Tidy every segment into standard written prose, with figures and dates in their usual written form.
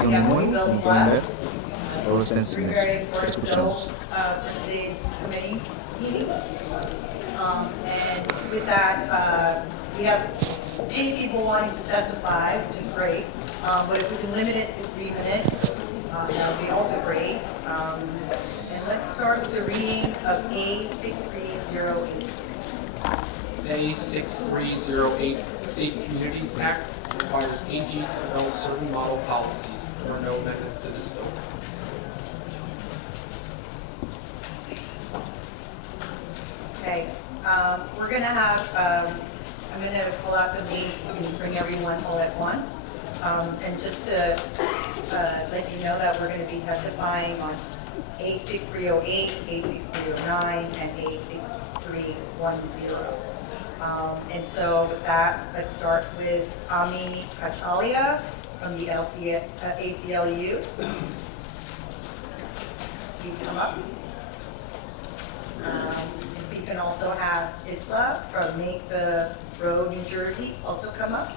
have three bills left. Por los Three very important bills for today's committee meeting. And with that, we have many people wanting to testify, which is great. But if we can limit it to 3 minutes, that would be also great. And let's start with the reading of A6308. A6308 State Communities Act requires AG to develop certain model policies. There are no amendments to this bill. Okay, we're going to have, I'm going to pull out some names and bring everyone all at once. And just to let you know that we're going to be testifying on A6308, A6309, and A6310. And so with that, let's start with Ami Kachalia from the ACLU. Please come up. We can also have Isla from Make the Road, New Jersey, also come up.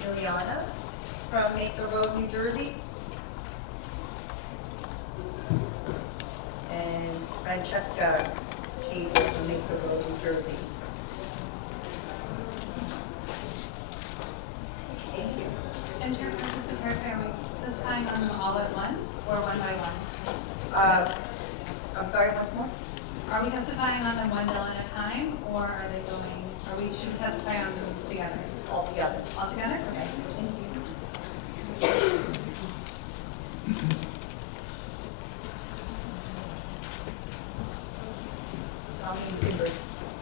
Liliana from Make the Road, New Jersey. And Francesca Cable from Make the Road, New Jersey. Thank you. And Chairperson, just to clarify, are we testifying on them all at once or one by one? I'm sorry, once more? Are we testifying on them one bill at a time, or are they going, should we testify on them together? All together. All together? Okay, thank you.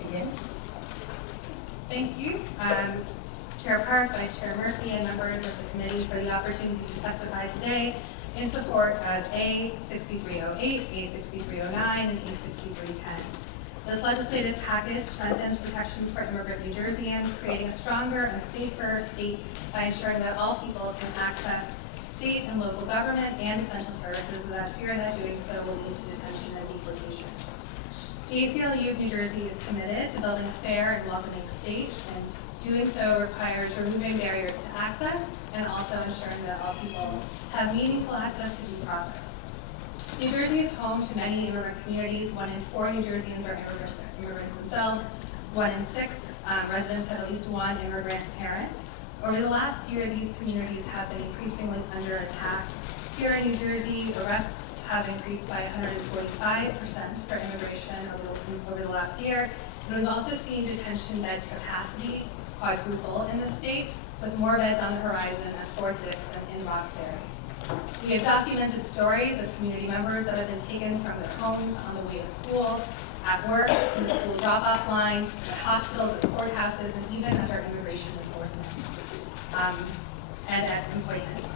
Begin. Thank you. Chair Park, Vice Chair Murphy, and members of the committee for the opportunity to testify today in support of A6308, A6309, and A6310. This legislative package strengthens protections for immigrant New Jerseyans, creating a stronger and safer state by ensuring that all people can access state and local government and essential services without fear that doing so will lead to detention and deportation. The ACLU of New Jersey is committed to building a fair and welcoming state, and doing so requires removing barriers to access and also ensuring that all people have meaningful access to due process. New Jersey is home to many immigrant communities. 1 in 4 New Jerseyans are immigrants themselves. 1 in 6 residents have at least one immigrant parent. Over the last year, these communities have been increasingly under attack. Here in New Jersey, arrests have increased by 145% for immigration over the last year. And we've also seen detention bed capacity quadruple in the state, with more beds on the horizon at Fort Dix and in Roxbury. We have documented stories of community members that have been taken from their homes on the way to school, at work, in the school drop-off line, at hospitals, at courthouses, and even under immigration enforcement and at appointments.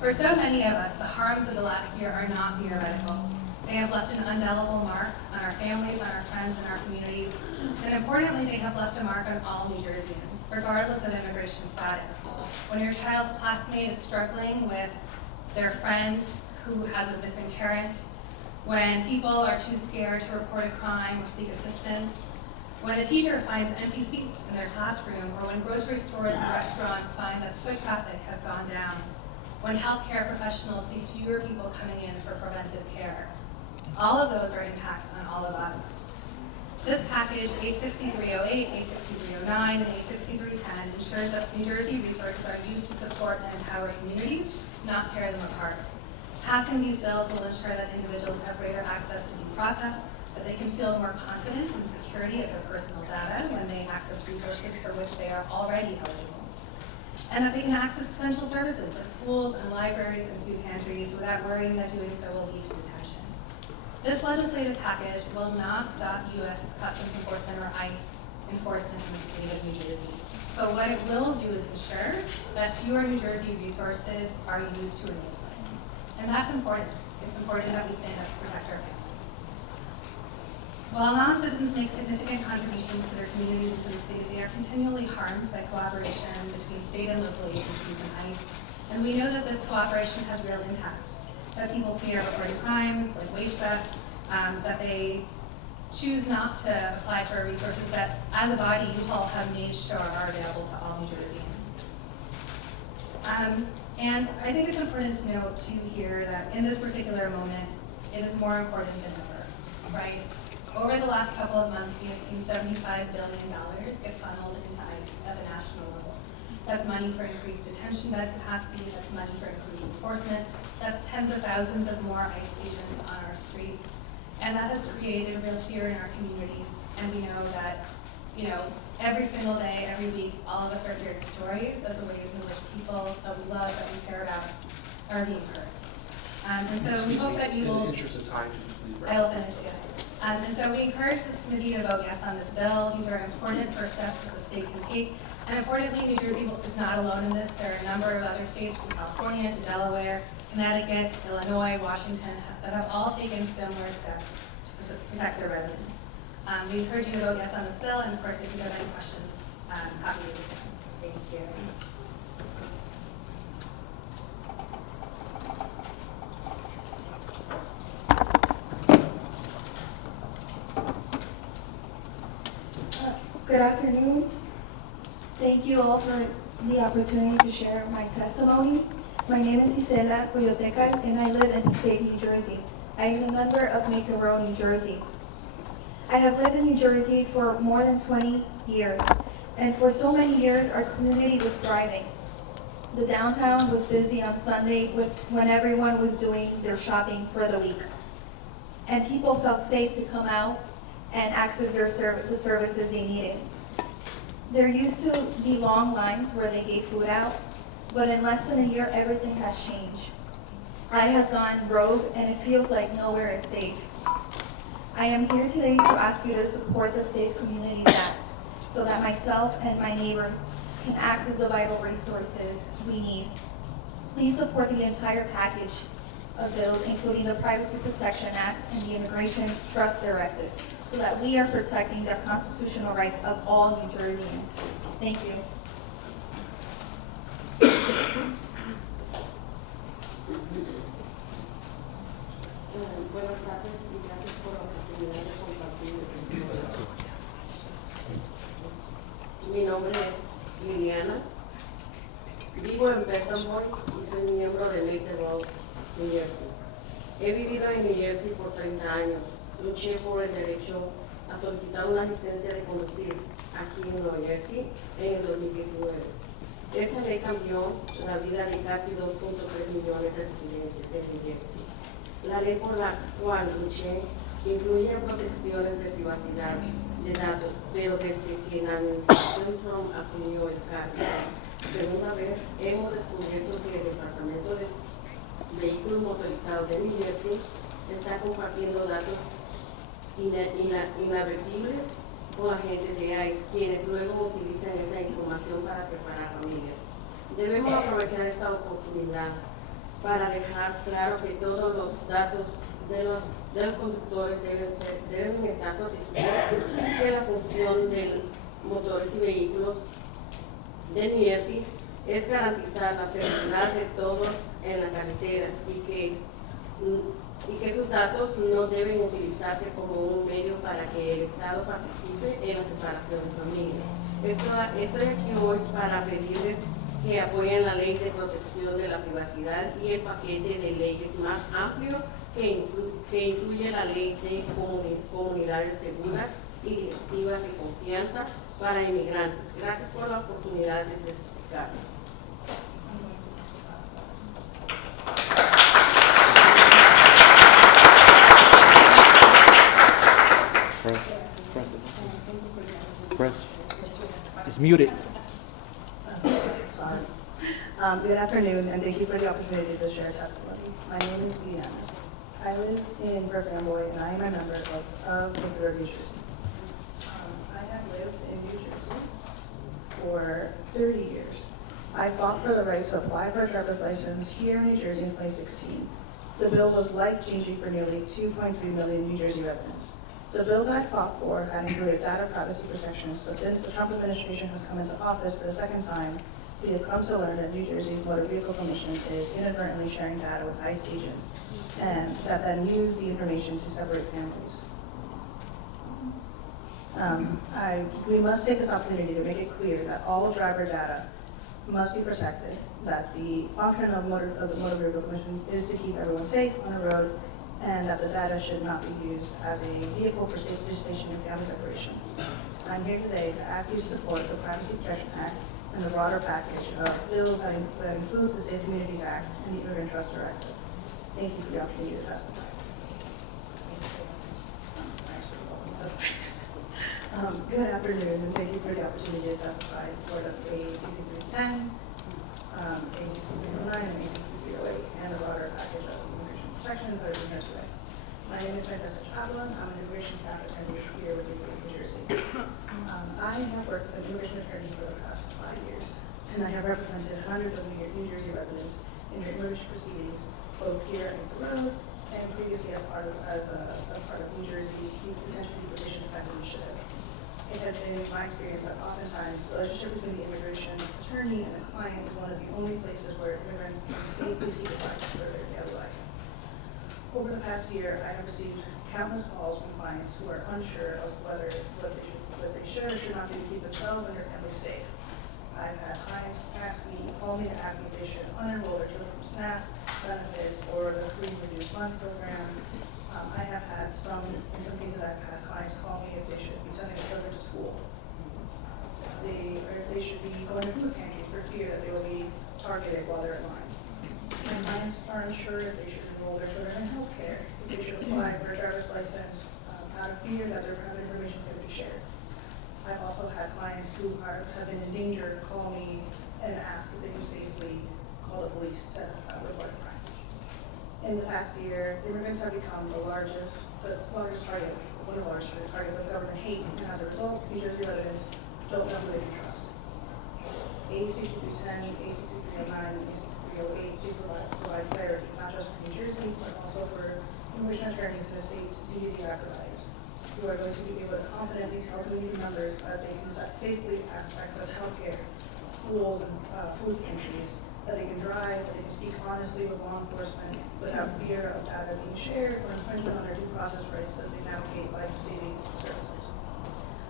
For so many of us, the harms of the last year are not theoretical. They have left an indelible mark on our families, on our friends, and our communities. And importantly, they have left a mark on all New Jerseyans, regardless of immigration status. When your child's classmate is struggling with their friend who has a missing parent, when people are too scared to report a crime or seek assistance, when a teacher finds empty seats in their classroom, or when grocery stores and restaurants find that foot traffic has gone down, when healthcare professionals see fewer people coming in for preventive care. All of those are impacts on all of us. This package, A6308, A6309, and A6310, ensures that New Jersey resources are used to support and empower communities, not tear them apart. Passing these bills will ensure that individuals have greater access to due process, that they can feel more confident in the security of their personal data when they access resources for which they are already eligible, and that they can access essential services like schools and libraries and food pantries without worrying that doing so will lead to detention. This legislative package will not stop U.S. Customs Enforcement or ICE enforcement in the state of New Jersey. But what it will do is ensure that fewer New Jersey resources are used to enable it. And that's important. It's important that we stand up to protect our families. While non-citizens make significant contributions to their communities and to the state, they are continually harmed by cooperation between state and local agencies and ICE. And we know that this cooperation has real impact. That people fear reporting crimes like wage theft, that they choose not to apply for resources that, as a body, you all have made sure are available to all New Jerseyans. And I think it's important to note too here that in this particular moment, it is more important than ever, right? Over the last couple of months, we have seen $75 billion get funneled into ICE at the national level. That's money for increased detention bed capacity, that's money for increased enforcement, that's tens of thousands of more ICE agents on our streets. And that has created real fear in our communities. And we know that, you know, every single day, every week, all of us are hearing stories of the ways in which people that we love, that we care about, are being hurt. And so we hope that you will. In the interest of time, could you please wrap I will up? finish, yes. And so we encourage this committee to vote yes on this bill. These are important first steps that the state can take. And importantly, New Jersey is not alone in this. There are a number of other states, from California to Delaware, Connecticut, Illinois, Washington, that have all taken similar steps to protect their residents. We encourage you to vote yes on this bill, and of course, if you have any questions, I'm happy to take them. Thank you. Good afternoon. Thank you all for the opportunity to share my testimony. My name is Isela Coyotecal, and I live in the state of New Jersey. I am a member of Maker Road, New Jersey. I have lived in New Jersey for more than 20 years, and for so many years, our community was thriving. The downtown was busy on Sunday when everyone was doing their shopping for the week. And people felt safe to come out and access the services they needed. There used to be long lines where they gave food out, but in less than a year, everything has changed. I has gone rogue, and it feels like nowhere is safe. I am here today to ask you to support the Safe Communities Act so that myself and my neighbors can access the vital resources we need. Please support the entire package of bills, including the Privacy Protection Act and the Immigration Trust Directive, so that we are protecting the constitutional rights of all New Jerseyans. Thank you. Buenas tardes y gracias por la oportunidad de compartir este programa. Mi nombre es Liliana, vivo en Bethamboy y soy miembro de Maker Road, New Jersey. He vivido en New Jersey por 30 años. Luché por el derecho a solicitar una licencia de conducir aquí en Nueva Jersey en el 2019. Esa ley cambió la vida de casi 2.3 millones de residentes de New Jersey. La ley por la cual luché incluye protecciones de privacidad de datos, pero desde que la administración Trump asumió el cargo, segunda vez hemos descubierto que el Departamento de Vehículos Motorizados de New Jersey está compartiendo datos inadvertibles con agentes de ICE, quienes luego utilizan esa información para separar familias. Debemos aprovechar esta oportunidad para dejar claro que todos los datos de los conductores deben estar protegidos, que la función de motores y vehículos de New Jersey es garantizar la seguridad de todos en la carretera y que sus datos no deben utilizarse como un medio para que el Estado participe en la separación de familias. Estoy aquí hoy para pedirles que apoyen la ley de protección de la privacidad y el paquete de leyes más amplio que incluye la ley de comunidades seguras y directivas de confianza para inmigrantes. Gracias por la oportunidad de testificar. Press. It's muted. Sorry. Good afternoon, and thank you for the opportunity to share testimony. My name is Deanna. I live in Burbank, and I am a member of Maker Road, New Jersey. I have lived in New Jersey for 30 years. I fought for the right to apply for a driver's license here in New Jersey in 2016. The bill was life-changing for nearly 2.3 million New Jersey residents. The bill that I fought for had included data privacy protections, but since the Trump administration has come into office for the second time, we have come to learn that New Jersey's Motor Vehicle Commission is inadvertently sharing data with ICE agents, and that then use the information to separate families. We must take this opportunity to make it clear that all driver data must be protected, that the function of the Motor Vehicle Commission is to keep everyone safe on the road, and that the data should not be used as a vehicle for state participation and family separation. I'm here today to ask you to support the Privacy Protection Act and the broader package of bills that includes the Safe Communities Act and the Immigrant Trust Directive. Thank you for the opportunity to testify. Good afternoon, and thank you for the opportunity to testify in support of A6310, A6309, and A6308, and the broader package of immigration protections that are being here today. My name is Francesca Chavla. I'm an immigration staff attorney here with the New Jersey. I have worked as an immigration attorney for the past 5 years, and I have represented hundreds of New Jersey residents in their immigration proceedings, both here and the road, and previously as part of New Jersey's Potential Deportation Defense Initiative. It has been my experience that oftentimes the relationship between the immigration attorney and the client is one of the only places where immigrants can safely seek advice for their daily life. Over the past year, I have received countless calls from clients who are unsure of what they should or should not do to keep themselves and their families safe. I've had clients call me to ask me if they should unenroll their children from SNAP benefits or the free reduced lunch program. I have had in some cases, I've had clients call me if they should be sending their children to school. They should be going to food pantries for fear that they will be targeted while they're in line. My clients are unsure if they should enroll their children in health care, if they should apply for a driver's license out of fear that their private information is going to be shared. I've also had clients who have been in danger call me and ask if they can safely call the police to report a crime. In the past year, immigrants have become the largest target, one of the largest targets of government hate, and as a result, New Jersey residents don't know who they can trust. A6310, A6309, and A6308 do provide clarity, not just for New Jersey, but also for immigration attorneys in the state's DUI providers, who are going to be able to confidently tell community members that they can safely access health care, schools, and food pantries, that they can drive, that they can speak honestly with law enforcement without fear of data being shared or infringement on their due process rights as they navigate life-saving services.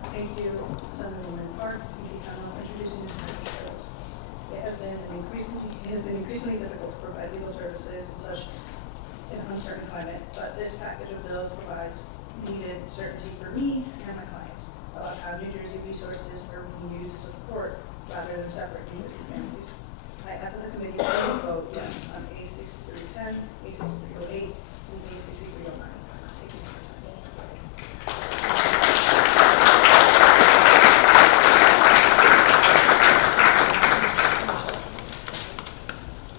Thank you, Senator Park, for introducing this bills. It has been increasingly difficult to provide legal services in such an uncertain climate, but this package of bills provides needed certainty for me and my clients about how New Jersey resources are being used to support rather than separate New Jersey families. I ask that the committee vote yes on A6310, A6308, and A6309. Thank you.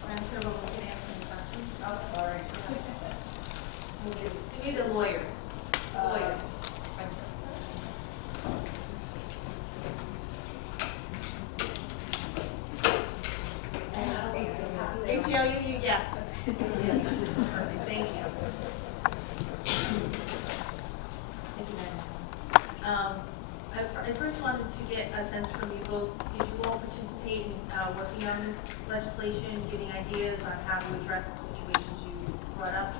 Madam Chair, we can ask any questions? Oh, sorry. We need the lawyers. Lawyers. ACLU, yeah. ACLU. Perfect, thank you. Thank you, Madam. I first wanted to get a sense from you both. Did you all participate in working on this legislation, giving ideas on how to address the situations you brought up?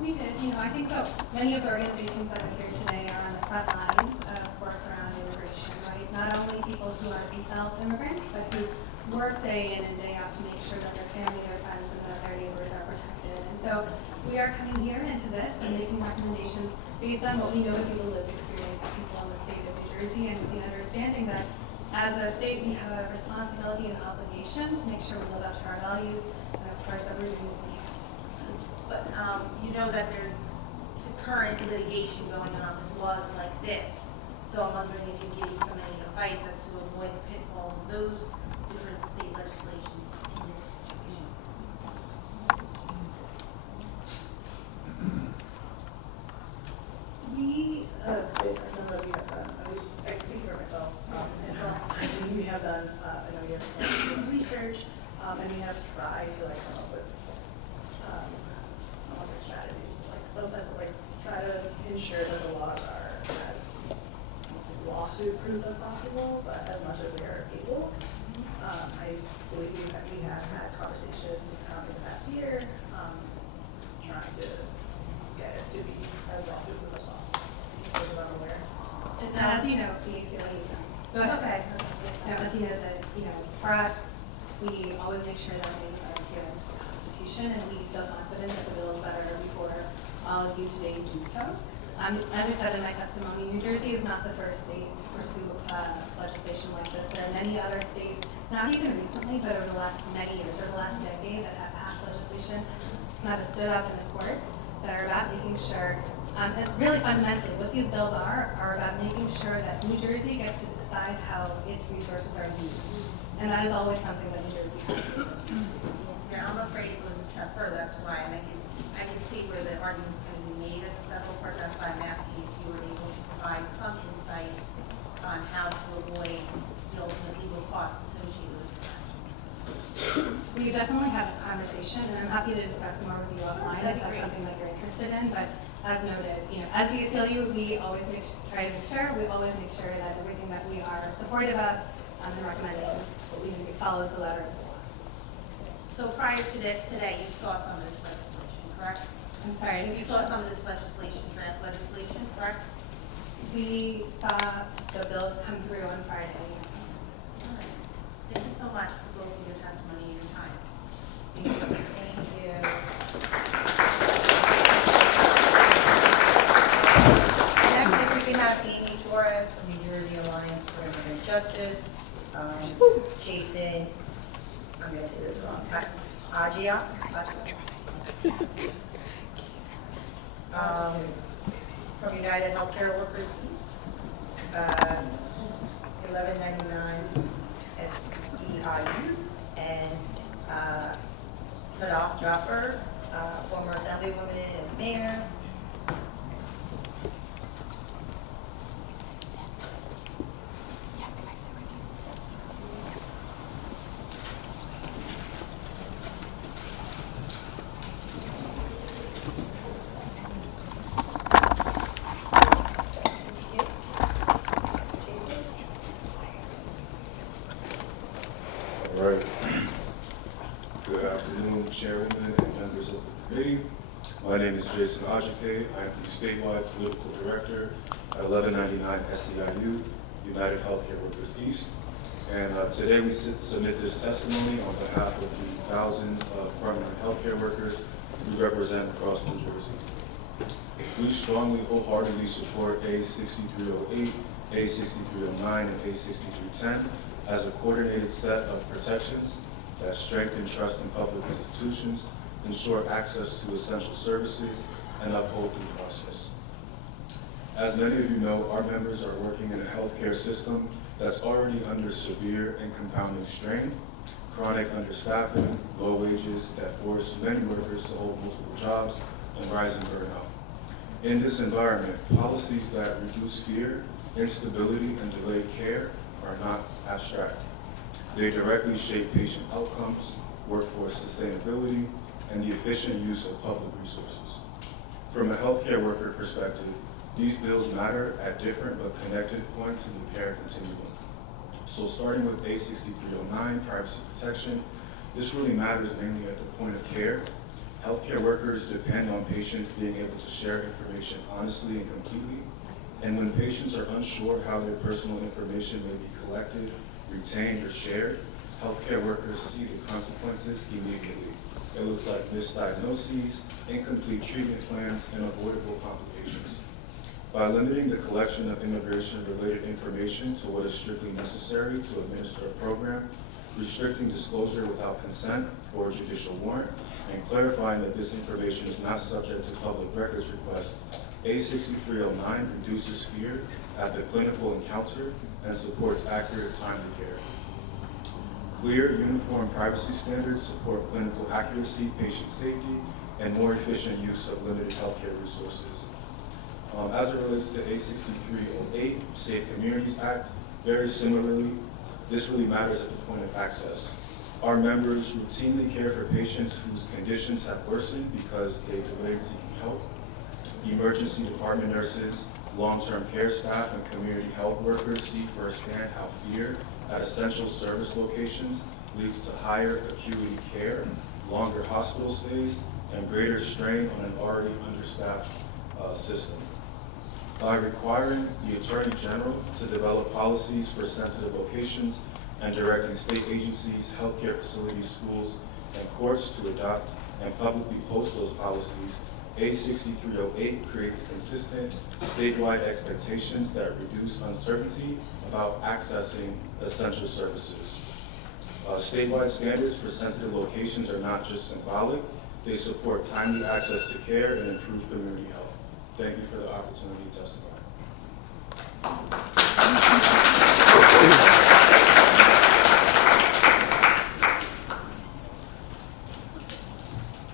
We did. I think that many of the organizations that are here today are on the front lines of work around immigration, right? Not only people who are themselves immigrants, but who work day in and day out to make sure that their family, their friends, and that their neighbors are protected. And so we are coming here into this and making recommendations based on what we know to be the lived experience of people in the state of New Jersey, and with the understanding that as a state we have a responsibility and obligation to make sure we live up to our values, and of course that we're doing what we can. But you know that there's current litigation going on with laws like this. So I'm wondering if you give some any advice as to avoid the pitfalls of those different state legislations in this situation. At least I speak for myself, and we have done, I know we have done some research, and we have tried to come up with strategies, something try to ensure that the laws are as lawsuit proof as possible, but as much as we are able. I believe we have had conversations in the past year, trying to to be as inclusive as possible. As I'm aware. And as you know, the ACLU, go ahead. Okay. Now, as you know, that, for us, we always make sure that things are adherent to the Constitution, and we feel confident that the bills that are before all of you today do so. As I said in my testimony, New Jersey is not the first state to pursue legislation like this. There are many other states, not even recently, but over the last many years, over the last decade, that have passed legislation that has stood up in the courts that are about making sure, and really fundamentally, what these bills are about making sure that New Jersey gets to decide how its resources are used. And that is always something that New Jersey has to do. Yeah, I'm afraid it goes a step further, that's why, and I can see where the argument's going to be made at the federal court, that's why I'm asking if you were able to provide some insight on how to avoid the ultimate legal costs associated with this action. We definitely had a conversation, and I'm happy to discuss more with you offline if that's something that you're interested in. But as noted, as the ACLU, we always try to make sure that everything that we are supportive of and recommending follows the letter of the law. So prior to today, you saw some of this legislation, correct? I'm sorry, You saw some of this legislation, draft legislation, correct? we saw the bills come through on Friday. All right. Thank you so much for both of your testimony and your time. Thank you. Next, if we can have Amy Torres from New Jersey Alliance for Immigrant Justice, Jason, I'm going to say this wrong, Agia, from United Healthcare Workers East, 1199 SEIU, and Sadaf Jaffer, former Assemblywoman and Mayor. All right. Good afternoon, Chairman and members of the committee. My name is Jason Ajike. I am the statewide political director at 1199 SEIU, United Healthcare Workers East. And today we submit this testimony on behalf of the thousands of frontline healthcare workers we represent across New Jersey. We strongly, wholeheartedly support A6308, A6309, and A6310 as a coordinated set of protections that strengthen trust in public institutions, ensure access to essential services, and uphold due process. As many of you know, our members are working in a healthcare system that's already under severe and compounding strain, chronic understaffing, low wages that force many workers to hold multiple jobs, and rising burnout. In this environment, policies that reduce fear, instability, and delayed care are not abstract. They directly shape patient outcomes, workforce sustainability, and the efficient use of public resources. From a healthcare worker perspective, these bills matter at different but connected points in the care continuum. So starting with A6309, privacy protection, this really matters mainly at the point of care. Healthcare workers depend on patients being able to share information honestly and completely. And when patients are unsure how their personal information may be collected, retained, or shared, healthcare workers see the consequences immediately. It looks like misdiagnoses, incomplete treatment plans, and avoidable complications. By limiting the collection of immigration-related information to what is strictly necessary to administer a program, restricting disclosure without consent or judicial warrant, and clarifying that this information is not subject to public records requests, A6309 reduces fear at the clinical encounter and supports accurate, timely care. Clear, uniform privacy standards support clinical accuracy, patient safety, and more efficient use of limited healthcare resources. As it relates to A6308, Safe Communities Act, very similarly, this really matters at the point of access. Our members routinely care for patients whose conditions have worsened because they delayed seeking help. Emergency department nurses, long-term care staff, and community health workers see firsthand how fear at essential service locations leads to higher acuity care, longer hospital stays, and greater strain on an already understaffed system. By requiring the Attorney General to develop policies for sensitive locations and directing state agencies, healthcare facilities, schools, and courts to adopt and publicly post those policies, A6308 creates consistent statewide expectations that reduce uncertainty about accessing essential services. Statewide standards for sensitive locations are not just symbolic, they support timely access to care and improve community health. Thank you for the opportunity to testify.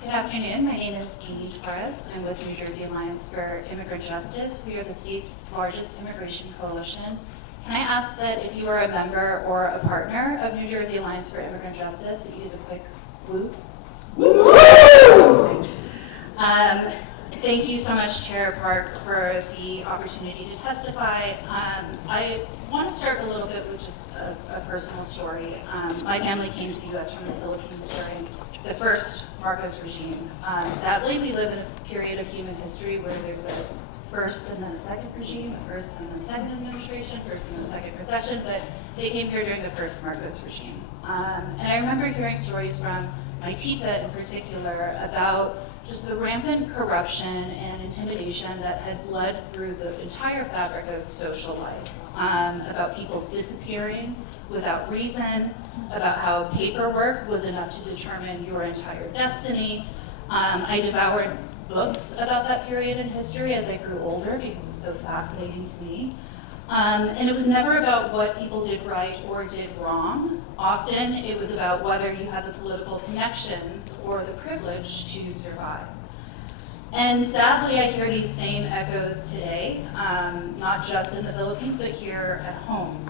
Good afternoon. My name is Amy Torres. I'm with New Jersey Alliance for Immigrant Justice. We are the state's largest immigration coalition. Can I ask that if you are a member or a partner of New Jersey Alliance for Immigrant Justice, that you give a quick whoop? Woo! Thank you so much, Chair Park, for the opportunity to testify. I want to start a little bit with just a personal story. My family came to the U.S. from the Philippines during the first Marcos regime. Sadly, we live in a period of human history where there's a first and then a second regime, a first and then second administration, first and then second recession, but they came here during the first Marcos regime. And I remember hearing stories from my tita in particular about just the rampant corruption and intimidation that had bled through the entire fabric of social life, about people disappearing without reason, about how paperwork was enough to determine your entire destiny. I devoured books about that period in history as I grew older because it was so fascinating to me. And it was never about what people did right or did wrong. Often it was about whether you had the political connections or the privilege to survive. And sadly, I hear these same echoes today, not just in the Philippines, but here at home.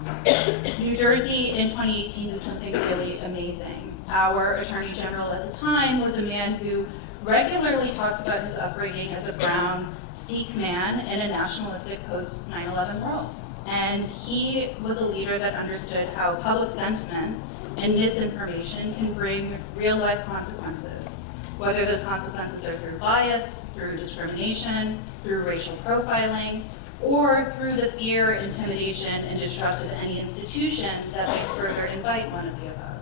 New Jersey in 2018 did something really amazing. Our Attorney General at the time was a man who regularly talks about his upbringing as a brown Sikh man in a nationalistic post-9/11 world. And he was a leader that understood how public sentiment and misinformation can bring real-life consequences, whether those consequences are through bias, through discrimination, through racial profiling, or through the fear, intimidation, and distrust of any institution that might further invite one of the above.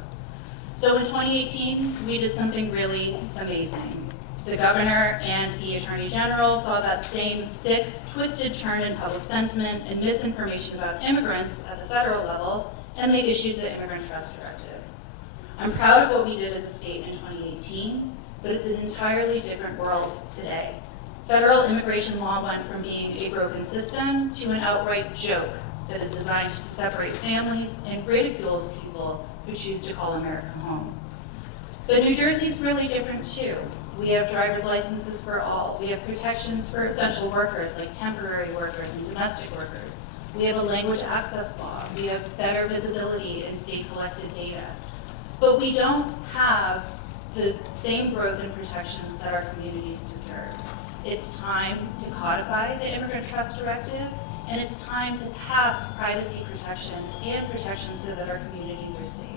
So in 2018, we did something really amazing. The governor and the attorney general saw that same sick, twisted turn in public sentiment and misinformation about immigrants at the federal level, and they issued the Immigrant Trust Directive. I'm proud of what we did as a state in 2018, but it's an entirely different world today. Federal immigration law went from being a broken system to an outright joke that is designed to separate families and ridicule the people who choose to call America home. But New Jersey's really different too. We have driver's licenses for all. We have protections for essential workers like temporary workers and domestic workers. We have a language access law. We have better visibility in state-collected data. But we don't have the same growth and protections that our communities deserve. It's time to codify the Immigrant Trust Directive, and it's time to pass privacy protections and protections so that our communities are safe.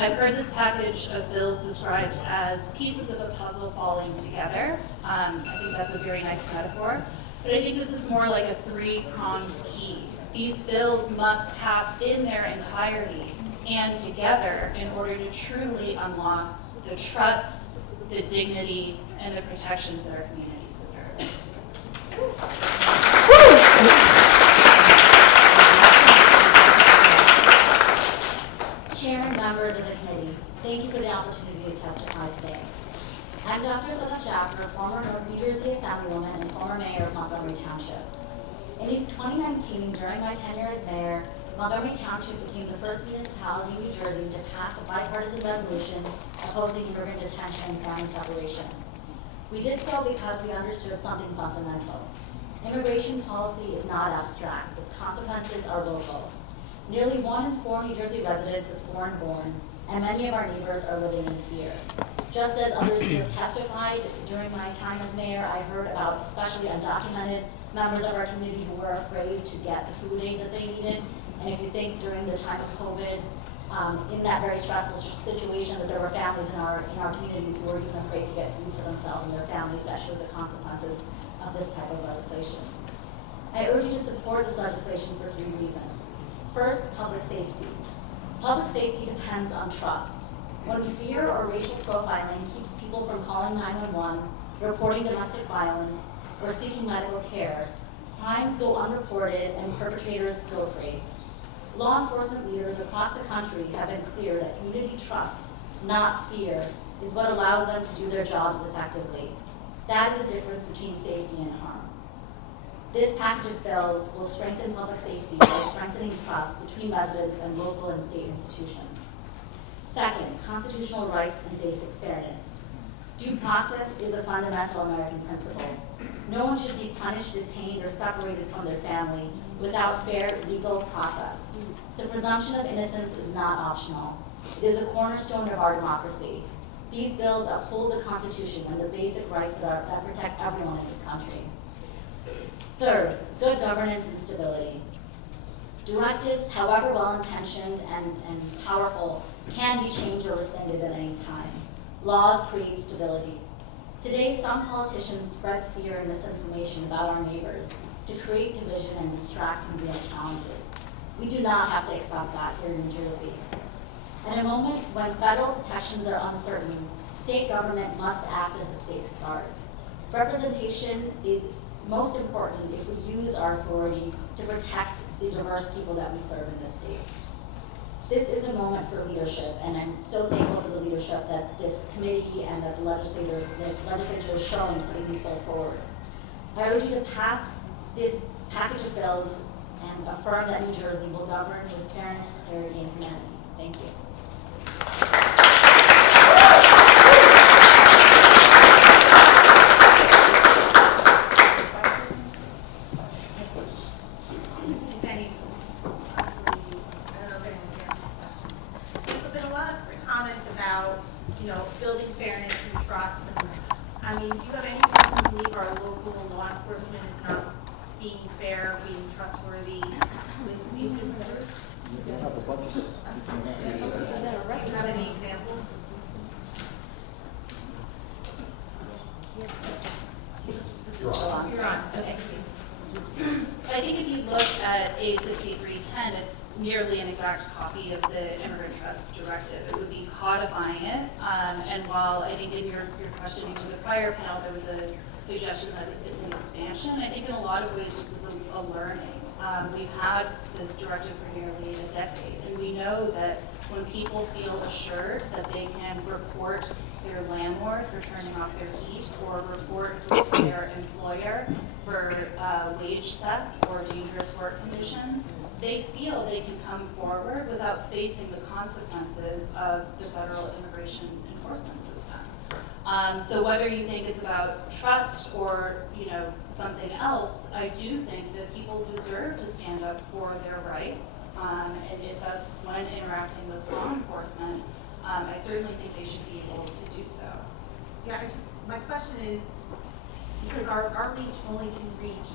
I've heard this package of bills described as pieces of a puzzle falling together. I think that's a very nice metaphor, but I think this is more like a three-pronged key. These bills must pass in their entirety and together in order to truly unlock the trust, the dignity, and the protections that our communities deserve. Chair and members of the committee, thank you for the opportunity to testify today. I'm Dr. Sonia Jaffer, former New Jersey Assemblywoman and former mayor of Montgomery Township. In 2019, during my tenure as mayor, Montgomery Township became the first municipality in New Jersey to pass a bipartisan resolution opposing immigrant detention and family separation. We did so because we understood something fundamental. Immigration policy is not abstract. Its consequences are local. Nearly 1 in 4 New Jersey residents is foreign-born, and many of our neighbors are living in fear. Just as others who have testified during my time as mayor, I heard about especially undocumented members of our community who were afraid to get the food aid that they needed. And if you think during the time of COVID, in that very stressful situation, that there were families in our communities who were even afraid to get food for themselves and their families. That shows the consequences of this type of legislation. I urge you to support this legislation for 3 reasons. First, public safety. Public safety depends on trust. When fear or racial profiling keeps people from calling 911, reporting domestic violence, or seeking medical care, crimes go unreported and perpetrators go free. Law enforcement leaders across the country have been clear that community trust, not fear, is what allows them to do their jobs effectively. That is the difference between safety and harm. This package of bills will strengthen public safety by strengthening trust between residents and local and state institutions. Second, constitutional rights and basic fairness. Due process is a fundamental American principle. No one should be punished, detained, or separated from their family without fair legal process. The presumption of innocence is not optional. It is a cornerstone of our democracy. These bills uphold the Constitution and the basic rights that protect everyone in this country. Third, good governance and stability. Directives, however well-intentioned and powerful, can be changed or rescinded at any time. Laws create stability. Today, some politicians spread fear and misinformation about our neighbors to create division and distract from real challenges. We do not have to accept that here in New Jersey. In a moment when federal protections are uncertain, state government must act as a safeguard. Representation is most important if we use our authority to protect the diverse people that we serve in this state. This is a moment for leadership, and I'm so thankful for the leadership that this committee and that the legislature is showing putting these bills forward. I urge you to pass this package of bills and affirm that New Jersey will govern with fairness, clarity, and humanity. Thank you. Building fairness and trust. And, I mean, do you have any reason to believe our local law enforcement is not being fair, being trustworthy with these different groups? Do you have any examples? You're on. Okay. I think if you look at A6310, it's nearly an exact copy of the Immigrant Trust Directive. It would be codifying it. And while I think in your questioning to the prior panel, there was a suggestion that it's an expansion, I think in a lot of ways this is a learning. We've had this directive for nearly a decade, and we know that when people feel assured that they can report their landlord for turning off their heat or report their employer for wage theft or dangerous work conditions, they feel they can come forward without facing the consequences of the federal immigration enforcement system. So whether you think it's about trust or something else, I do think that people deserve to stand up for their rights, and if that's when interacting with law enforcement, I certainly think they should be able to do so. Yeah, my question is, because our reach only can reach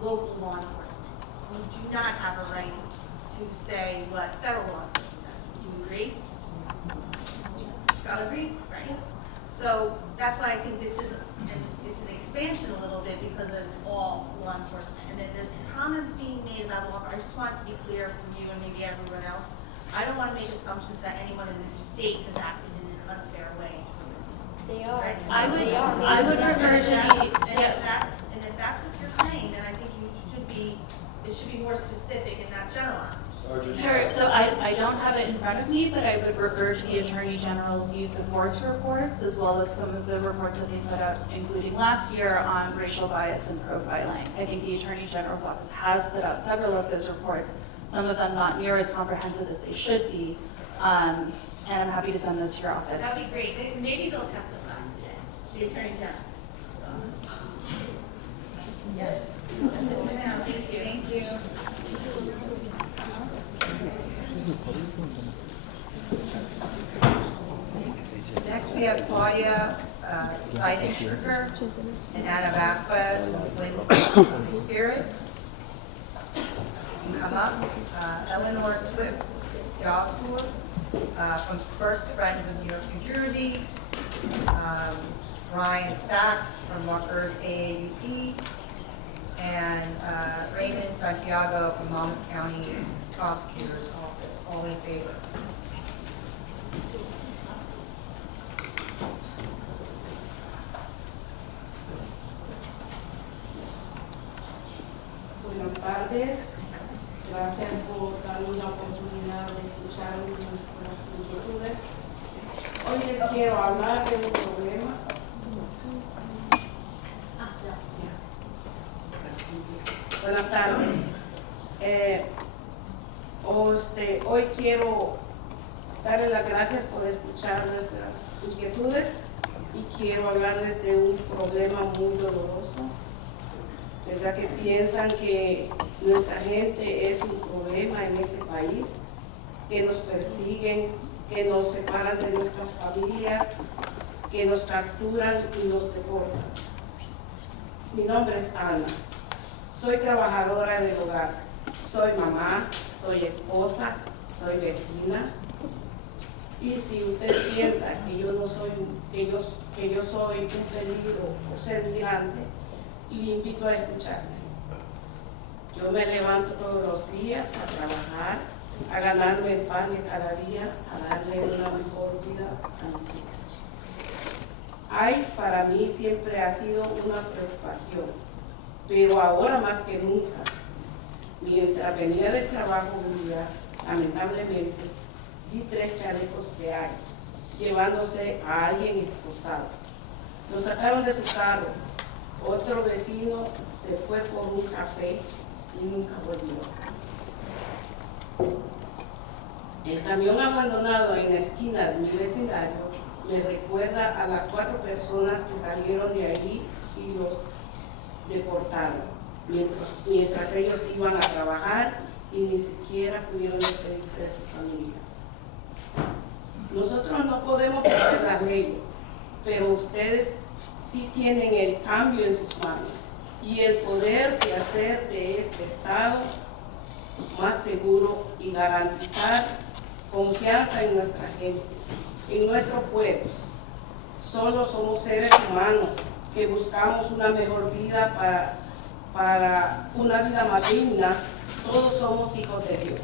local law enforcement. We do not have a right to say what federal law enforcement does. Do you agree? Gotta agree, right? So that's why I think this is, and it's an expansion a little bit because it's all law enforcement. And then there's comments being made about law. I just want it to be clear from you and maybe everyone else. I don't want to make assumptions that anyone in this state has acted in an unfair way. They are. Right? I would refer to the, And if that's what you're saying, then I think it should be more specific and not generalized. Sure, so I don't have it in front of me, but I would refer to the Attorney General's use of force reports, as well as some of the reports that they put out, including last year, on racial bias and profiling. I think the Attorney General's office has put out several of those reports, some of them not near as comprehensive as they should be, and I'm happy to send those to your office. That'd be great. Maybe they'll testify today, the Attorney General. Yes. Thank you. Thank you. Next, we have Claudia Seidenberger and Anna Vasquez with Spirit. You can come up. Eleanor Swift Osgood, from First Friends of New York, New Jersey, Ryan Sachs from Rutgers AAUP, and Raymond Santiago from Monmouth County Prosecutor's Office. All in favor? Buenas tardes. Gracias por darnos la oportunidad de escuchar nuestras inquietudes. Hoy les quiero hablar de un problema. Buenas tardes. Hoy quiero darles las gracias por escuchar nuestras inquietudes y quiero hablarles de un problema muy doloroso. ¿Verdad que piensan que nuestra gente es un problema en este país? Que nos persiguen, que nos separan de nuestras familias, que nos capturan y nos deportan. Mi nombre es Ana. Soy trabajadora del hogar. Soy mamá, soy esposa, soy vecina. Y si usted piensa que yo no soy, que yo soy un peligro por ser migrante, le invito a escucharme. Yo me levanto todos los días a trabajar, a ganarme el pan de cada día, a darle una mejor vida a mis hijos. ICE para mí siempre ha sido una preocupación, pero ahora más que nunca. Mientras venía del trabajo un día, lamentablemente, vi 3 chalecos de ICE llevándose a alguien esposado. Lo sacaron de su carro. Otro vecino se fue por un café y nunca volvió. El camión abandonado en la esquina de mi vecindario me recuerda a las 4 personas que salieron de allí y los deportaron, mientras ellos iban a trabajar y ni siquiera pudieron despedirse de sus familias. Nosotros no podemos hacer las leyes, pero ustedes sí tienen el cambio en sus manos y el poder de hacer de este Estado más seguro y garantizar confianza en nuestra gente, en nuestro pueblo. Solo somos seres humanos que buscamos una mejor vida para una vida más digna. Todos somos hijos de Dios.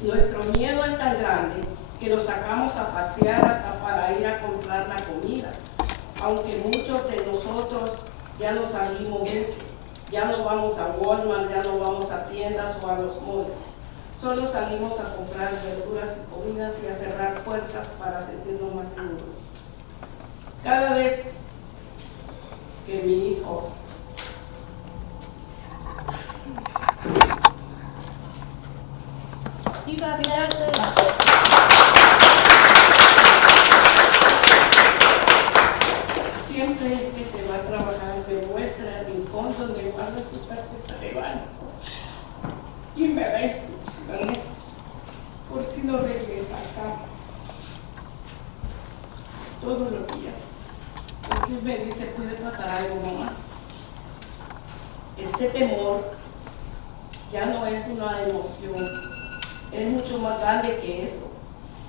Nuestro miedo es tan grande que nos sacamos a pasear hasta para ir a comprar la comida, aunque muchos de nosotros ya no salimos mucho, ya no vamos a Walmart, ya no vamos a tiendas o a los malls, solo salimos a comprar verduras y comidas y a cerrar puertas para sentirnos más seguros. Cada vez que mi hijo siempre que se va a trabajar me muestra el rincón donde guarda sus tarjetas de banco y me da instrucciones por si no regresa a casa todos los días, porque me dice puede pasar algo, mamá. Este temor ya no es una emoción, es mucho más grande que eso.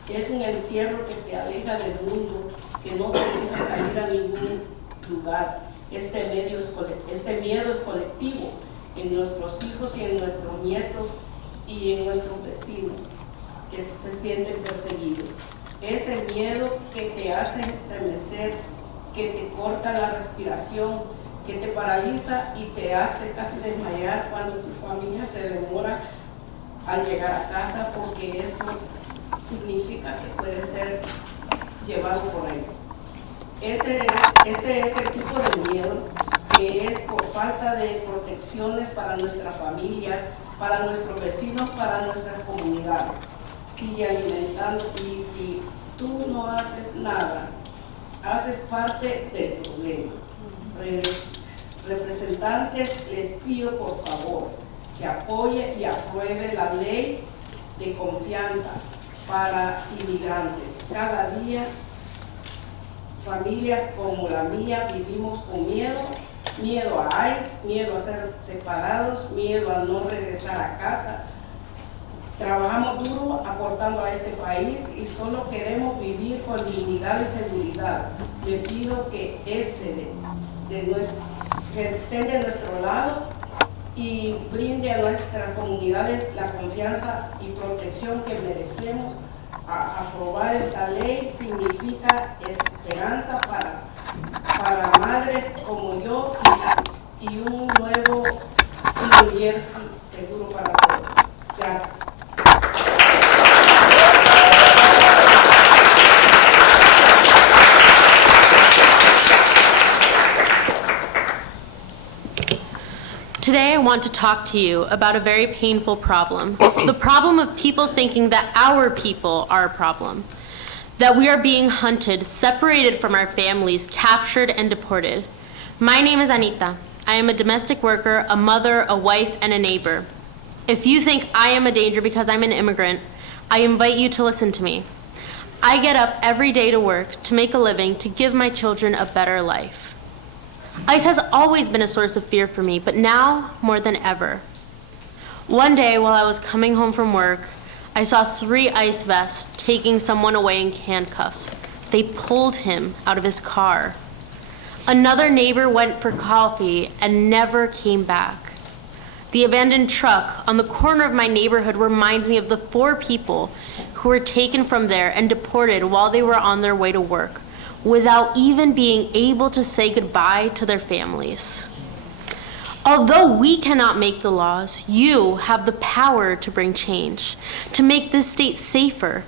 Es un encierro que te aleja del mundo, que no te deja salir a ningún lugar. Este miedo es colectivo en nuestros hijos y en nuestros nietos y en nuestros vecinos que se sienten perseguidos. Ese miedo que te hace estremecer, que te corta la respiración, que te paraliza y te hace casi desmayar cuando tu familia se demora al llegar a casa, porque eso significa que puede ser llevado por ellos. Ese es el tipo de miedo que es por falta de protecciones para nuestras familias, para nuestros vecinos, para nuestras comunidades. Sigue alimentando, y si tú no haces nada, haces parte del problema. Representantes, les pido por favor que apoye y apruebe la ley de confianza para inmigrantes. Cada día, familias como la mía vivimos con miedo a ICE, miedo a ser separados, miedo a no regresar a casa, Trabajamos duro aportando a este país y solo queremos vivir con dignidad y seguridad. Le pido que estén de nuestro lado y brinde a nuestras comunidades la confianza y protección que merecemos. Aprobar esta ley significa esperanza para madres como yo y un nuevo New Jersey seguro para todos. Gracias. Today I want to talk to you about a very painful problem. The problem of people thinking that our people are a problem. That we are being hunted, separated from our families, captured and deported. My name is Anita. I am a domestic worker, a mother, a wife, and a neighbor. If you think I am a danger because I'm an immigrant, I invite you to listen to me. I get up every day to work, to make a living, to give my children a better life. ICE has always been a source of fear for me, but now more than ever. One day while I was coming home from work, I saw 3 ICE vests taking someone away in handcuffs. They pulled him out of his car. Another neighbor went for coffee and never came back. The abandoned truck on the corner of my neighborhood reminds me of the 4 people who were taken from there and deported while they were on their way to work, without even being able to say goodbye to their families. Although we cannot make the laws, you have the power to bring change, to make this state safer,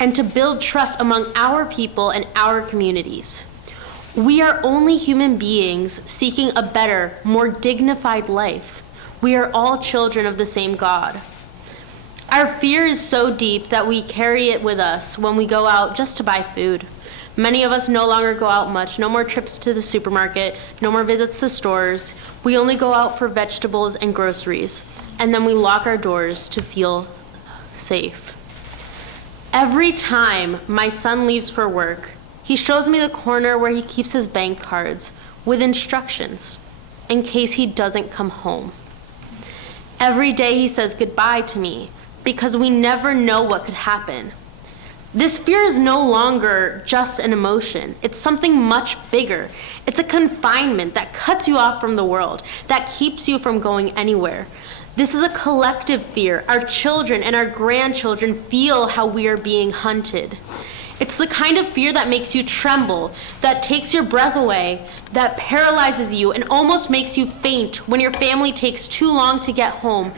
and to build trust among our people and our communities. We are only human beings seeking a better, more dignified life. We are all children of the same God. Our fear is so deep that we carry it with us when we go out just to buy food. Many of us no longer go out much, no more trips to the supermarket, no more visits to stores. We only go out for vegetables and groceries, and then we lock our doors to feel safe. Every time my son leaves for work, he shows me the corner where he keeps his bank cards with instructions in case he doesn't come home. Every day he says goodbye to me because we never know what could happen. This fear is no longer just an emotion. It's something much bigger. It's a confinement that cuts you off from the world, that keeps you from going anywhere. This is a collective fear. Our children and our grandchildren feel how we are being hunted. It's the kind of fear that makes you tremble, that takes your breath away, that paralyzes you and almost makes you faint when your family takes too long to get home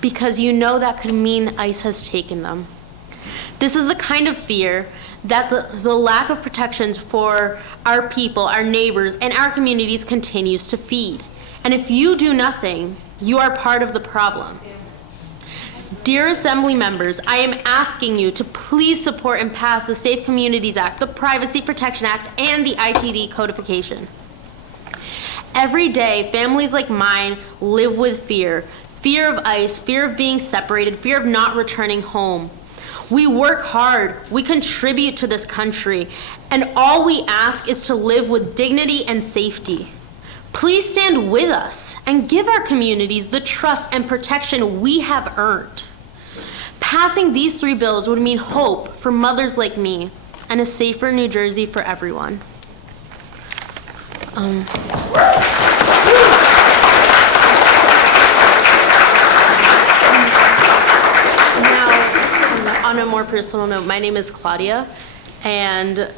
because you know that could mean ICE has taken them. This is the kind of fear that the lack of protections for our people, our neighbors, and our communities continues to feed. And if you do nothing, you are part of the problem. Dear Assembly members, I am asking you to please support and pass the Safe Communities Act, the Privacy Protection Act, and the ITD codification. Every day, families like mine live with fear. Fear of ICE, fear of being separated, fear of not returning home. We work hard, we contribute to this country, and all we ask is to live with dignity and safety. Please stand with us and give our communities the trust and protection we have earned. Passing these 3 bills would mean hope for mothers like me and a safer New Jersey for everyone. On a more personal note, my name is Claudia, and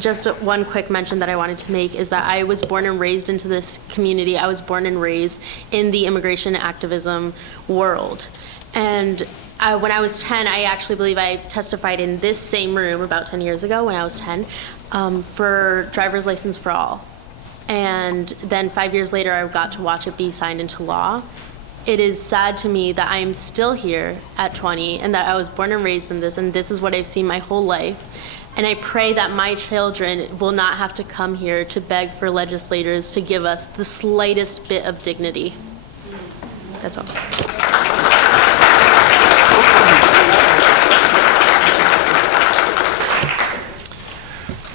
just one quick mention that I wanted to make is that I was born and raised into this community. I was born and raised in the immigration activism world. And when I was 10, I actually believe I testified in this same room about 10 years ago when I was 10 for driver's license for all. And then 5 years later, I got to watch it be signed into law. It is sad to me that I am still here at 20 and that I was born and raised in this, and this is what I've seen my whole life. And I pray that my children will not have to come here to beg for legislators to give us the slightest bit of dignity. That's all.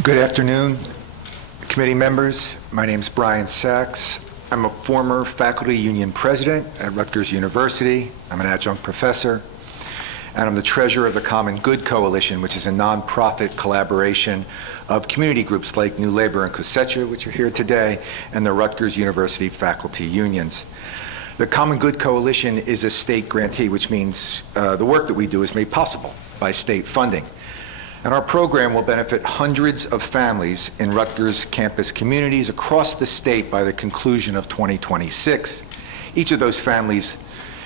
Good afternoon, committee members. My name is Brian Sachs. I'm a former faculty union president at Rutgers University. I'm an adjunct professor. and I'm the treasurer of the Common Good Coalition, which is a nonprofit collaboration of community groups like New Labor and Cosecha, which are here today, and the Rutgers University faculty unions. The Common Good Coalition is a state grantee, which means the work that we do is made possible by state funding. And our program will benefit hundreds of families in Rutgers campus communities across the state by the conclusion of 2026. Each of those families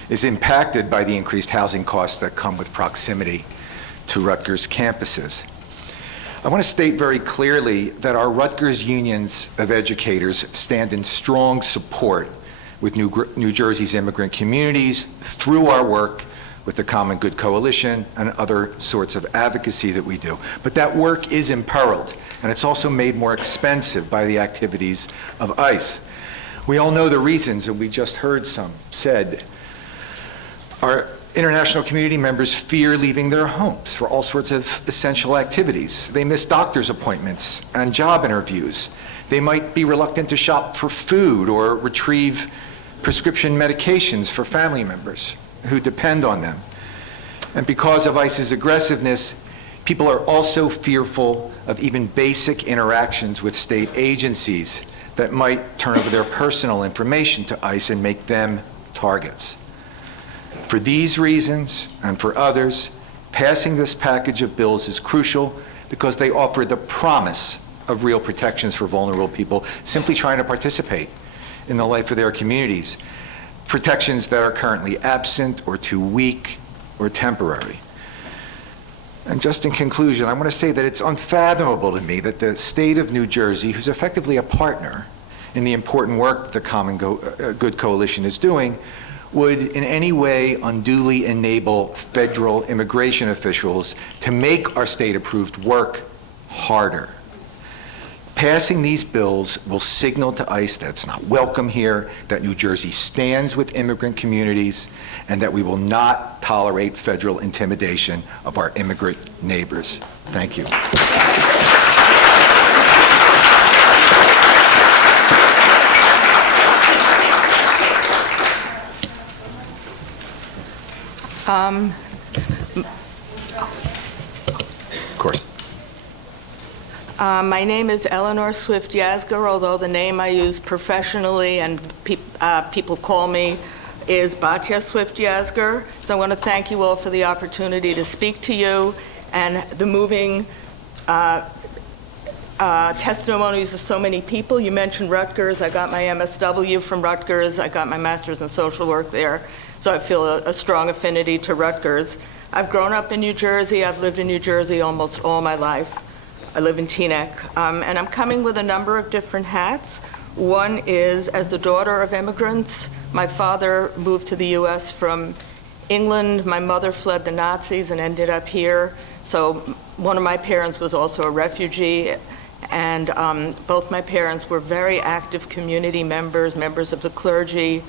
is impacted by the increased housing costs that come with proximity to Rutgers campuses. I want to state very clearly that our Rutgers unions of educators stand in strong support with New Jersey's immigrant communities through our work with the Common Good Coalition and other sorts of advocacy that we do. But that work is imperiled, and it's also made more expensive by the activities of ICE. We all know the reasons, and we just heard some said. Our international community members fear leaving their homes for all sorts of essential activities. They miss doctor's appointments and job interviews. They might be reluctant to shop for food or retrieve prescription medications for family members who depend on them. And because of ICE's aggressiveness, people are also fearful of even basic interactions with state agencies that might turn over their personal information to ICE and make them targets. For these reasons, and for others, passing this package of bills is crucial because they offer the promise of real protections for vulnerable people simply trying to participate in the life of their communities. Protections that are currently absent or too weak or temporary. And just in conclusion, I want to say that it's unfathomable to me that the state of New Jersey, who's effectively a partner in the important work the Common Good Coalition is doing, would in any way unduly enable federal immigration officials to make our state-approved work harder. Passing these bills will signal to ICE that it's not welcome here, that New Jersey stands with immigrant communities, and that we will not tolerate federal intimidation of our immigrant neighbors. Thank you. Of course. My name is Eleanor Swift Yasgur, although the name I use professionally and people call me is Batya Swift Yasgur. So I want to thank you all for the opportunity to speak to you and the moving testimonies of so many people. You mentioned Rutgers. I got my MSW from Rutgers. I got my master's in social work there. So I feel a strong affinity to Rutgers. I've grown up in New Jersey. I've lived in New Jersey almost all my life. I live in Teaneck, and I'm coming with a number of different hats. One is, as the daughter of immigrants, my father moved to the U.S. from England. My mother fled the Nazis and ended up here. So one of my parents was also a refugee, and both my parents were very active community members, members of the clergy,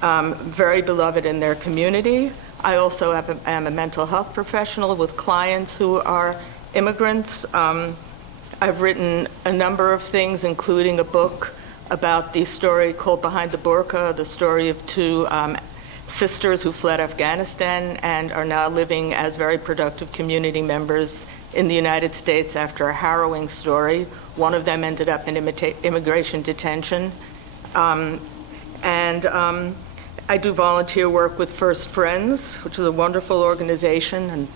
very beloved in their community. I also am a mental health professional with clients who are immigrants. I've written a number of things, including a book about the story called Behind the Burqa, the story of two sisters who fled Afghanistan and are now living as very productive community members in the United States after a harrowing story. One of them ended up in immigration detention. I do volunteer work with First Friends, which is a wonderful organization,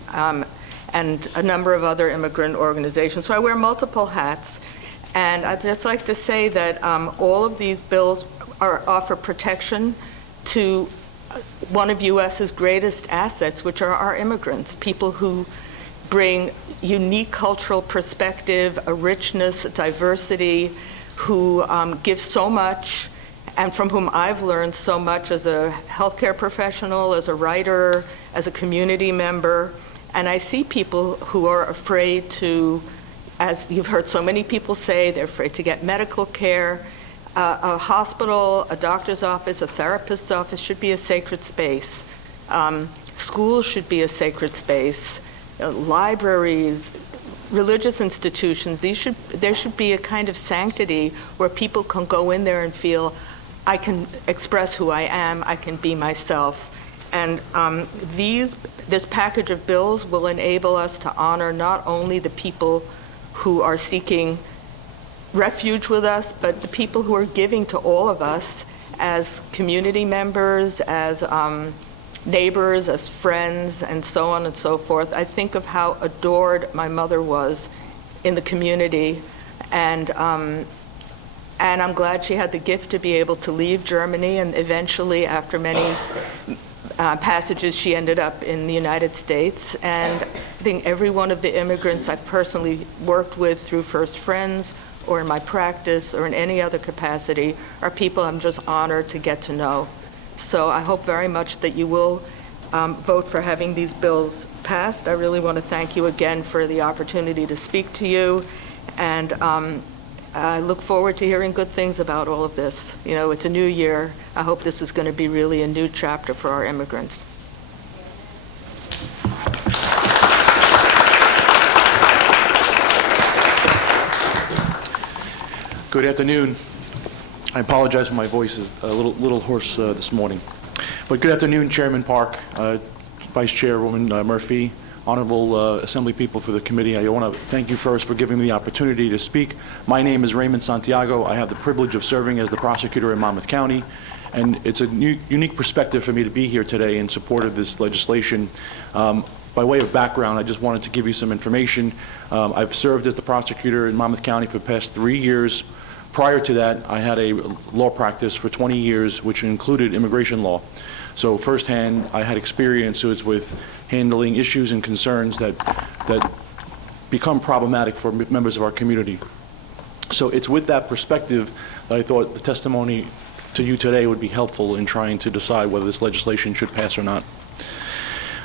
and a number of other immigrant organizations. So I wear multiple hats. And I'd just like to say that all of these bills offer protection to one of U.S.'s greatest assets, which are our immigrants, people who bring unique cultural perspective, a richness, a diversity, who give so much, and from whom I've learned so much as a healthcare professional, as a writer, as a community member. And I see people who are afraid to, as you've heard so many people say, they're afraid to get medical care. A hospital, a doctor's office, a therapist's office should be a sacred space. Schools should be a sacred space. Libraries, religious institutions, there should be a kind of sanctity where people can go in there and feel, I can express who I am, I can be myself. And this package of bills will enable us to honor not only the people who are seeking refuge with us, but the people who are giving to all of us as community members, as neighbors, as friends, and so on and so forth. I think of how adored my mother was in the community, and I'm glad she had the gift to be able to leave Germany, and eventually, after many passages, she ended up in the United States. And I think every one of the immigrants I've personally worked with through First Friends or in my practice or in any other capacity are people I'm just honored to get to know. So I hope very much that you will vote for having these bills passed. I really want to thank you again for the opportunity to speak to you, and I look forward to hearing good things about all of this. You know, it's a new year. I hope this is going to be really a new chapter for our immigrants. Good afternoon. I apologize for my voice is a little hoarse this morning. But good afternoon, Chairman Park, Vice Chairwoman Murphy, honorable assembly people for the committee. I want to thank you first for giving me the opportunity to speak. My name is Raymond Santiago. I have the privilege of serving as the prosecutor in Monmouth County, and it's a unique perspective for me to be here today in support of this legislation. By way of background, I just wanted to give you some information. I've served as the prosecutor in Monmouth County for the past 3 years. Prior to that, I had a law practice for 20 years, which included immigration law. So firsthand, I had experiences with handling issues and concerns that become problematic for members of our community. So it's with that perspective that I thought the testimony to you today would be helpful in trying to decide whether this legislation should pass or not.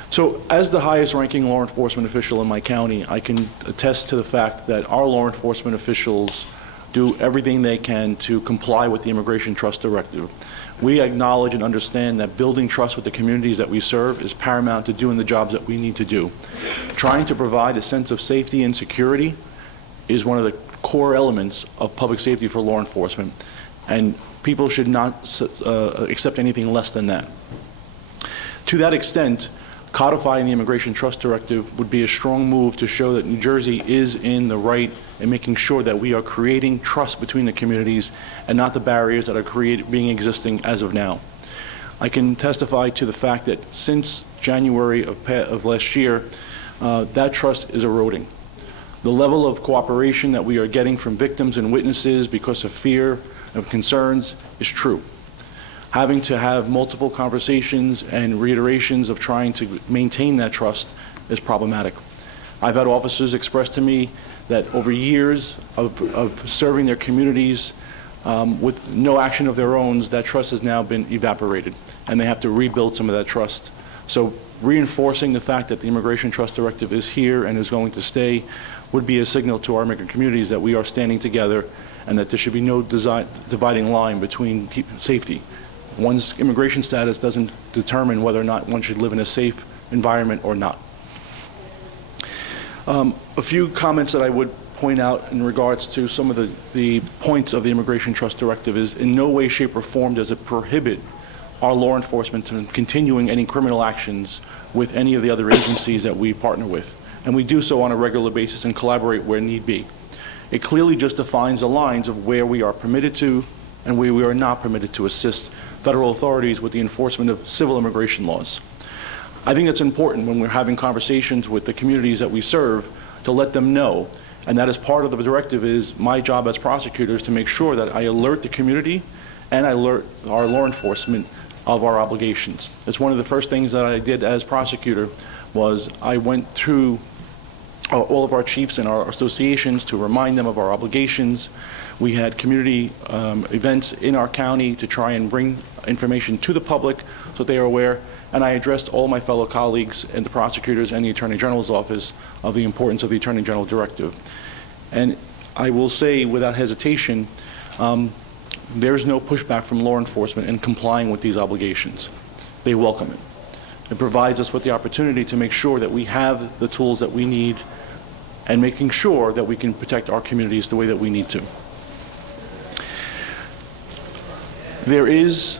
So as the highest ranking law enforcement official in my county, I can attest to the fact that our law enforcement officials do everything they can to comply with the Immigration Trust Directive. We acknowledge and understand that building trust with the communities that we serve is paramount to doing the jobs that we need to do. Trying to provide a sense of safety and security is one of the core elements of public safety for law enforcement, and people should not accept anything less than that. To that extent, codifying the Immigration Trust Directive would be a strong move to show that New Jersey is in the right in making sure that we are creating trust between the communities and not the barriers that are being existing as of now. I can testify to the fact that since January of last year, that trust is eroding. The level of cooperation that we are getting from victims and witnesses because of fear and concerns is true. Having to have multiple conversations and reiterations of trying to maintain that trust is problematic. I've had officers express to me that over years of serving their communities with no action of their own, that trust has now been evaporated, and they have to rebuild some of that trust. So reinforcing the fact that the Immigration Trust Directive is here and is going to stay would be a signal to our immigrant communities that we are standing together and that there should be no dividing line between safety. One's immigration status doesn't determine whether or not one should live in a safe environment or not. A few comments that I would point out in regards to some of the points of the Immigration Trust Directive is in no way, shape, or form does it prohibit our law enforcement from continuing any criminal actions with any of the other agencies that we partner with. And we do so on a regular basis and collaborate where need be. It clearly just defines the lines of where we are permitted to and where we are not permitted to assist federal authorities with the enforcement of civil immigration laws. I think it's important when we're having conversations with the communities that we serve to let them know, and that is part of the directive is my job as prosecutors to make sure that I alert the community and I alert our law enforcement of our obligations. It's one of the first things that I did as prosecutor was I went through all of our chiefs and our associations to remind them of our obligations. We had community events in our county to try and bring information to the public so they are aware. And I addressed all my fellow colleagues and the prosecutors and the Attorney General's office of the importance of the Attorney General Directive. And I will say without hesitation, there's no pushback from law enforcement in complying with these obligations. They welcome it. It provides us with the opportunity to make sure that we have the tools that we need and making sure that we can protect our communities the way that we need to. There is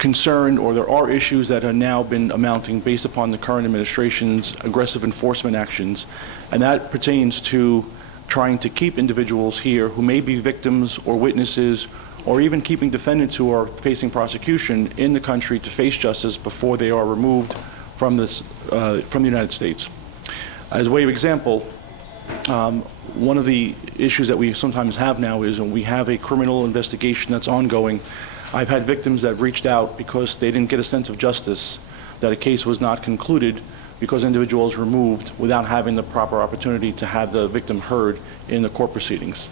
concern, or there are issues that have now been amounting based upon the current administration's aggressive enforcement actions, and that pertains to trying to keep individuals here who may be victims or witnesses, or even keeping defendants who are facing prosecution in the country to face justice before they are removed from the United States. As a way of example, one of the issues that we sometimes have now is when we have a criminal investigation that's ongoing, I've had victims that reached out because they didn't get a sense of justice, that a case was not concluded because individuals removed without having the proper opportunity to have the victim heard in the court proceedings.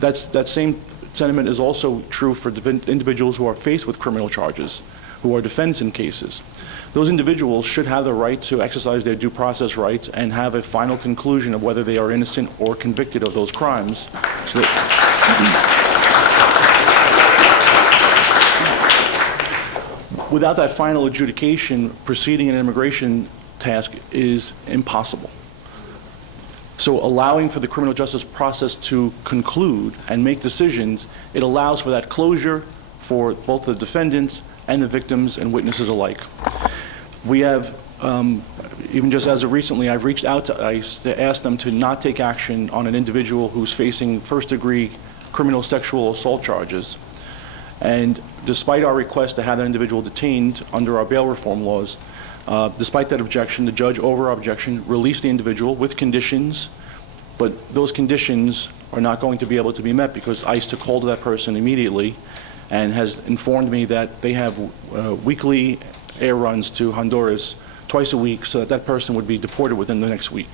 That same sentiment is also true for individuals who are faced with criminal charges, who are defendants in cases. Those individuals should have the right to exercise their due process rights and have a final conclusion of whether they are innocent or convicted of those crimes. So without that final adjudication, proceeding an immigration task is impossible. So allowing for the criminal justice process to conclude and make decisions, it allows for that closure for both the defendants and the victims and witnesses alike. We have, even just as of recently, I've reached out to ICE to ask them to not take action on an individual who's facing first-degree criminal sexual assault charges. And despite our request to have that individual detained under our bail reform laws, despite that objection, the judge, over our objection, released the individual with conditions, but those conditions are not going to be able to be met because ICE took hold of that person immediately and has informed me that they have weekly air runs to Honduras twice a week so that that person would be deported within the next week.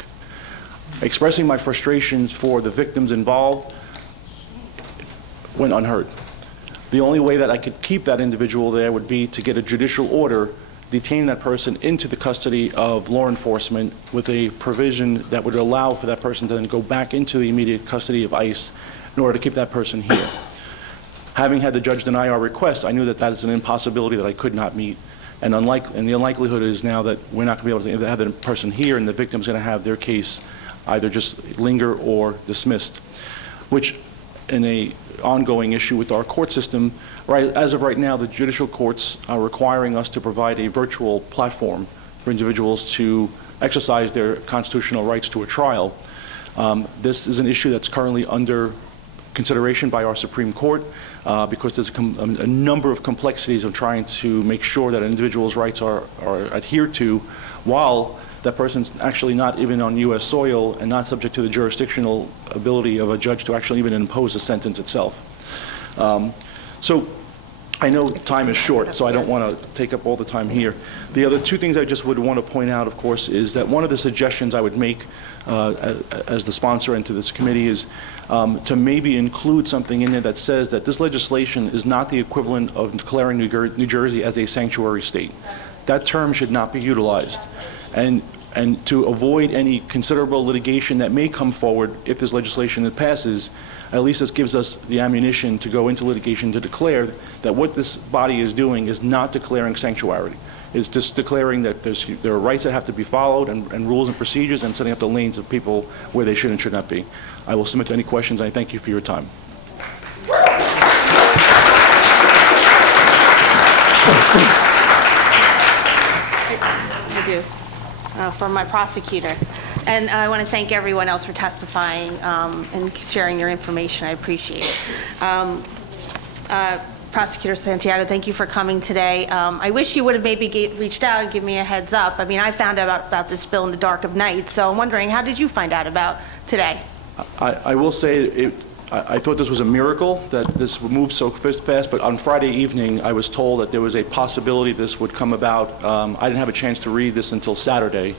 Expressing my frustrations for the victims involved went unheard. The only way that I could keep that individual there would be to get a judicial order detaining that person into the custody of law enforcement with a provision that would allow for that person to then go back into the immediate custody of ICE in order to keep that person here. Having had the judge deny our request, I knew that that is an impossibility that I could not meet. And the unlikelihood is now that we're not going to be able to have that person here and the victim's going to have their case either just linger or dismissed, which in a ongoing issue with our court system, right, as of right now, the judicial courts are requiring us to provide a virtual platform for individuals to exercise their constitutional rights to a trial. This is an issue that's currently under consideration by our Supreme Court because there's a number of complexities of trying to make sure that an individual's rights are adhered to while that person's actually not even on U.S. soil and not subject to the jurisdictional ability of a judge to actually even impose a sentence itself. So I know time is short, so I don't want to take up all the time here. The other two things I just would want to point out, of course, is that one of the suggestions I would make as the sponsor and to this committee is to maybe include something in there that says that this legislation is not the equivalent of declaring New Jersey as a sanctuary state. That term should not be utilized. And to avoid any considerable litigation that may come forward if this legislation passes, at least this gives us the ammunition to go into litigation to declare that what this body is doing is not declaring sanctuary. It's just declaring that there are rights that have to be followed and rules and procedures and setting up the lanes of people where they should and should not be. I will submit to any questions. I thank you for your time. I do. For my prosecutor. And I want to thank everyone else for testifying and sharing your information. I appreciate it. Prosecutor Santiago, thank you for coming today. I wish you would have maybe reached out and given me a heads up. I mean, I found out about this bill in the dark of night, so I'm wondering, how did you find out about today? I will say I thought this was a miracle that this moved so fast, but on Friday evening I was told that there was a possibility this would come about. I didn't have a chance to read this until Saturday,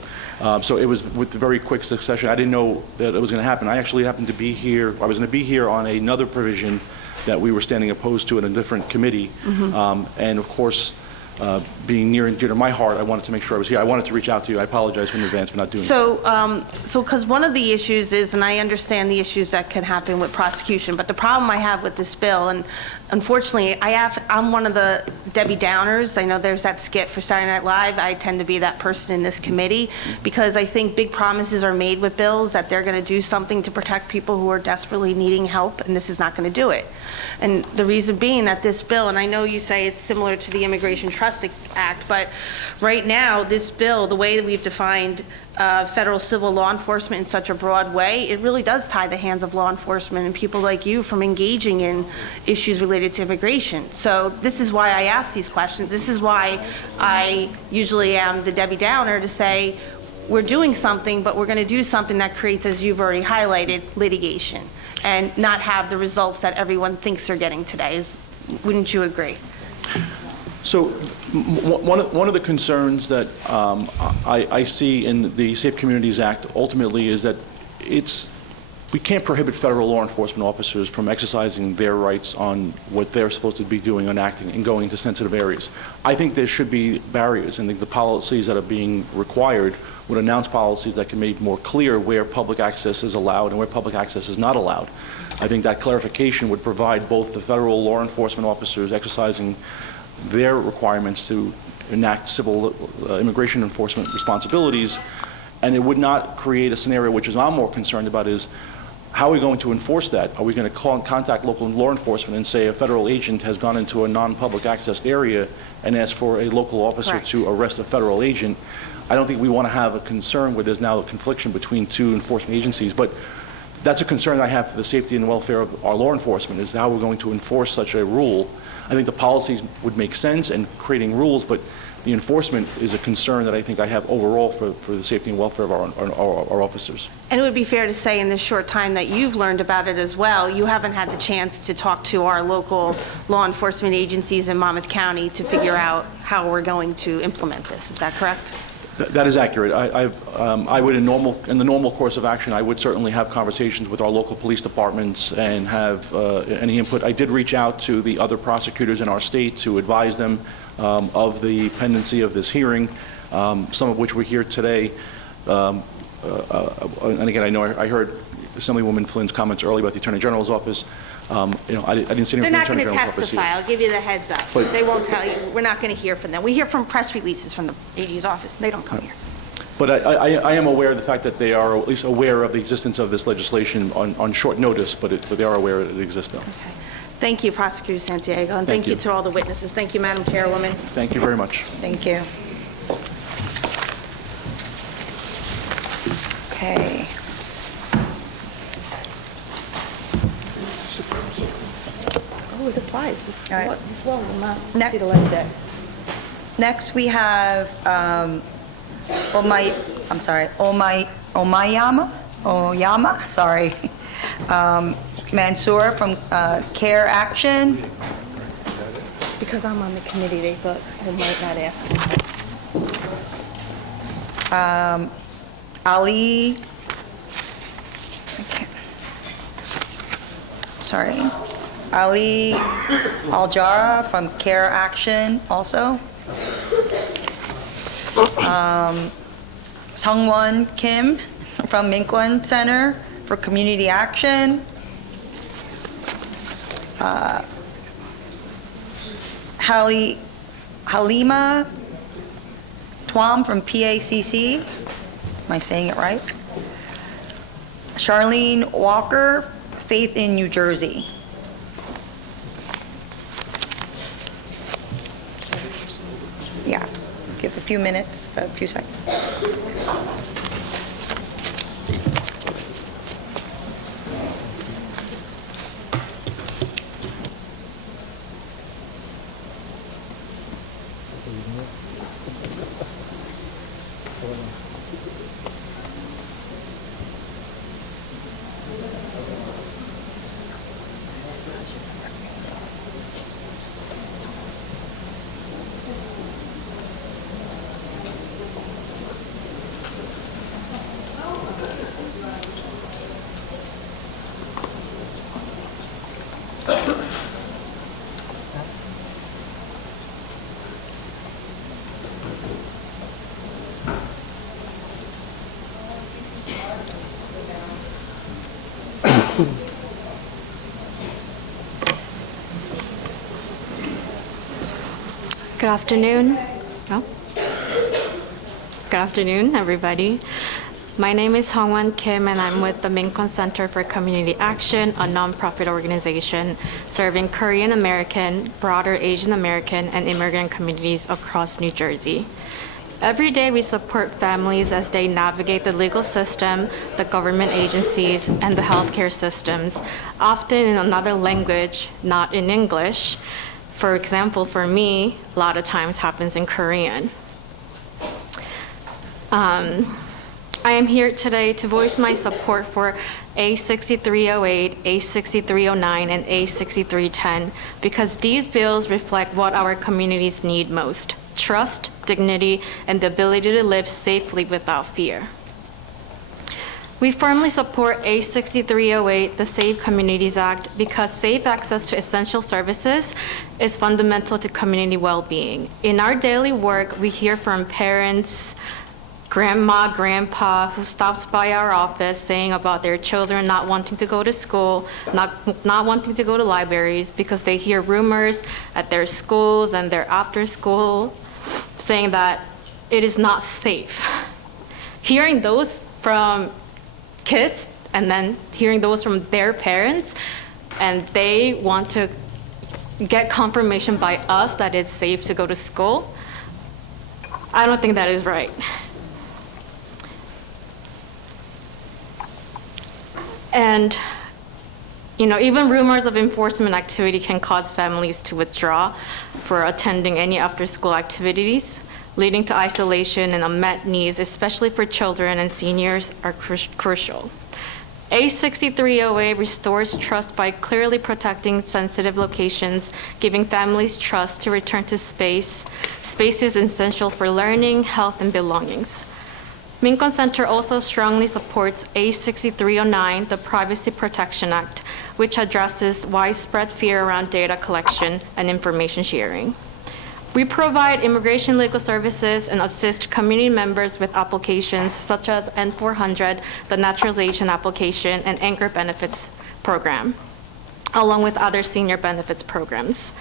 so it was with very quick succession. I didn't know that it was going to happen. I actually happened to be here. I was going to be here on another provision that we were standing opposed to in a different committee, and of course being near and dear to my heart, I wanted to make sure I was here. I wanted to reach out to you. I apologize in advance for not doing that. So, because one of the issues is, and I understand the issues that can happen with prosecution, but the problem I have with this bill, and unfortunately, I'm one of the Debbie Downers. I know there's that skit for Saturday Night Live. I tend to be that person in this committee because I think big promises are made with bills that they're going to do something to protect people who are desperately needing help, and this is not going to do it. And the reason being that this bill, and I know you say it's similar to the Immigration Trust Act, but right now, this bill, the way that we've defined federal civil law enforcement in such a broad way, it really does tie the hands of law enforcement and people like you from engaging in issues related to immigration. So this is why I ask these questions. This is why I usually am the Debbie Downer to say, we're doing something, but we're going to do something that creates, as you've already highlighted, litigation, and not have the results that everyone thinks they're getting today. Wouldn't you agree? So one of the concerns that I see in the Safe Communities Act ultimately is that we can't prohibit federal law enforcement officers from exercising their rights on what they're supposed to be doing on acting and going to sensitive areas. I think there should be barriers, and the policies that are being required would announce policies that can make more clear where public access is allowed and where public access is not allowed. I think that clarification would provide both the federal law enforcement officers exercising their requirements to enact civil immigration enforcement responsibilities, and it would not create a scenario which is I'm more concerned about is how are we going to enforce that? Are we going to contact local law enforcement and say a federal agent has gone into a non-public accessed area and asked for a local officer Correct. to arrest a federal agent? I don't think we want to have a concern where there's now a confliction between two enforcement agencies, but that's a concern I have for the safety and welfare of our law enforcement, is how we're going to enforce such a rule. I think the policies would make sense in creating rules, but the enforcement is a concern that I think I have overall for the safety and welfare of our officers. And it would be fair to say in this short time that you've learned about it as well, you haven't had the chance to talk to our local law enforcement agencies in Monmouth County to figure out how we're going to implement this. Is that correct? That is accurate. I would, in the normal course of action, I would certainly have conversations with our local police departments and have any input. I did reach out to the other prosecutors in our state to advise them of the pendency of this hearing, some of which were here today. And again, I know I heard Assemblywoman Flynn's comments earlier about the Attorney General's office. I didn't see anything from They're the not Attorney going to General's office testify. either. I'll give you the heads up. But- They won't tell you. We're not going to hear from them. We hear from press releases from the AG's office. They don't come here. But I am aware of the fact that they are at least aware of the existence of this legislation on short notice, but they are aware that it exists now. Okay. Thank you, Prosecutor Santiago, and Thank thank you you. to all the witnesses. Thank you, Madam Chairwoman. Thank you very much. Thank you. Okay. Oh, it applies. This All right. this well will not Ne- see the light of day. Next, we have Oyama, sorry, Mansour from Care Action. Because I'm on the committee, they thought I might not ask. Ali, Ali Aljara from Care Action also. Sungwon Kim from Minkwon Center for Community Action. Halima Twam from PACC. Am I saying it right? Charlene Walker, Faith in New Jersey. Yeah, give a few minutes, a few seconds. Good afternoon. Oh. Good afternoon, everybody. My name is Hongwan Kim, and I'm with the Immigrant Center for Community Action, a nonprofit organization serving Korean American, broader Asian American, and immigrant communities across New Jersey. Every day we support families as they navigate the legal system, the government agencies, and the healthcare systems, often in another language, not in English. For example, for me, a lot of times happens in Korean. I am here today to voice my support for A6308, A6309, and A6310 because these bills reflect what our communities need most: trust, dignity, and the ability to live safely without fear. We firmly support A6308, the Save Communities Act, because safe access to essential services is fundamental to community well-being. In our daily work, we hear from parents, grandma, grandpa, who stops by our office saying about their children not wanting to go to school, not wanting to go to libraries because they hear rumors at their schools and their after school saying that it is not safe. Hearing those from kids and then hearing those from their parents, and they want to get confirmation by us that it's safe to go to school, I don't think that is right. And, you know, even rumors of enforcement activity can cause families to withdraw for attending any after-school activities, leading to isolation and unmet needs, especially for children and seniors, are crucial. A6308 restores trust by clearly protecting sensitive locations, giving families trust to return to space. Space is essential for learning, health, and belongings. Immigrant Center also strongly supports A6309, the Privacy Protection Act, which addresses widespread fear around data collection and information sharing. We provide immigration legal services and assist community members with applications such as N400, the naturalization application, and Anchor Benefits Program, along with other senior benefits programs.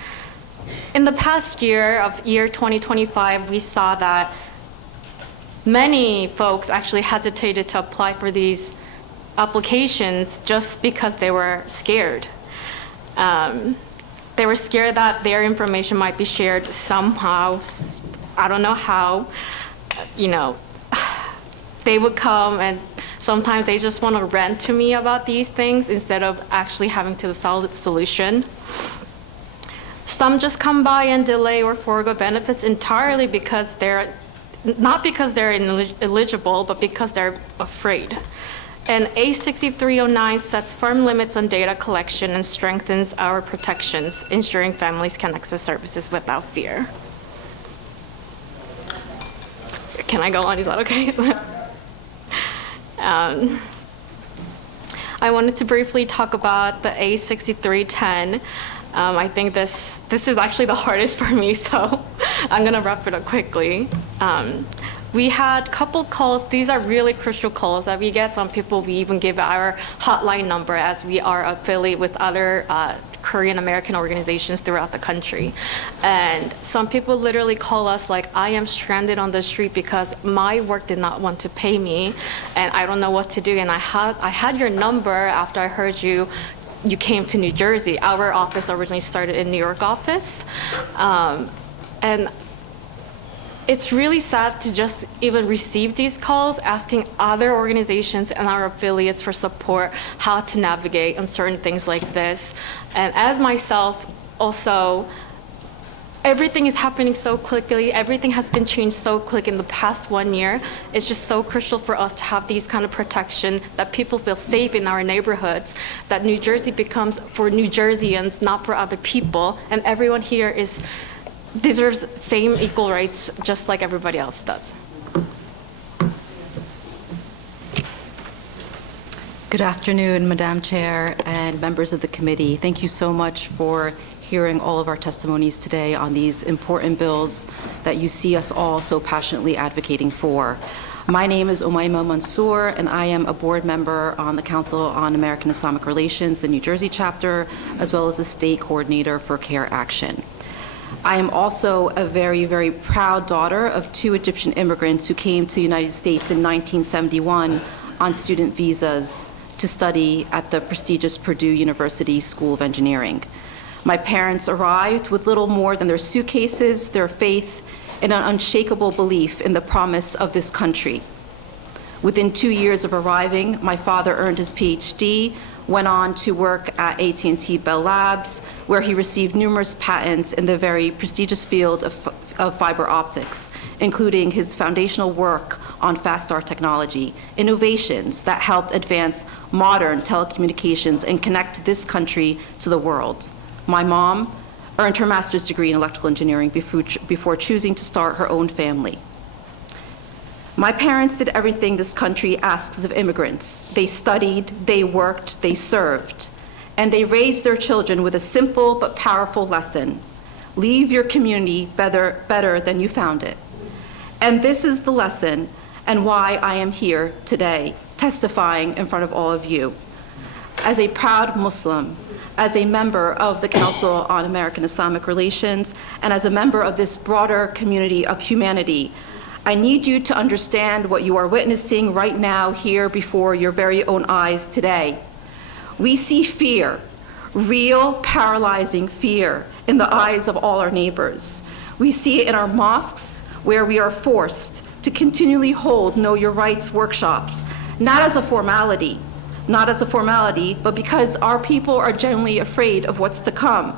In the past year of year 2025, we saw that many folks actually hesitated to apply for these applications just because they were scared. They were scared that their information might be shared somehow. I don't know how. You know, they would come and sometimes they just want to rant to me about these things instead of actually having to solve the solution. Some just come by and delay or forego benefits entirely because not because they're ineligible, but because they're afraid. And A6309 sets firm limits on data collection and strengthens our protections, ensuring families can access services without fear. Can I go on? Is that okay? I wanted to briefly talk about the A6310. I think this is actually the hardest for me, so I'm gonna wrap it up quickly. We had a couple calls. These are really crucial calls that we get. Some people, we even give our hotline number as we are affiliated with other Korean American organizations throughout the country. And some people literally call us like, I am stranded on the street because my work did not want to pay me and I don't know what to do. And I had your number after I heard you came to New Jersey. Our office originally started in New York office. And it's really sad to just even receive these calls asking other organizations and our affiliates for support, how to navigate on certain things like this. And as myself, also, everything is happening so quickly. Everything has been changed so quick in the past 1 year. It's just so crucial for us to have these kind of protection, that people feel safe in our neighborhoods, that New Jersey becomes for New Jerseyans, not for other people. And everyone here deserves same equal rights just like everybody else does. Good afternoon, Madam Chair and members of the committee. Thank you so much for hearing all of our testimonies today on these important bills that you see us all so passionately advocating for. My name is Umayma Mansour, and I am a board member on the Council on American Islamic Relations, the New Jersey chapter, as well as the state coordinator for CARE Action. I am also a very, very proud daughter of 2 Egyptian immigrants who came to the United States in 1971 on student visas to study at the prestigious Purdue University School of Engineering. My parents arrived with little more than their suitcases, their faith, and an unshakable belief in the promise of this country. Within 2 years of arriving, my father earned his PhD, went on to work at AT&T Bell Labs, where he received numerous patents in the very prestigious field of fiber optics, including his foundational work on fast start technology, innovations that helped advance modern telecommunications and connect this country to the world. My mom earned her master's degree in electrical engineering before choosing to start her own family. My parents did everything this country asks of immigrants. They studied, they worked, they served, and they raised their children with a simple but powerful lesson: leave your community better than you found it. And this is the lesson and why I am here today, testifying in front of all of you. As a proud Muslim, as a member of the Council on American Islamic Relations, and as a member of this broader community of humanity, I need you to understand what you are witnessing right now here before your very own eyes today. We see fear, real paralyzing fear, in the eyes of all our neighbors. We see it in our mosques, where we are forced to continually hold Know Your Rights workshops, not as a formality, but because our people are genuinely afraid of what's to come.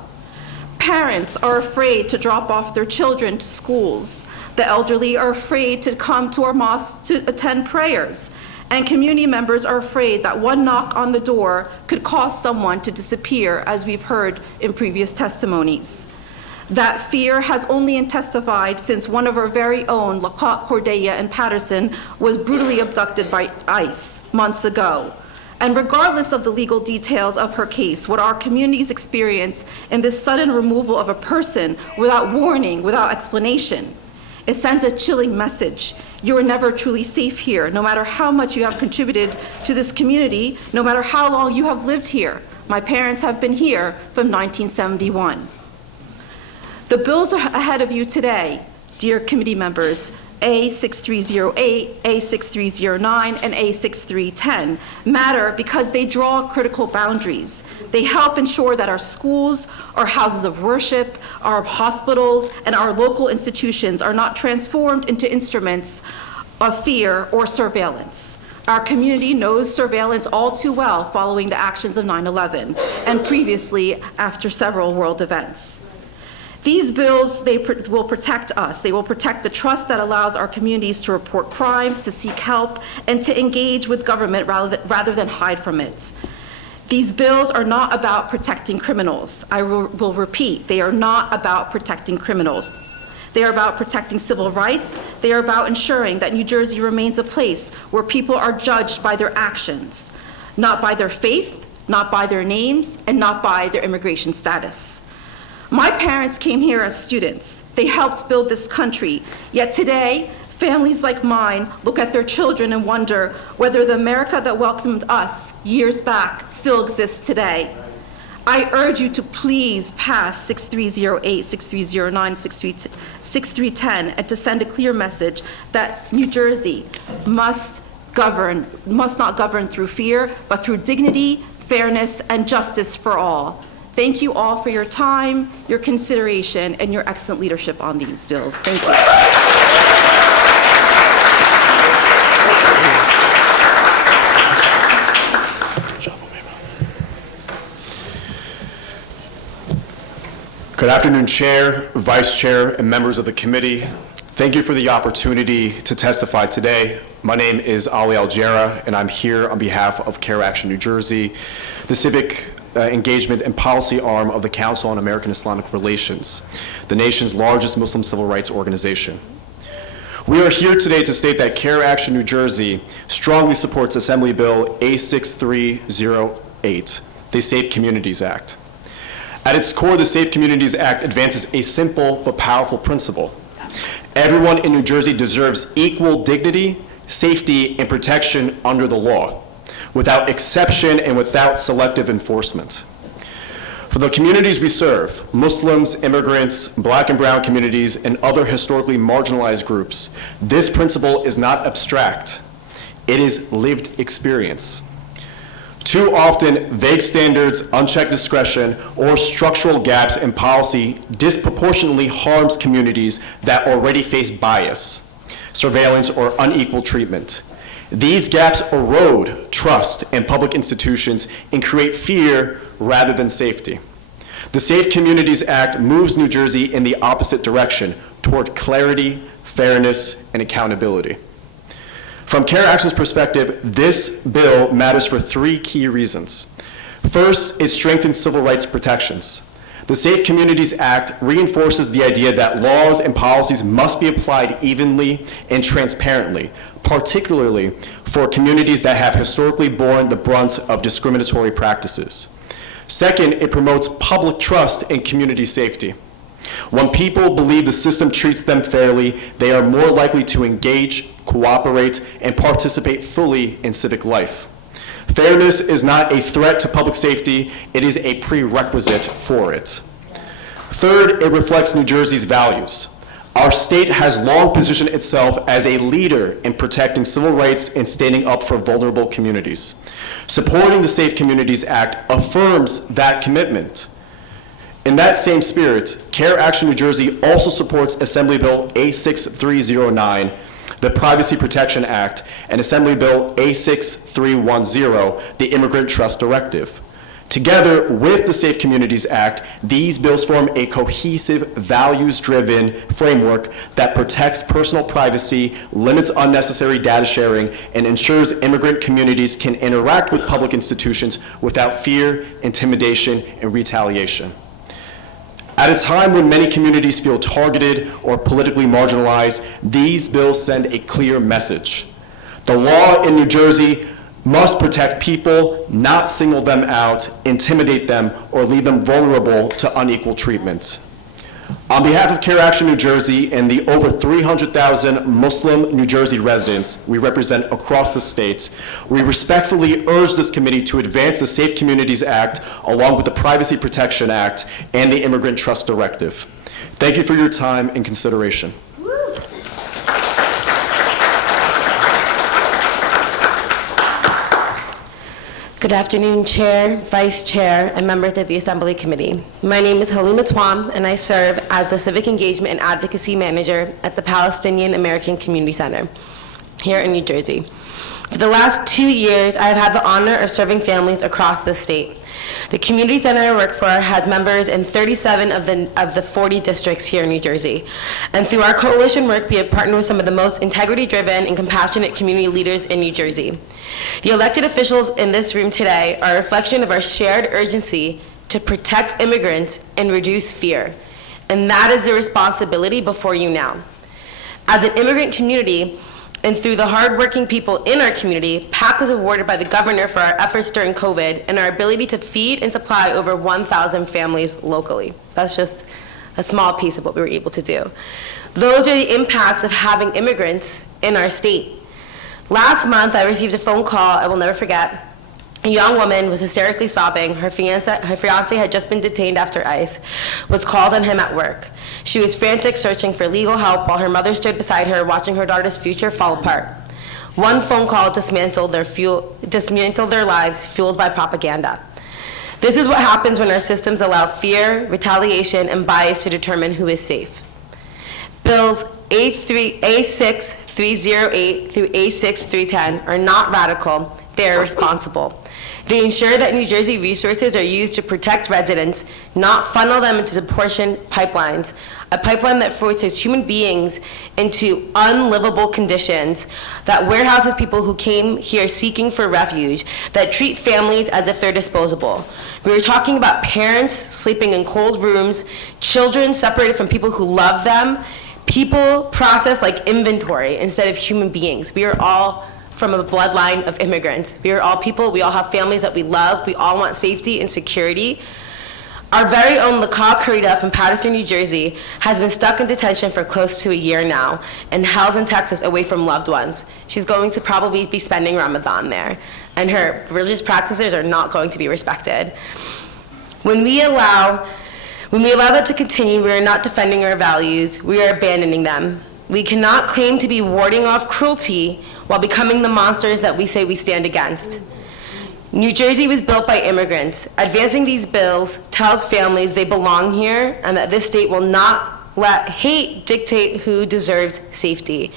Parents are afraid to drop off their children to schools. The elderly are afraid to come to our mosques to attend prayers. And community members are afraid that one knock on the door could cause someone to disappear, as we've heard in previous testimonies. That fear has only intensified since one of our very own, Lakat Cordeya in Patterson, was brutally abducted by ICE months ago. And regardless of the legal details of her case, what our communities experience in this sudden removal of a person without warning, without explanation, it sends a chilling message. You are never truly safe here, no matter how much you have contributed to this community, no matter how long you have lived here. My parents have been here from 1971. The bills are ahead of you today, dear committee members, A6308, A6309, and A6310, matter because they draw critical boundaries. They help ensure that our schools, our houses of worship, our hospitals, and our local institutions are not transformed into instruments of fear or surveillance. Our community knows surveillance all too well following the actions of 9/11 and previously after several world events. These bills, will protect us. They will protect the trust that allows our communities to report crimes, to seek help, and to engage with government rather than hide from it. These bills are not about protecting criminals. I will repeat, they are not about protecting criminals. They are about protecting civil rights. They are about ensuring that New Jersey remains a place where people are judged by their actions, not by their faith, not by their names, and not by their immigration status. My parents came here as students. They helped build this country. Yet today, families like mine look at their children and wonder whether the America that welcomed us years back still exists today. I urge you to please pass 6308, 6309, 6310, and to send a clear message that New Jersey must not govern through fear, but through dignity, fairness, and justice for all. Thank you all for your time, your consideration, and your excellent leadership on these bills. Thank you. Good afternoon, Chair, Vice Chair, and members of the committee. Thank you for the opportunity to testify today. My name is Ali Aljera, and I'm here on behalf of CARE Action New Jersey, the civic engagement and policy arm of the Council on American Islamic Relations, the nation's largest Muslim civil rights organization. We are here today to state that CARE Action New Jersey strongly supports Assembly Bill A6308, the Safe Communities Act. At its core, the Safe Communities Act advances a simple but powerful principle. Everyone in New Jersey deserves equal dignity, safety, and protection under the law, without exception and without selective enforcement. For the communities we serve, Muslims, immigrants, Black and brown communities, and other historically marginalized groups, this principle is not abstract. It is lived experience. Too often, vague standards, unchecked discretion, or structural gaps in policy disproportionately harms communities that already face bias, surveillance, or unequal treatment. These gaps erode trust in public institutions and create fear rather than safety. The Safe Communities Act moves New Jersey in the opposite direction, toward clarity, fairness, and accountability. From Care Action's perspective, this bill matters for three key reasons. First, it strengthens civil rights protections. The Safe Communities Act reinforces the idea that laws and policies must be applied evenly and transparently, particularly for communities that have historically borne the brunt of discriminatory practices. Second, it promotes public trust and community safety. When people believe the system treats them fairly, they are more likely to engage, cooperate, and participate fully in civic life. Fairness is not a threat to public safety, it is a prerequisite for it. Third, it reflects New Jersey's values. Our state has long positioned itself as a leader in protecting civil rights and standing up for vulnerable communities. Supporting the Safe Communities Act affirms that commitment. In that same spirit, Care Action New Jersey also supports Assembly Bill A6309, the Privacy Protection Act, and Assembly Bill A6310, the Immigrant Trust Directive. Together with the Safe Communities Act, these bills form a cohesive, values-driven framework that protects personal privacy, limits unnecessary data sharing, and ensures immigrant communities can interact with public institutions without fear, intimidation, and retaliation. At a time when many communities feel targeted or politically marginalized, these bills send a clear message. The law in New Jersey must protect people, not single them out, intimidate them, or leave them vulnerable to unequal treatment. On behalf of Care Action New Jersey and the over 300,000 Muslim New Jersey residents we represent across the state, we respectfully urge this committee to advance the Safe Communities Act along with the Privacy Protection Act and the Immigrant Trust Directive. Thank you for your time and consideration. Good afternoon, Chair, Vice Chair, and members of the Assembly Committee. My name is Halima Twam, and I serve as the Civic Engagement and Advocacy Manager at the Palestinian American Community Center here in New Jersey. For the last 2 years, I have had the honor of serving families across the state. The community center I work for has members in 37 of the 40 districts here in New Jersey. And through our coalition work, we have partnered with some of the most integrity-driven and compassionate community leaders in New Jersey. The elected officials in this room today are a reflection of our shared urgency to protect immigrants and reduce fear. And that is the responsibility before you now. As an immigrant community, and through the hardworking people in our community, PAC was awarded by the governor for our efforts during COVID and our ability to feed and supply over 1,000 families locally. That's just a small piece of what we were able to do. Those are the impacts of having immigrants in our state. Last month, I received a phone call I will never forget. A young woman was hysterically sobbing. Her fiance had just been detained after ICE, was called on him at work. She was frantic, searching for legal help while her mother stood beside her, watching her daughter's future fall apart. One phone call dismantled their lives, fueled by propaganda. This is what happens when our systems allow fear, retaliation, and bias to determine who is safe. Bills A6308 through A6310 are not radical, they are responsible. They ensure that New Jersey resources are used to protect residents, not funnel them into apportioned pipelines, a pipeline that forces human beings into unlivable conditions, that warehouses people who came here seeking for refuge, that treat families as if they're disposable. We were talking about parents sleeping in cold rooms, children separated from people who love them, people processed like inventory instead of human beings. We are all from a bloodline of immigrants. We are all people, we all have families that we love, we all want safety and security. Our very own LaCaw Carita from Paterson, New Jersey, has been stuck in detention for close to a year now and held in Texas away from loved ones. She's going to probably be spending Ramadan there, and her religious practices are not going to be respected. When we allow that to continue, we are not defending our values, we are abandoning them. We cannot claim to be warding off cruelty while becoming the monsters that we say we stand against. New Jersey was built by immigrants. Advancing these bills tells families they belong here and that this state will not let hate dictate who deserves safety.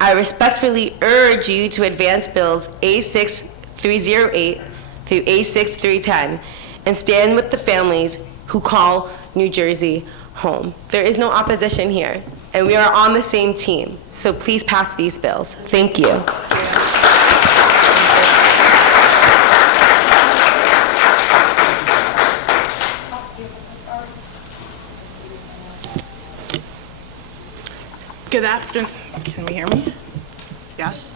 I respectfully urge you to advance bills A6308 through A6310 and stand with the families who call New Jersey home. There is no opposition here, and we are on the same team. So please pass these bills. Thank you. Good afternoon. Can we hear me? Yes.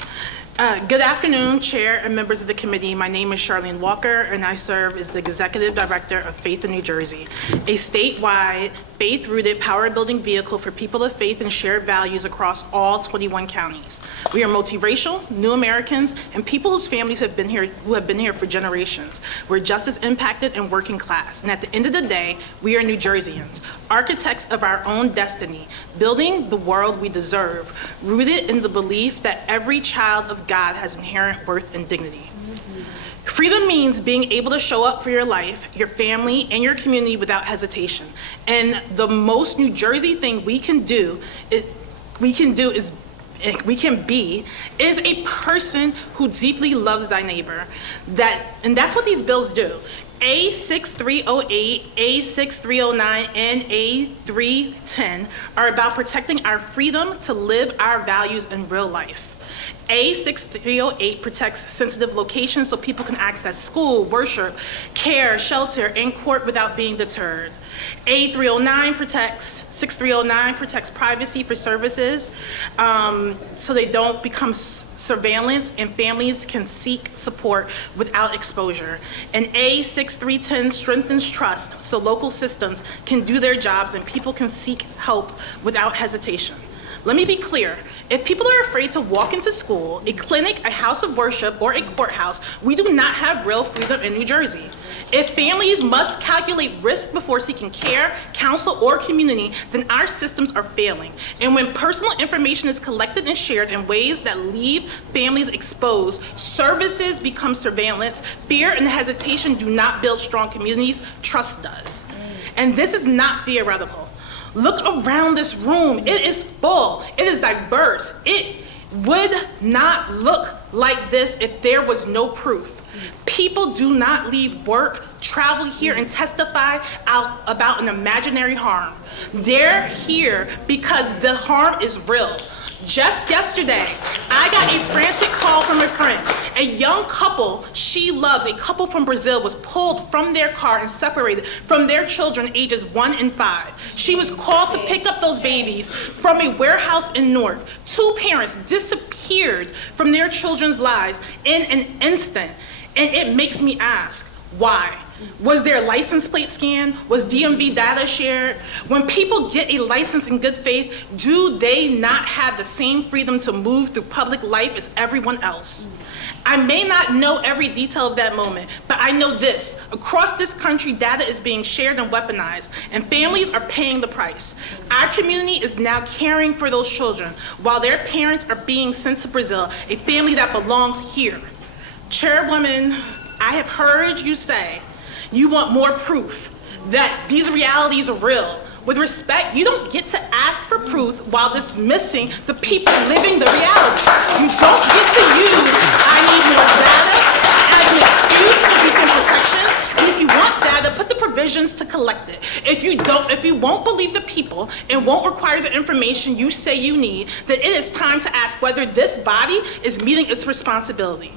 Good afternoon, Chair and members of the committee. My name is Charlene Walker, and I serve as the Executive Director of Faith in New Jersey, a statewide, faith-rooted power-building vehicle for people of faith and shared values across all 21 counties. We are multiracial, new Americans, and people whose families have been here, who have been here for generations. We're just as impacted and working class, and at the end of the day, we are New Jerseyans, architects of our own destiny, building the world we deserve, rooted in the belief that every child of God has inherent worth and dignity. Freedom means being able to show up for your life, your family, and your community without hesitation. And the most New Jersey thing we can be is a person who deeply loves thy neighbor. And that's what these bills do. A6308, A6309, and A310 are about protecting our freedom to live our values in real life. A6308 protects sensitive locations so people can access school, worship, care, shelter, and court without being deterred. A6309 protects privacy for services so they don't become surveillance and families can seek support without exposure. And A6310 strengthens trust so local systems can do their jobs and people can seek help without hesitation. Let me be clear. If people are afraid to walk into school, a clinic, a house of worship, or a courthouse, we do not have real freedom in New Jersey. If families must calculate risk before seeking care, counsel, or community, then our systems are failing. And when personal information is collected and shared in ways that leave families exposed, services become surveillance, fear and hesitation do not build strong communities, trust does. And this is not theoretical. Look around this room. It is full. It is diverse. It would not look like this if there was no proof. People do not leave work, travel here, and testify out about an imaginary harm. They're here because the harm is real. Just yesterday, I got a frantic call from a friend. A young couple she loves, a couple from Brazil, was pulled from their car and separated from their children ages 1 and 5. She was called to pick up those babies from a warehouse in North. 2 parents disappeared from their children's lives in an instant. And it makes me ask, why? Was their license plate scanned? Was DMV data shared? When people get a license in good faith, do they not have the same freedom to move through public life as everyone else? I may not know every detail of that moment, but I know this. Across this country, data is being shared and weaponized, and families are paying the price. Our community is now caring for those children, while their parents are being sent to Brazil, a family that belongs here. Chairwoman, I have heard you say you want more proof that these realities are real. With respect, you don't get to ask for proof while dismissing the people living the reality. You don't get to use, I need more data, as an excuse to weaken protections. And if you want data, put the provisions to collect it. If you won't believe the people and won't require the information you say you need, then it is time to ask whether this body is meeting its responsibility.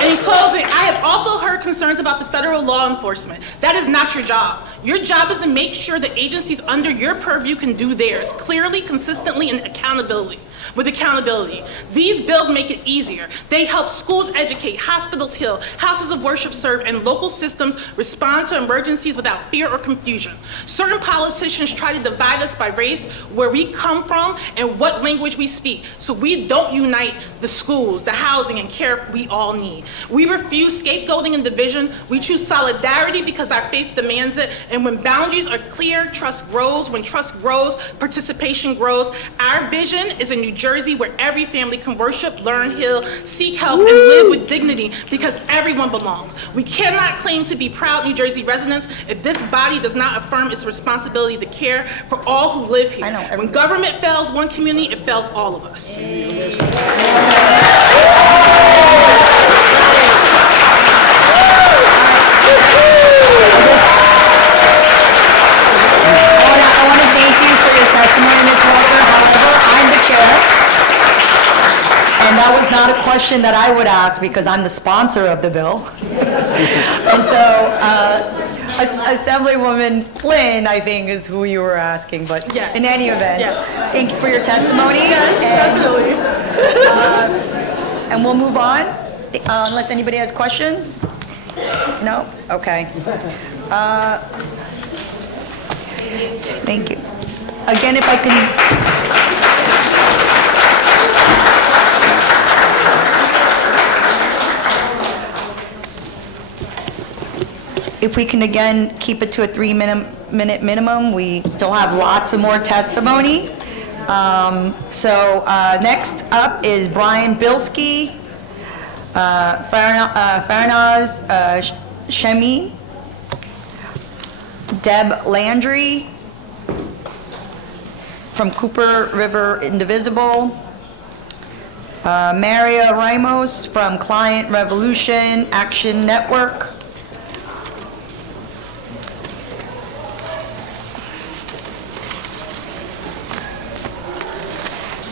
In closing, I have also heard concerns about the federal law enforcement. That is not your job. Your job is to make sure the agencies under your purview can do theirs, clearly, consistently, and accountability. with accountability. These bills make it easier. They help schools educate, hospitals heal, houses of worship serve, and local systems respond to emergencies without fear or confusion. Certain politicians try to divide us by race, where we come from, and what language we speak, so we don't unite the schools, the housing, and care we all need. We refuse scapegoating and division. We choose solidarity because our faith demands it, and when boundaries are clear, trust grows. When trust grows, participation grows. Our vision is a New Jersey where every family can worship, learn, heal, seek help, and live with dignity because everyone belongs. We cannot claim to be proud New Jersey residents if this body does not affirm its responsibility to care for all who live here. When government fails one community, it fails all of us. I want to thank you for your testimony, Ms. Walker. However, I'm the chair, and that was not a question that I would ask because I'm the sponsor of the bill. And so, Assemblywoman Flynn, I think, is who you were asking, but Yes. in any event, Yes. thank you for your testimony. Yes, definitely. And we'll move on, unless anybody has questions? No? Okay. Thank you. Again, if I can... If we can again keep it to a 3-minute minimum, we still have lots of more testimony. Next up is Brian Bilski, Farnaz Shemi, Deb Landry from Cooper River Indivisible, Maria Ramos from Client Revolution Action Network,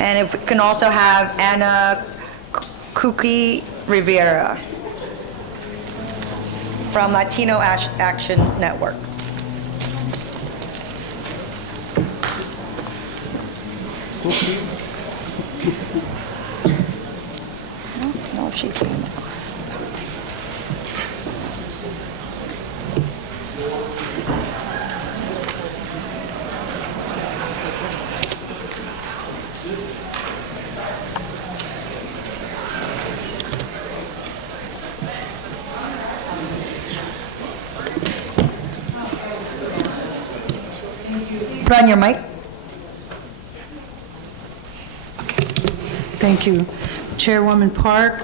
and if we can also have Anna Kuki Rivera from Latino Action Network. No, she came. Put on your mic. Thank you. Chairwoman Park,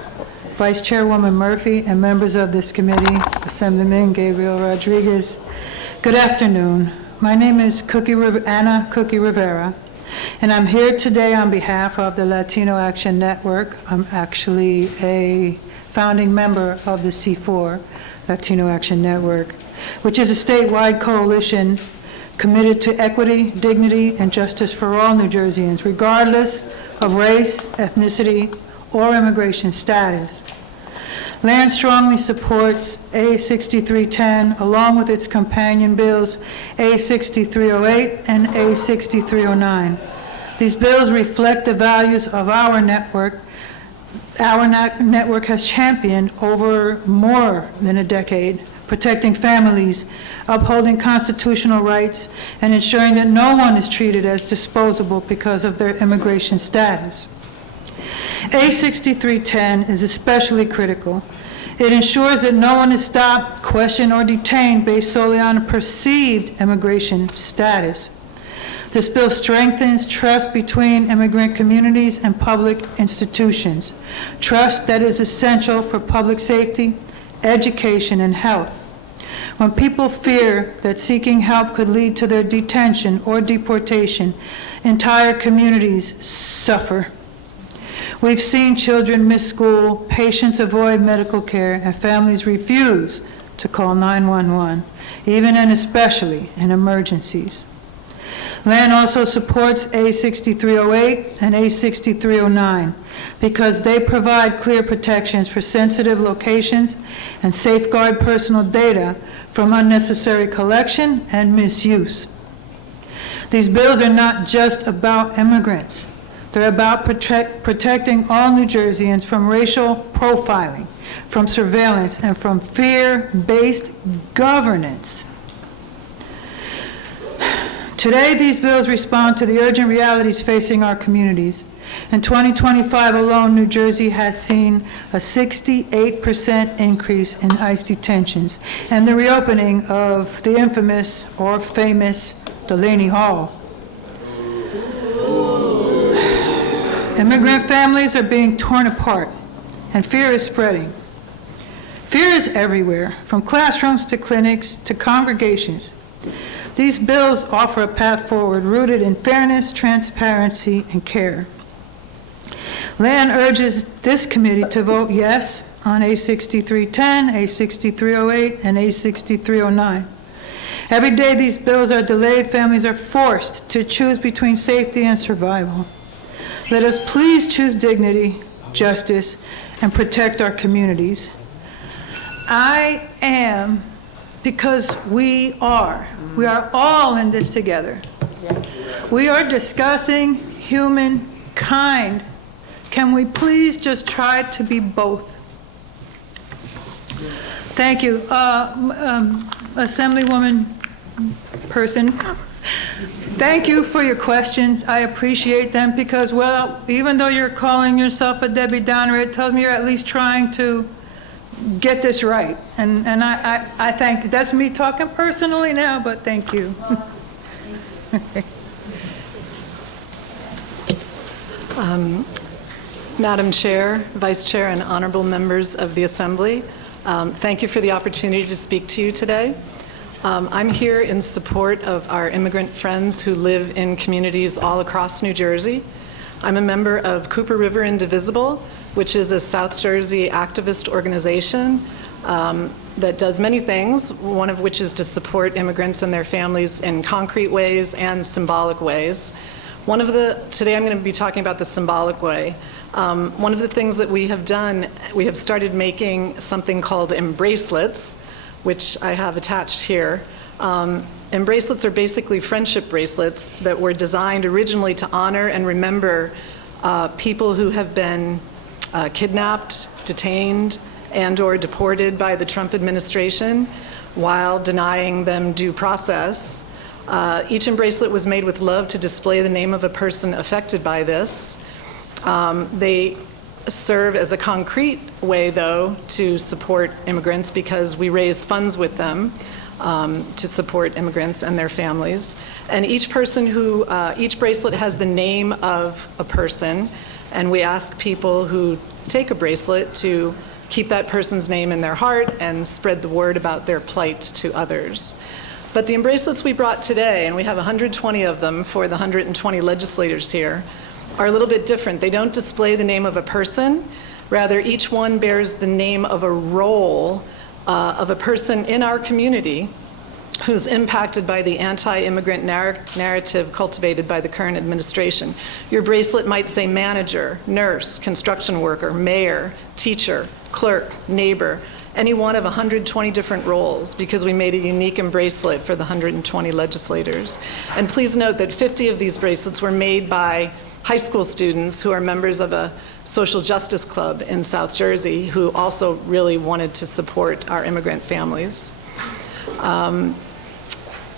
Vice Chairwoman Murphy, and members of this committee, Assemblyman Gabriel Rodriguez. Good afternoon. My name is Anna Cookie Rivera, and I'm here today on behalf of the Latino Action Network. I'm actually a founding member of the C4, Latino Action Network, which is a statewide coalition committed to equity, dignity, and justice for all New Jerseyans, regardless of race, ethnicity, or immigration status. LAN strongly supports A6310 along with its companion bills A6308 and A6309. These bills reflect the values of our network. Our network has championed over more than a decade, protecting families, upholding constitutional rights, and ensuring that no one is treated as disposable because of their immigration status. A6310 is especially critical. It ensures that no one is stopped, questioned, or detained based solely on a perceived immigration status. This bill strengthens trust between immigrant communities and public institutions, trust that is essential for public safety, education, and health. When people fear that seeking help could lead to their detention or deportation, entire communities suffer. We've seen children miss school, patients avoid medical care, and families refuse to call 911, even and especially in emergencies. LAN also supports A6308 and A6309 because they provide clear protections for sensitive locations and safeguard personal data from unnecessary collection and misuse. These bills are not just about immigrants. They're about protecting all New Jerseyans from racial profiling, from surveillance, and from fear-based governance. Today, these bills respond to the urgent realities facing our communities. In 2025 alone, New Jersey has seen a 68% increase in ICE detentions and the reopening of the infamous or famous Delaney Hall. Immigrant families are being torn apart, and fear is spreading. Fear is everywhere, from classrooms to clinics to congregations. These bills offer a path forward rooted in fairness, transparency, and care. LAN urges this committee to vote yes on A6310, A6308, and A6309. Every day these bills are delayed, families are forced to choose between safety and survival. Let us please choose dignity, justice, and protect our communities. I am, because we are all in this together. We are discussing humankind. Can we please just try to be both? Thank you. Assemblywoman person, thank you for your questions. I appreciate them because, well, even though you're calling yourself a Debbie Downer, it tells me you're at least trying to get this right. And I thank you. That's me talking personally now, but thank you. Madam Chair, Vice Chair, and honorable members of the Assembly, thank you for the opportunity to speak to you today. I'm here in support of our immigrant friends who live in communities all across New Jersey. I'm a member of Cooper River Indivisible, which is a South Jersey activist organization that does many things, one of which is to support immigrants and their families in concrete ways and symbolic ways. Today I'm going to be talking about the symbolic way. One of the things that we have done, we have started making something called embracelets, which I have attached here. Embracelets are basically friendship bracelets that were designed originally to honor and remember people who have been kidnapped, detained, and/or deported by the Trump administration while denying them due process. Each embracelet was made with love to display the name of a person affected by this. They serve as a concrete way, though, to support immigrants because we raise funds with them to support immigrants and their families. And each bracelet has the name of a person, and we ask people who take a bracelet to keep that person's name in their heart and spread the word about their plight to others. But the embracelets we brought today, and we have 120 of them for the 120 legislators here, are a little bit different. They don't display the name of a person. Rather, each one bears the name of a role of a person in our community who's impacted by the anti-immigrant narrative cultivated by the current administration. Your bracelet might say manager, nurse, construction worker, mayor, teacher, clerk, neighbor, any one of 120 different roles, because we made a unique bracelet for the 120 legislators. And please note that 50 of these bracelets were made by high school students who are members of a social justice club in South Jersey who also really wanted to support our immigrant families.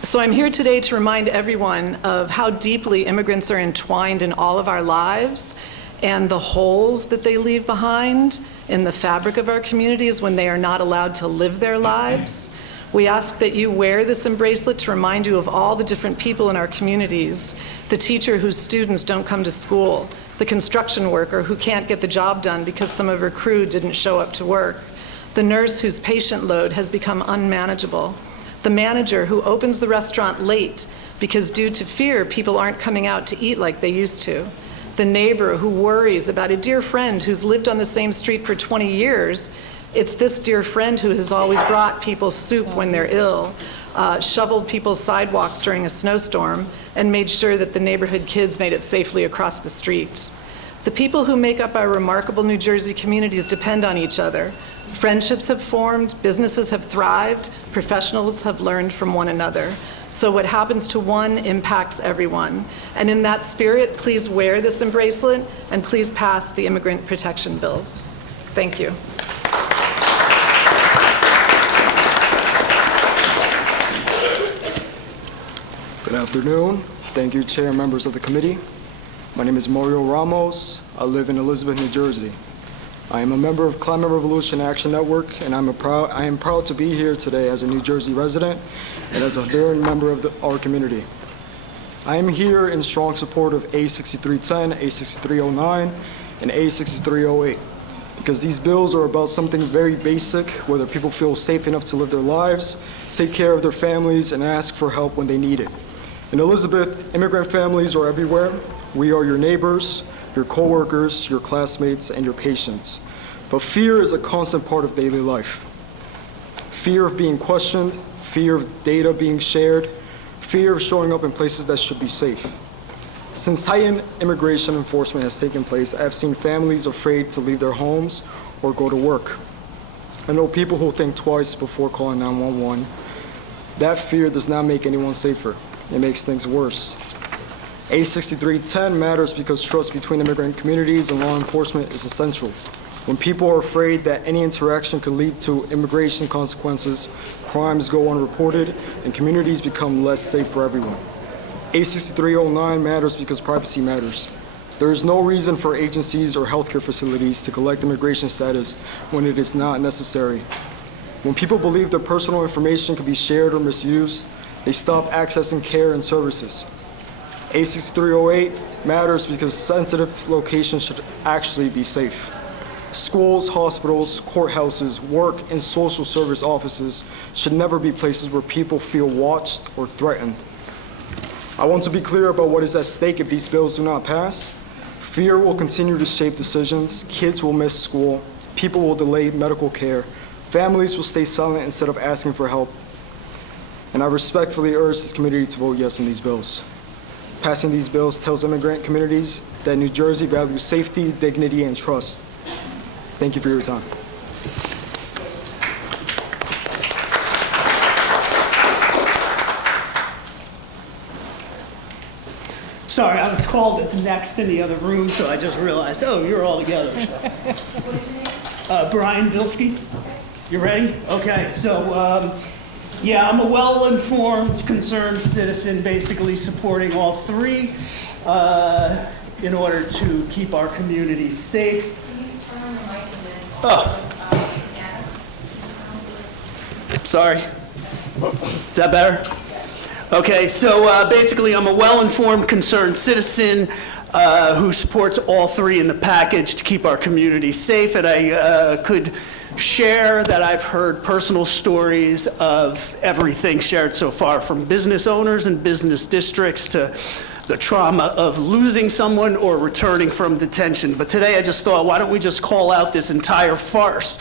So I'm here today to remind everyone of how deeply immigrants are entwined in all of our lives and the holes that they leave behind in the fabric of our communities when they are not allowed to live their lives. We ask that you wear this bracelet to remind you of all the different people in our communities, the teacher whose students don't come to school, the construction worker who can't get the job done because some of her crew didn't show up to work, the nurse whose patient load has become unmanageable, the manager who opens the restaurant late because due to fear, people aren't coming out to eat like they used to, the neighbor who worries about a dear friend who's lived on the same street for 20 years. It's this dear friend who has always brought people soup when they're ill, shoveled people's sidewalks during a snowstorm, and made sure that the neighborhood kids made it safely across the street. The people who make up our remarkable New Jersey communities depend on each other. Friendships have formed, businesses have thrived, professionals have learned from one another. So what happens to one impacts everyone. And in that spirit, please wear this bracelet and please pass the immigrant protection bills. Thank you. Good afternoon. Thank you, Chair and members of the committee. My name is Mario Ramos. I live in Elizabeth, New Jersey. I am a member of Climate Revolution Action Network, and I am proud to be here today as a New Jersey resident and as a veteran member of our community. I am here in strong support of A6310, A6309, and A6308 because these bills are about something very basic, whether people feel safe enough to live their lives, take care of their families, and ask for help when they need it. In Elizabeth, immigrant families are everywhere. We are your neighbors, your coworkers, your classmates, and your patients. But fear is a constant part of daily life. Fear of being questioned, fear of data being shared, fear of showing up in places that should be safe. Since heightened immigration enforcement has taken place, I have seen families afraid to leave their homes or go to work. I know people who think twice before calling 911. That fear does not make anyone safer. It makes things worse. A6310 matters because trust between immigrant communities and law enforcement is essential. When people are afraid that any interaction could lead to immigration consequences, crimes go unreported, and communities become less safe for everyone. A6309 matters because privacy matters. There is no reason for agencies or healthcare facilities to collect immigration status when it is not necessary. When people believe their personal information can be shared or misused, they stop accessing care and services. A6308 matters because sensitive locations should actually be safe. Schools, hospitals, courthouses, work, and social service offices should never be places where people feel watched or threatened. I want to be clear about what is at stake if these bills do not pass. Fear will continue to shape decisions, kids will miss school, people will delay medical care, families will stay silent instead of asking for help. And I respectfully urge this committee to vote yes on these bills. Passing these bills tells immigrant communities that New Jersey values safety, dignity, and trust. Thank you for your time. Sorry, I was called as next in the other room, so I just realized, oh, you're all together. So. Brian Bilski, you ready? Okay, so yeah, I'm a well-informed, concerned citizen, basically supporting all three in order to keep our community safe. Oh. Sorry. Is that better? Okay, so basically I'm a well-informed, concerned citizen who supports all three in the package to keep our community safe, and I could share that I've heard personal stories of everything shared so far, from business owners and business districts to the trauma of losing someone or returning from detention. But today I just thought, why don't we just call out this entire farce?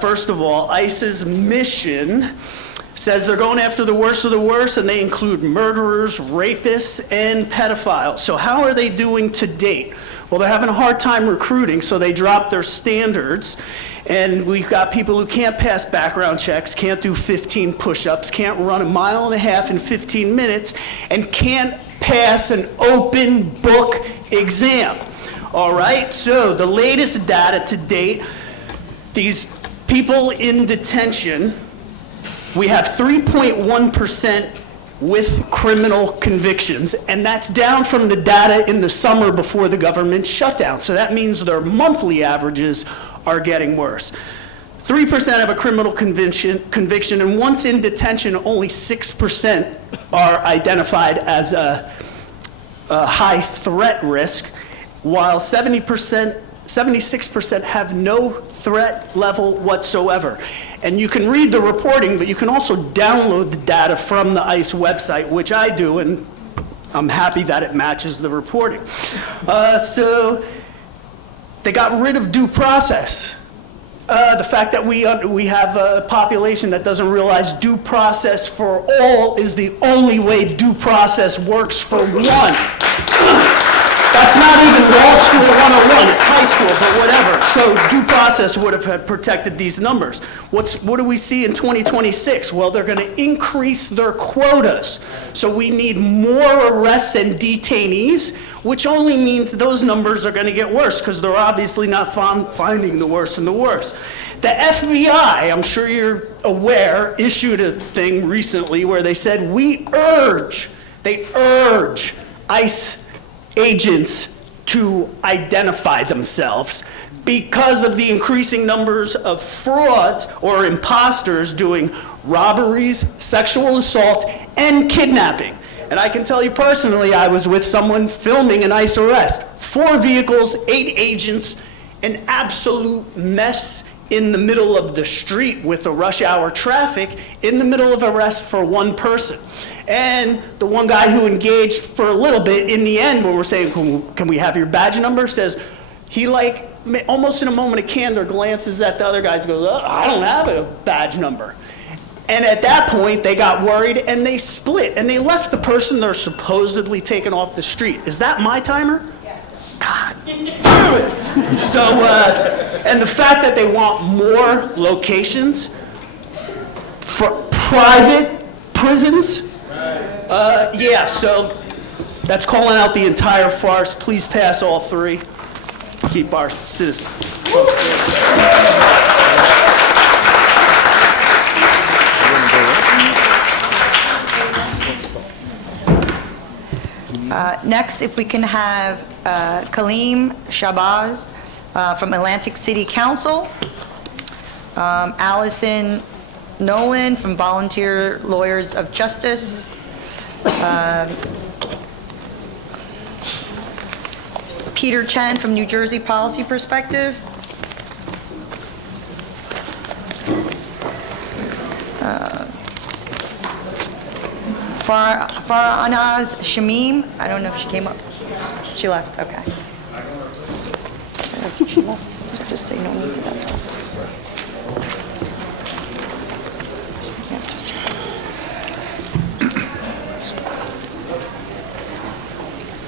First of all, ICE's mission says they're going after the worst of the worst, and they include murderers, rapists, and pedophiles. So how are they doing to date? Well, they're having a hard time recruiting, so they dropped their standards. And we've got people who can't pass background checks, can't do 15 push-ups, can't run 1.5 miles in 15 minutes, and can't pass an open book exam. All right, so the latest data to date, these people in detention, we have 3.1% with criminal convictions, and that's down from the data in the summer before the government shutdown. So that means their monthly averages are getting worse. 3% have a criminal conviction, and once in detention, only 6% are identified as a high threat risk, while 76% have no threat level whatsoever. And you can read the reporting, but you can also download the data from the ICE website, which I do, and I'm happy that it matches the reporting. So they got rid of due process. The fact that we have a population that doesn't realize due process for all is the only way due process works for one. That's not even law school 101, it's high school, but whatever. So due process would have had protected these numbers. What do we see in 2026? Well, they're gonna increase their quotas. So we need more arrests and detainees, which only means those numbers are gonna get worse because they're obviously not finding the worst and the worst. The FBI, I'm sure you're aware, issued a thing recently where they said, they urge ICE agents to identify themselves because of the increasing numbers of frauds or imposters doing robberies, sexual assault, and kidnapping. And I can tell you personally, I was with someone filming an ICE arrest. 4 vehicles, 8 agents, an absolute mess in the middle of the street with the rush hour traffic, in the middle of arrest for one person. And the one guy who engaged for a little bit, in the end, when we're saying, can we have your badge number, says, he almost in a moment of candor glances at the other guys and goes, I don't have a badge number. And at that point, they got worried and they split and they left the person they're supposedly taking off the street. Is that my timer? Yes. God damn it. So, and the fact that they want more locations for private prisons, yeah, so that's calling out the entire farce. Please pass all 3. Keep our citizens. Next, if we can have Kaleem Shabazz from Atlantic City Council, Allison Nolan from Volunteer Lawyers of Justice, Peter Chen from New Jersey Policy Perspective, Farhanaz Shamim, I don't know if she came up. She left, okay. So I think she left, so just say no need to that.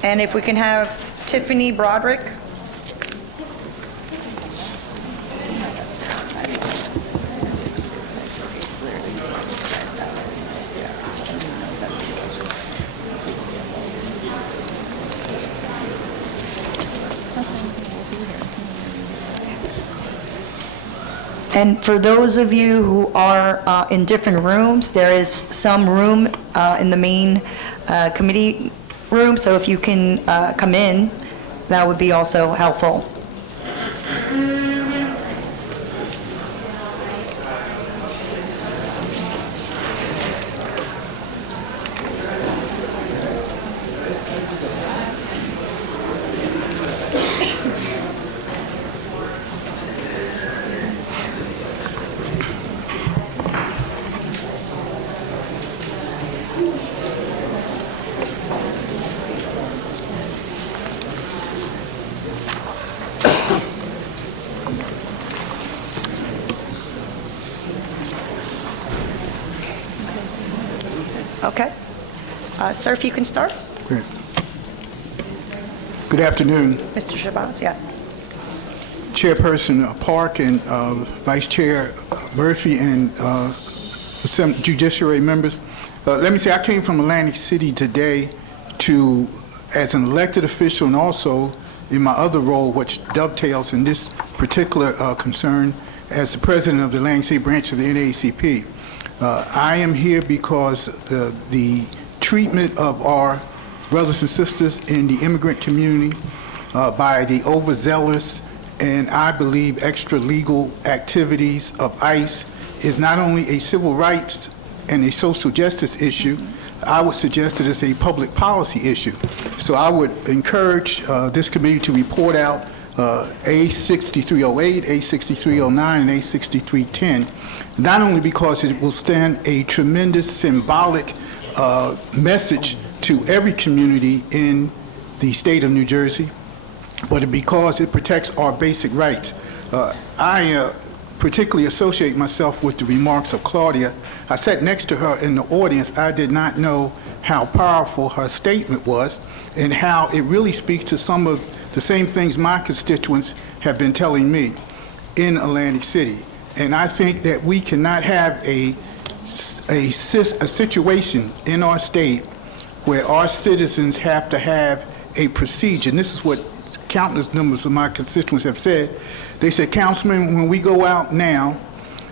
And if we can have Tiffany Broderick. And for those of you who are in different rooms, there is some room in the main committee room, so if you can come in, that would be also helpful. Okay. Sir, if you can start. Great. Good afternoon. Mr. Shabazz, yeah. Chairperson Park and Vice Chair Murphy and Judiciary members. Let me say I came from Atlantic City today as an elected official and also in my other role, which dovetails in this particular concern, as the president of the Atlantic City branch of the NAACP. I am here because the treatment of our brothers and sisters in the immigrant community by the overzealous and I believe extra legal activities of ICE is not only a civil rights and a social justice issue, I would suggest that it's a public policy issue. So I would encourage this committee to report out A6308, A6309, and A6310, not only because it will send a tremendous symbolic message to every community in the state of New Jersey, but because it protects our basic rights. I particularly associate myself with the remarks of Claudia. I sat next to her in the audience. I did not know how powerful her statement was and how it really speaks to some of the same things my constituents have been telling me in Atlantic City. And I think that we cannot have a situation in our state where our citizens have to have a procedure. And this is what countless numbers of my constituents have said. They said, Councilman, when we go out now,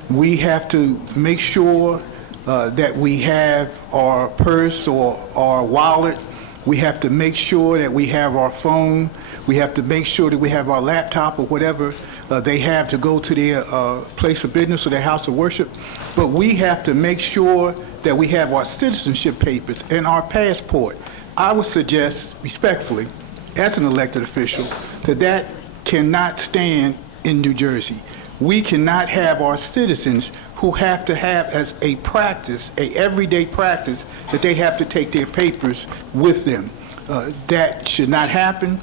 we have to make sure that we have our purse or our wallet. We have to make sure that we have our phone. We have to make sure that we have our laptop or whatever they have to go to their place of business or their house of worship. But we have to make sure that we have our citizenship papers and our passport. I would suggest, respectfully, as an elected official, that that cannot stand in New Jersey. We cannot have our citizens who have to have as a practice, a everyday practice, that they have to take their papers with them. That should not happen.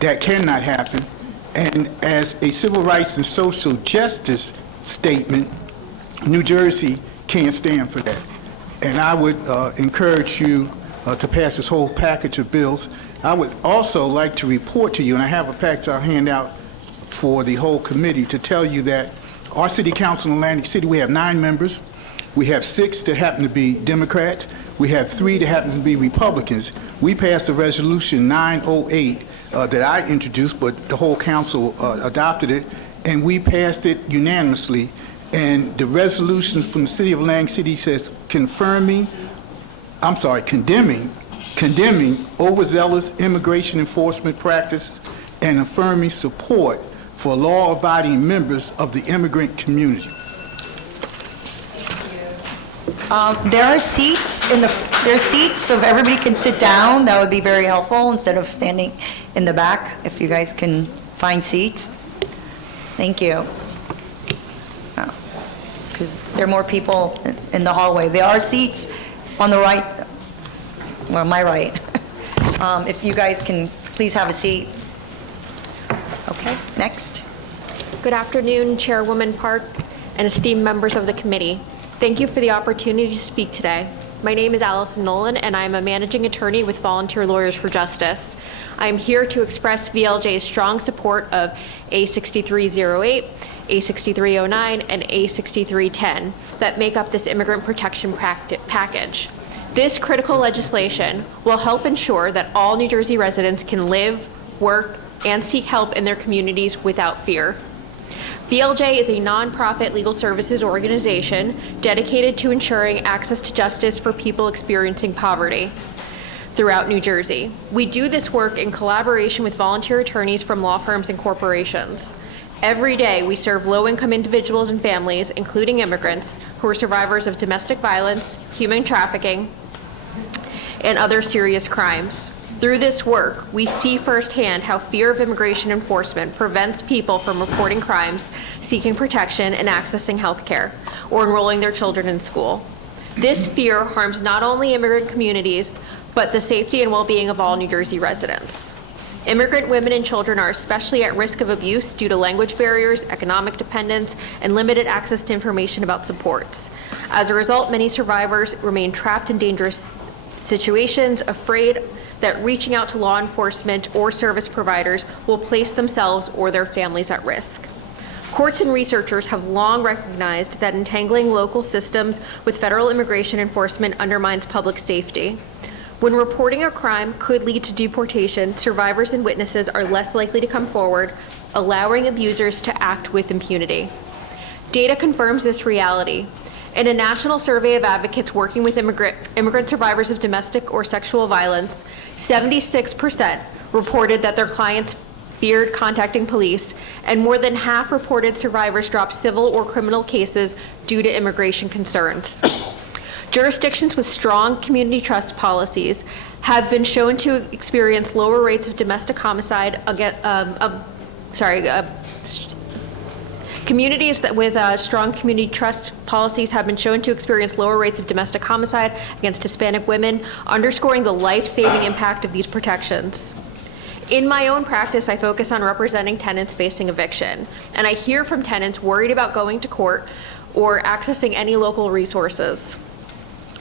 That cannot happen. And as a civil rights and social justice statement, New Jersey can't stand for that. And I would encourage you to pass this whole package of bills. I would also like to report to you, and I have a package I'll hand out for the whole committee, to tell you that our city council in Atlantic City, we have 9 members. We have 6 that happen to be Democrats. We have 3 that happen to be Republicans. We passed a resolution 908 that I introduced, but the whole council adopted it, and we passed it unanimously. And the resolution from the city of Atlantic City says condemning overzealous immigration enforcement practices and affirming support for law-abiding members of the immigrant community. There are seats so if everybody can sit down, that would be very helpful instead of standing in the back, if you guys can find seats. Thank you. Because there are more people in the hallway. There are seats on the right, well, my right. If you guys can please have a seat. Okay, next. Good afternoon, Chairwoman Park and esteemed members of the committee. Thank you for the opportunity to speak today. My name is Allison Nolan, and I am a managing attorney with Volunteer Lawyers for Justice. I am here to express VLJ's strong support of A6308, A6309, and A6310 that make up this immigrant protection package. This critical legislation will help ensure that all New Jersey residents can live, work, and seek help in their communities without fear. VLJ is a nonprofit legal services organization dedicated to ensuring access to justice for people experiencing poverty throughout New Jersey. We do this work in collaboration with volunteer attorneys from law firms and corporations. Every day, we serve low-income individuals and families, including immigrants, who are survivors of domestic violence, human trafficking, and other serious crimes. Through this work, we see firsthand how fear of immigration enforcement prevents people from reporting crimes, seeking protection, and accessing health care, or enrolling their children in school. This fear harms not only immigrant communities, but the safety and well-being of all New Jersey residents. Immigrant women and children are especially at risk of abuse due to language barriers, economic dependence, and limited access to information about supports. As a result, many survivors remain trapped in dangerous situations, afraid that reaching out to law enforcement or service providers will place themselves or their families at risk. Courts and researchers have long recognized that entangling local systems with federal immigration enforcement undermines public safety. When reporting a crime could lead to deportation, survivors and witnesses are less likely to come forward, allowing abusers to act with impunity. Data confirms this reality. In a national survey of advocates working with immigrant survivors of domestic or sexual violence, 76% reported that their clients feared contacting police, and more than half reported survivors dropped civil or criminal cases due to immigration concerns. Jurisdictions with strong community trust policies have been shown to experience lower rates of domestic homicide Communities that with strong community trust policies have been shown to experience lower rates of domestic homicide against Hispanic women, underscoring the life-saving impact of these protections. In my own practice, I focus on representing tenants facing eviction, and I hear from tenants worried about going to court or accessing any local resources.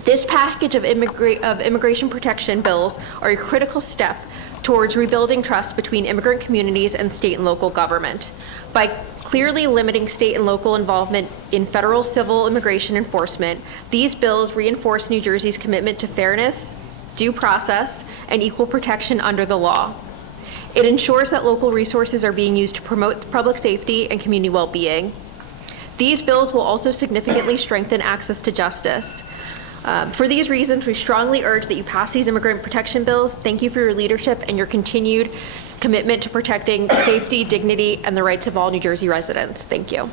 This package of immigration protection bills are a critical step towards rebuilding trust between immigrant communities and state and local government. By clearly limiting state and local involvement in federal civil immigration enforcement, these bills reinforce New Jersey's commitment to fairness, due process, and equal protection under the law. It ensures that local resources are being used to promote public safety and community well-being. These bills will also significantly strengthen access to justice. For these reasons, we strongly urge that you pass these immigrant protection bills. Thank you for your leadership and your continued commitment to protecting safety, dignity, and the rights of all New Jersey residents. Thank you.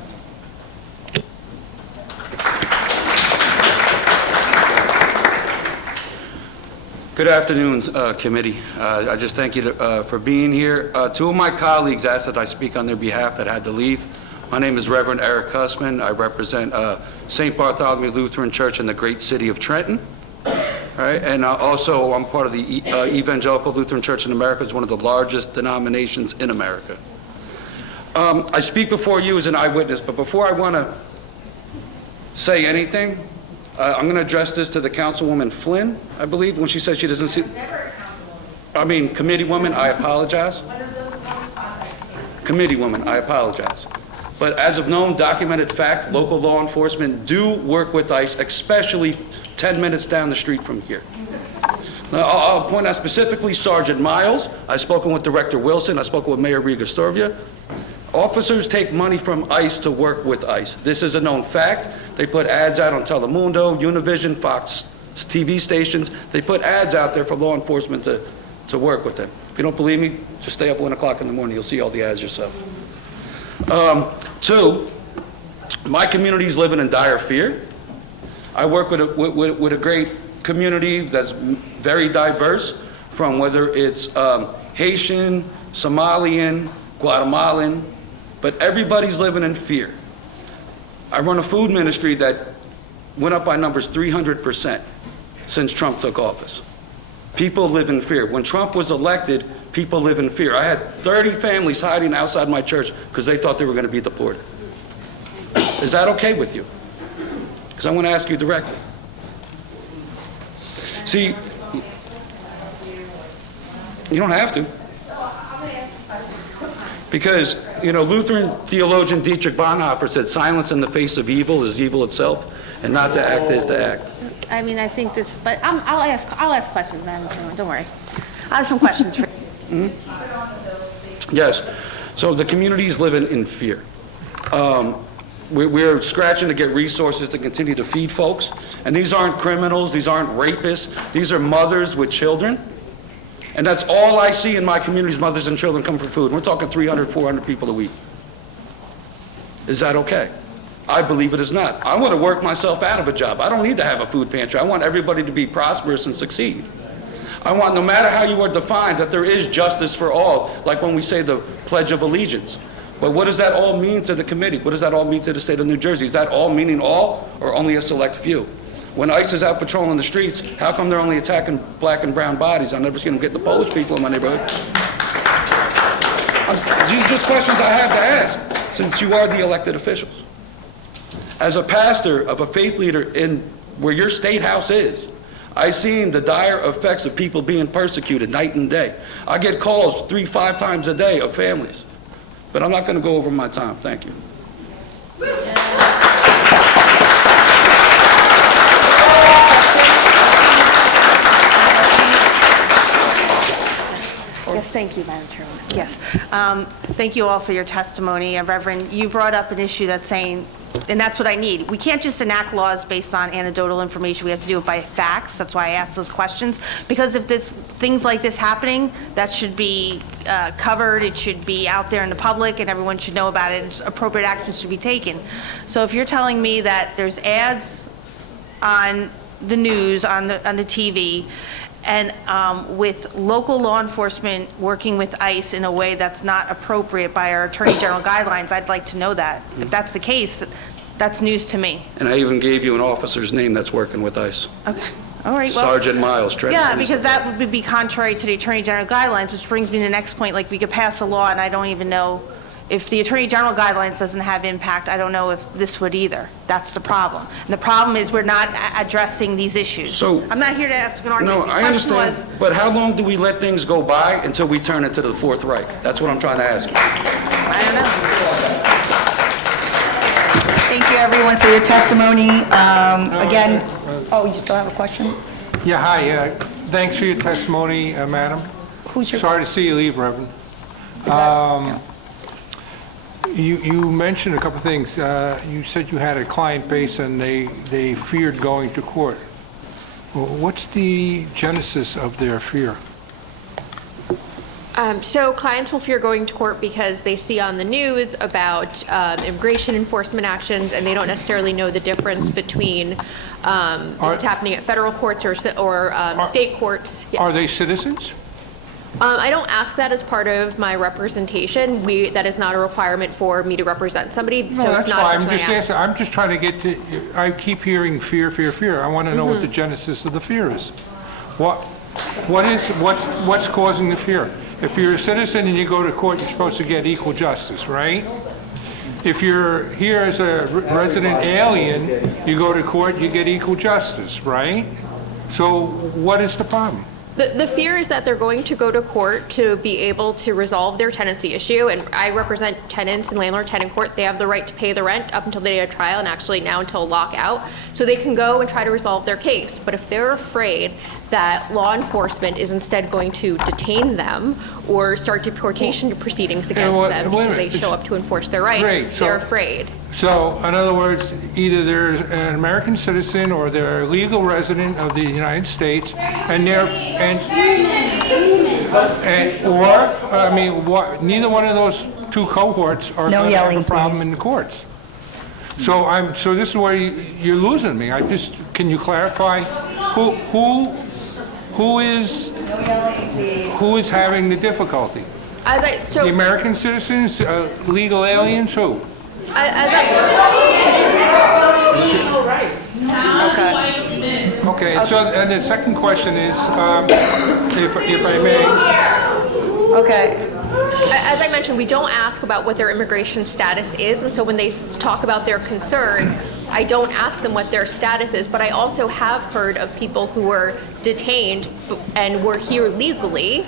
Good afternoon, committee. I just thank you for being here. Two of my colleagues asked that I speak on their behalf that had to leave. My name is Reverend Eric Cussman. I represent St. Bartholomew Lutheran Church in the great city of Trenton. Right? And also I'm part of the Evangelical Lutheran Church in America. It's one of the largest denominations in America. I speak before you as an eyewitness, but before I want to say anything, I'm going to address this to the Councilwoman Flynn, I believe, when she says she doesn't see... Committee woman, I apologize. Committee woman, I apologize. But as of known, documented fact, local law enforcement do work with ICE, especially 10 minutes down the street from here. Now, I'll point out specifically Sergeant Miles. I've spoken with Director Wilson. I've spoken with Mayor Rigastorvia. Officers take money from ICE to work with ICE. This is a known fact. They put ads out on Telemundo, Univision, Fox TV stations. They put ads out there for law enforcement to work with them. If you don't believe me, just stay up 1 o'clock in the morning. You'll see all the ads yourself. Two, my community's living in dire fear. I work with a great community that's very diverse, from whether it's Haitian, Somalian, Guatemalan, but everybody's living in fear. I run a food ministry that went up by numbers 300% since Trump took office. People live in fear. When Trump was elected, people live in fear. I had 30 families hiding outside my church because they thought they were going to be deported. Is that okay with you? Because I want to ask you directly. See, you don't have to. Because, Lutheran theologian Dietrich Bonhoeffer said silence in the face of evil is evil itself, and not to act is to act. I think this, but I'll ask questions, Madam Chairman, don't worry. I have some questions for you. Yes. So the community is living in fear. We're scratching to get resources to continue to feed folks. And these aren't criminals. These aren't rapists. These are mothers with children. And that's all I see in my community's mothers and children come for food. We're talking 300, 400 people a week. Is that okay? I believe it is not. I want to work myself out of a job. I don't need to have a food pantry. I want everybody to be prosperous and succeed. I want, no matter how you are defined, that there is justice for all, like when we say the Pledge of Allegiance. But what does that all mean to the committee? What does that all mean to the state of New Jersey? Is that all meaning all, or only a select few? When ICE is out patrolling the streets, how come they're only attacking black and brown bodies? I've never seen them get the Polish people in my neighborhood. These are just questions I have to ask, since you are the elected officials. As a pastor of a faith leader in where your state house is, I've seen the dire effects of people being persecuted night and day. I get calls 3-5 times a day of families. But I'm not going to go over my time. Thank you. Yes, thank you, Madam Chairman. Yes. Thank you all for your testimony. Reverend, you brought up an issue that's saying, and that's what I need. We can't just enact laws based on anecdotal information. We have to do it by facts. That's why I asked those questions. Because if there's things like this happening, that should be covered. It should be out there in the public, and everyone should know about it, and appropriate actions should be taken. So if you're telling me that there's ads on the news, on the TV, and with local law enforcement working with ICE in a way that's not appropriate by our Attorney General guidelines, I'd like to know that. If that's the case, that's news to me. And I even gave you an officer's name that's working with ICE. Okay. All right. Well, Sergeant Miles. Yeah, because that would be contrary to the Attorney General guidelines, which brings me to the next point. Like, we could pass a law, and I don't even know If the Attorney General guidelines doesn't have impact, I don't know if this would either. That's the problem. And the problem is we're not addressing these issues. So- I'm not here to ask an argument. No, I The question understand, was- but how long do we let things go by until we turn it to the Fourth Reich? That's what I'm trying to ask you. I don't know. Thank you, everyone, for your testimony. Again, oh, you still have a question? Yeah, hi. Thanks for your testimony, Madam. Who's your... Sorry to see you leave, Reverend. You mentioned a couple things. You said you had a client base and they feared going to court. Well, what's the genesis of their fear? So clients will fear going to court because they see on the news about immigration enforcement actions, and they don't necessarily know the difference between what's happening at federal courts or state courts. Yeah. Are they citizens? I don't ask that as part of my representation. That is not a requirement for me to represent somebody. No, so that's it's not fine. I'm something just I ask. asking. I'm just trying to get to. I keep hearing fear, fear, fear. I want to know what the genesis of the fear is. What's causing the fear? If you're a citizen and you go to court, you're supposed to get equal justice, right? If you're here as a resident alien, you go to court, you get equal justice, right? So what is the problem? The fear is that they're going to go to court to be able to resolve their tenancy issue, and I represent tenants in landlord-tenant court. They have the right to pay the rent up until the day of trial, and actually now until lockout. So they can go and try to resolve their case. But if they're afraid that law enforcement is instead going to detain them or start deportation proceedings against them because they show up to enforce their rights, they're afraid. So, in other words, either they're an American citizen or they're a legal resident of the United States, and they're neither one of those two cohorts are going to have a problem in the courts. So this is where you're losing me. Can you clarify who is having the difficulty? The American citizens, legal aliens, who? Okay, so and the second question is, if I may. Okay. As I mentioned, we don't ask about what their immigration status is, and so when they talk about their concern, I don't ask them what their status is, but I also have heard of people who were detained and were here legally,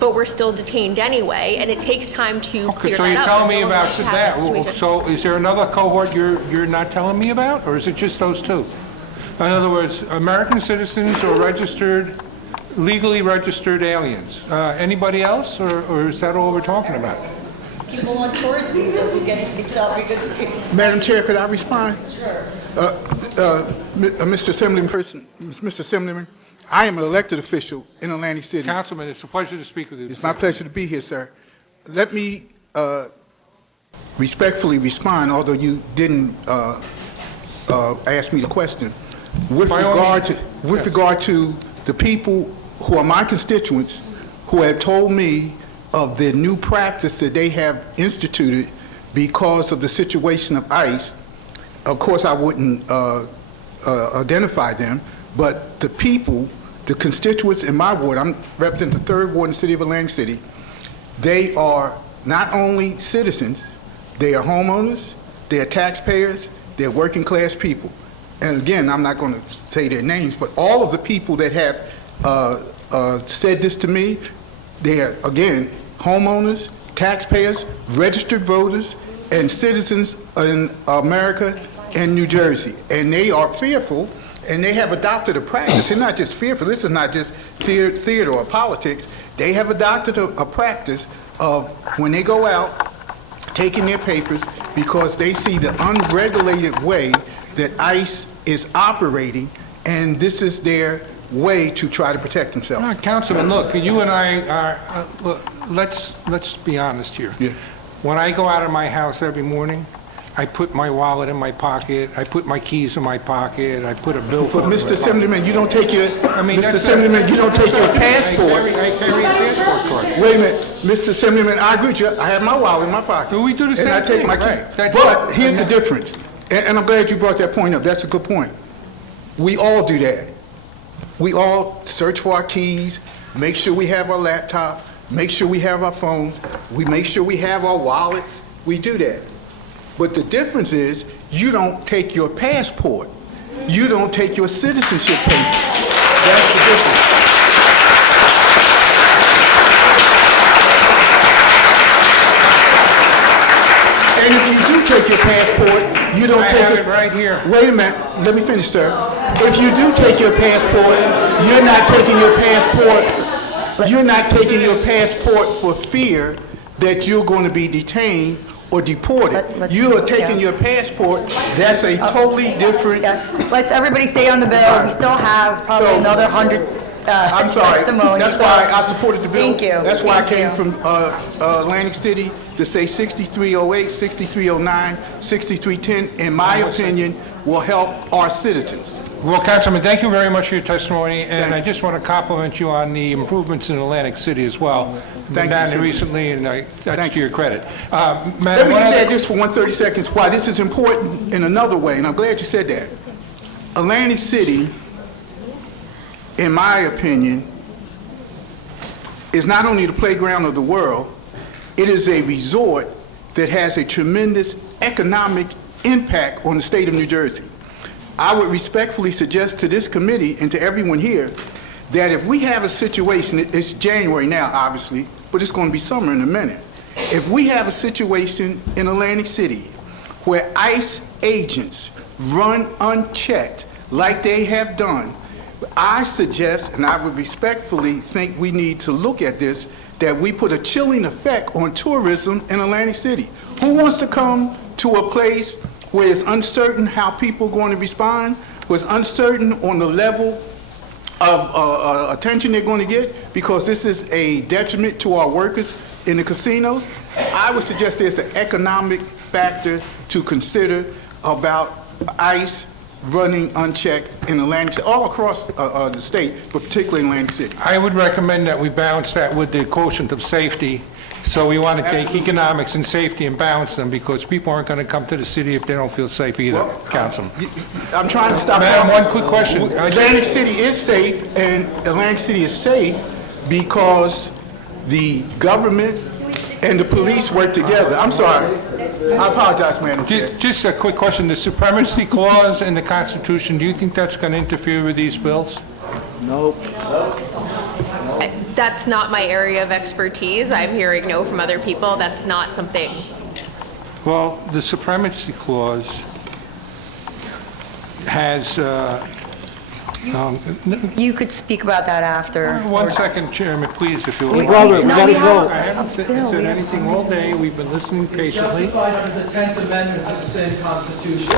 but were still detained anyway, and it takes time to clear that up. So you're telling me about that. So is there another cohort you're not telling me about, or is it just those two? In other words, American citizens or legally registered aliens. Anybody else, or is that all we're talking about? People on tourist visas who get kicked out because... Madam Chair, could I respond? Sure. Mr. Assemblyman, I am an elected official in Atlantic City. Councilman, it's a pleasure to speak with you. It's my pleasure to be here, sir. Let me respectfully respond, although you didn't ask me the question. With regard to the people who are my constituents who have told me of the new practice that they have instituted because of the situation of ICE, of course I wouldn't identify them, but the people, the constituents in my ward, I'm representing the 3rd ward in the city of Atlantic City, they are not only citizens, they are homeowners, they are taxpayers, they're working class people. And again, I'm not going to say their names, but all of the people that have said this to me, they are, again, homeowners, taxpayers, registered voters, and citizens in America and New Jersey. And they are fearful, and they have adopted a practice. They're not just fearful. This is not just theater or politics. They have adopted a practice of when they go out, taking their papers because they see the unregulated way that ICE is operating, and this is their way to try to protect themselves. No, Councilman, look, you and I are, let's be honest here. Yeah. When I go out of my house every morning, I put my wallet in my pocket, I put my keys in my pocket, I put a bill. But Mr. Assemblyman, you don't take your, Mr. Assemblyman, you don't take your passport. I carry a passport card. Wait a minute, Mr. Assemblyman, I agree with you. I have my wallet in my pocket. We do the same and I take thing, my right. key. But here's the difference, and I'm glad you brought that point up. That's a good point. We all do that. We all search for our keys, make sure we have our laptop, make sure we have our phones, we make sure we have our wallets we do that. But the difference is, you don't take your passport. You don't take your citizenship papers. That's the difference. And if you do take your passport, you don't I take have it. it right here. Wait a minute, let me finish, sir. If you do take your passport, you're not taking your passport. You're not taking your passport for fear that you're going to be detained or deported. You are taking your passport. That's a totally different. Yes, let's everybody stay on the bill. We still have probably another 100 I'm sorry. testimonies. That's why I supported the bill. Thank you. That's why I Thank came you. from Atlantic City to say 6308, 6309, 6310, in my opinion, will help our citizens. Well, Councilman, thank you very much for your testimony, and I just want to compliment you on the improvements in Atlantic City as well. Thank you, Done sir. recently, and that's to your credit. Let Madam, me what just other- add this for 130 seconds, why this is important in another way, and I'm glad you said that. Atlantic City, in my opinion, is not only the playground of the world, it is a resort that has a tremendous economic impact on the state of New Jersey. I would respectfully suggest to this committee and to everyone here that if we have a situation, it's January now, obviously, but it's going to be summer in a minute. If we have a situation in Atlantic City where ICE agents run unchecked like they have done, I suggest, and I would respectfully think we need to look at this, that we put a chilling effect on tourism in Atlantic City. Who wants to come to a place where it's uncertain how people are going to respond, where it's uncertain on the level of attention they're going to get, because this is a detriment to our workers in the casinos? I would suggest there's an economic factor to consider about ICE running unchecked in Atlantic City, all across the state, but particularly in Atlantic City. I would recommend that we balance that with the quotient of safety. So we want to take economics and safety and balance them, because people aren't going to come to the city if they don't feel safe either, Councilman. I'm trying to stop. Madam, one quick question. Atlantic City is safe, and Atlantic City is safe because the government and the police work together. I'm sorry. I apologize, Madam Chair. Just a quick question. The supremacy clause in the Constitution, do you think that's going to interfere with these bills? Nope. That's not my area of expertise. I'm hearing no from other people. That's not something. Well, the supremacy clause has... You could speak about that after. One second, Chairman, please, if you'll... We- Robert, we No, gotta vote. I haven't said anything all day. We've been listening patiently. The 10th Amendment to the same Constitution.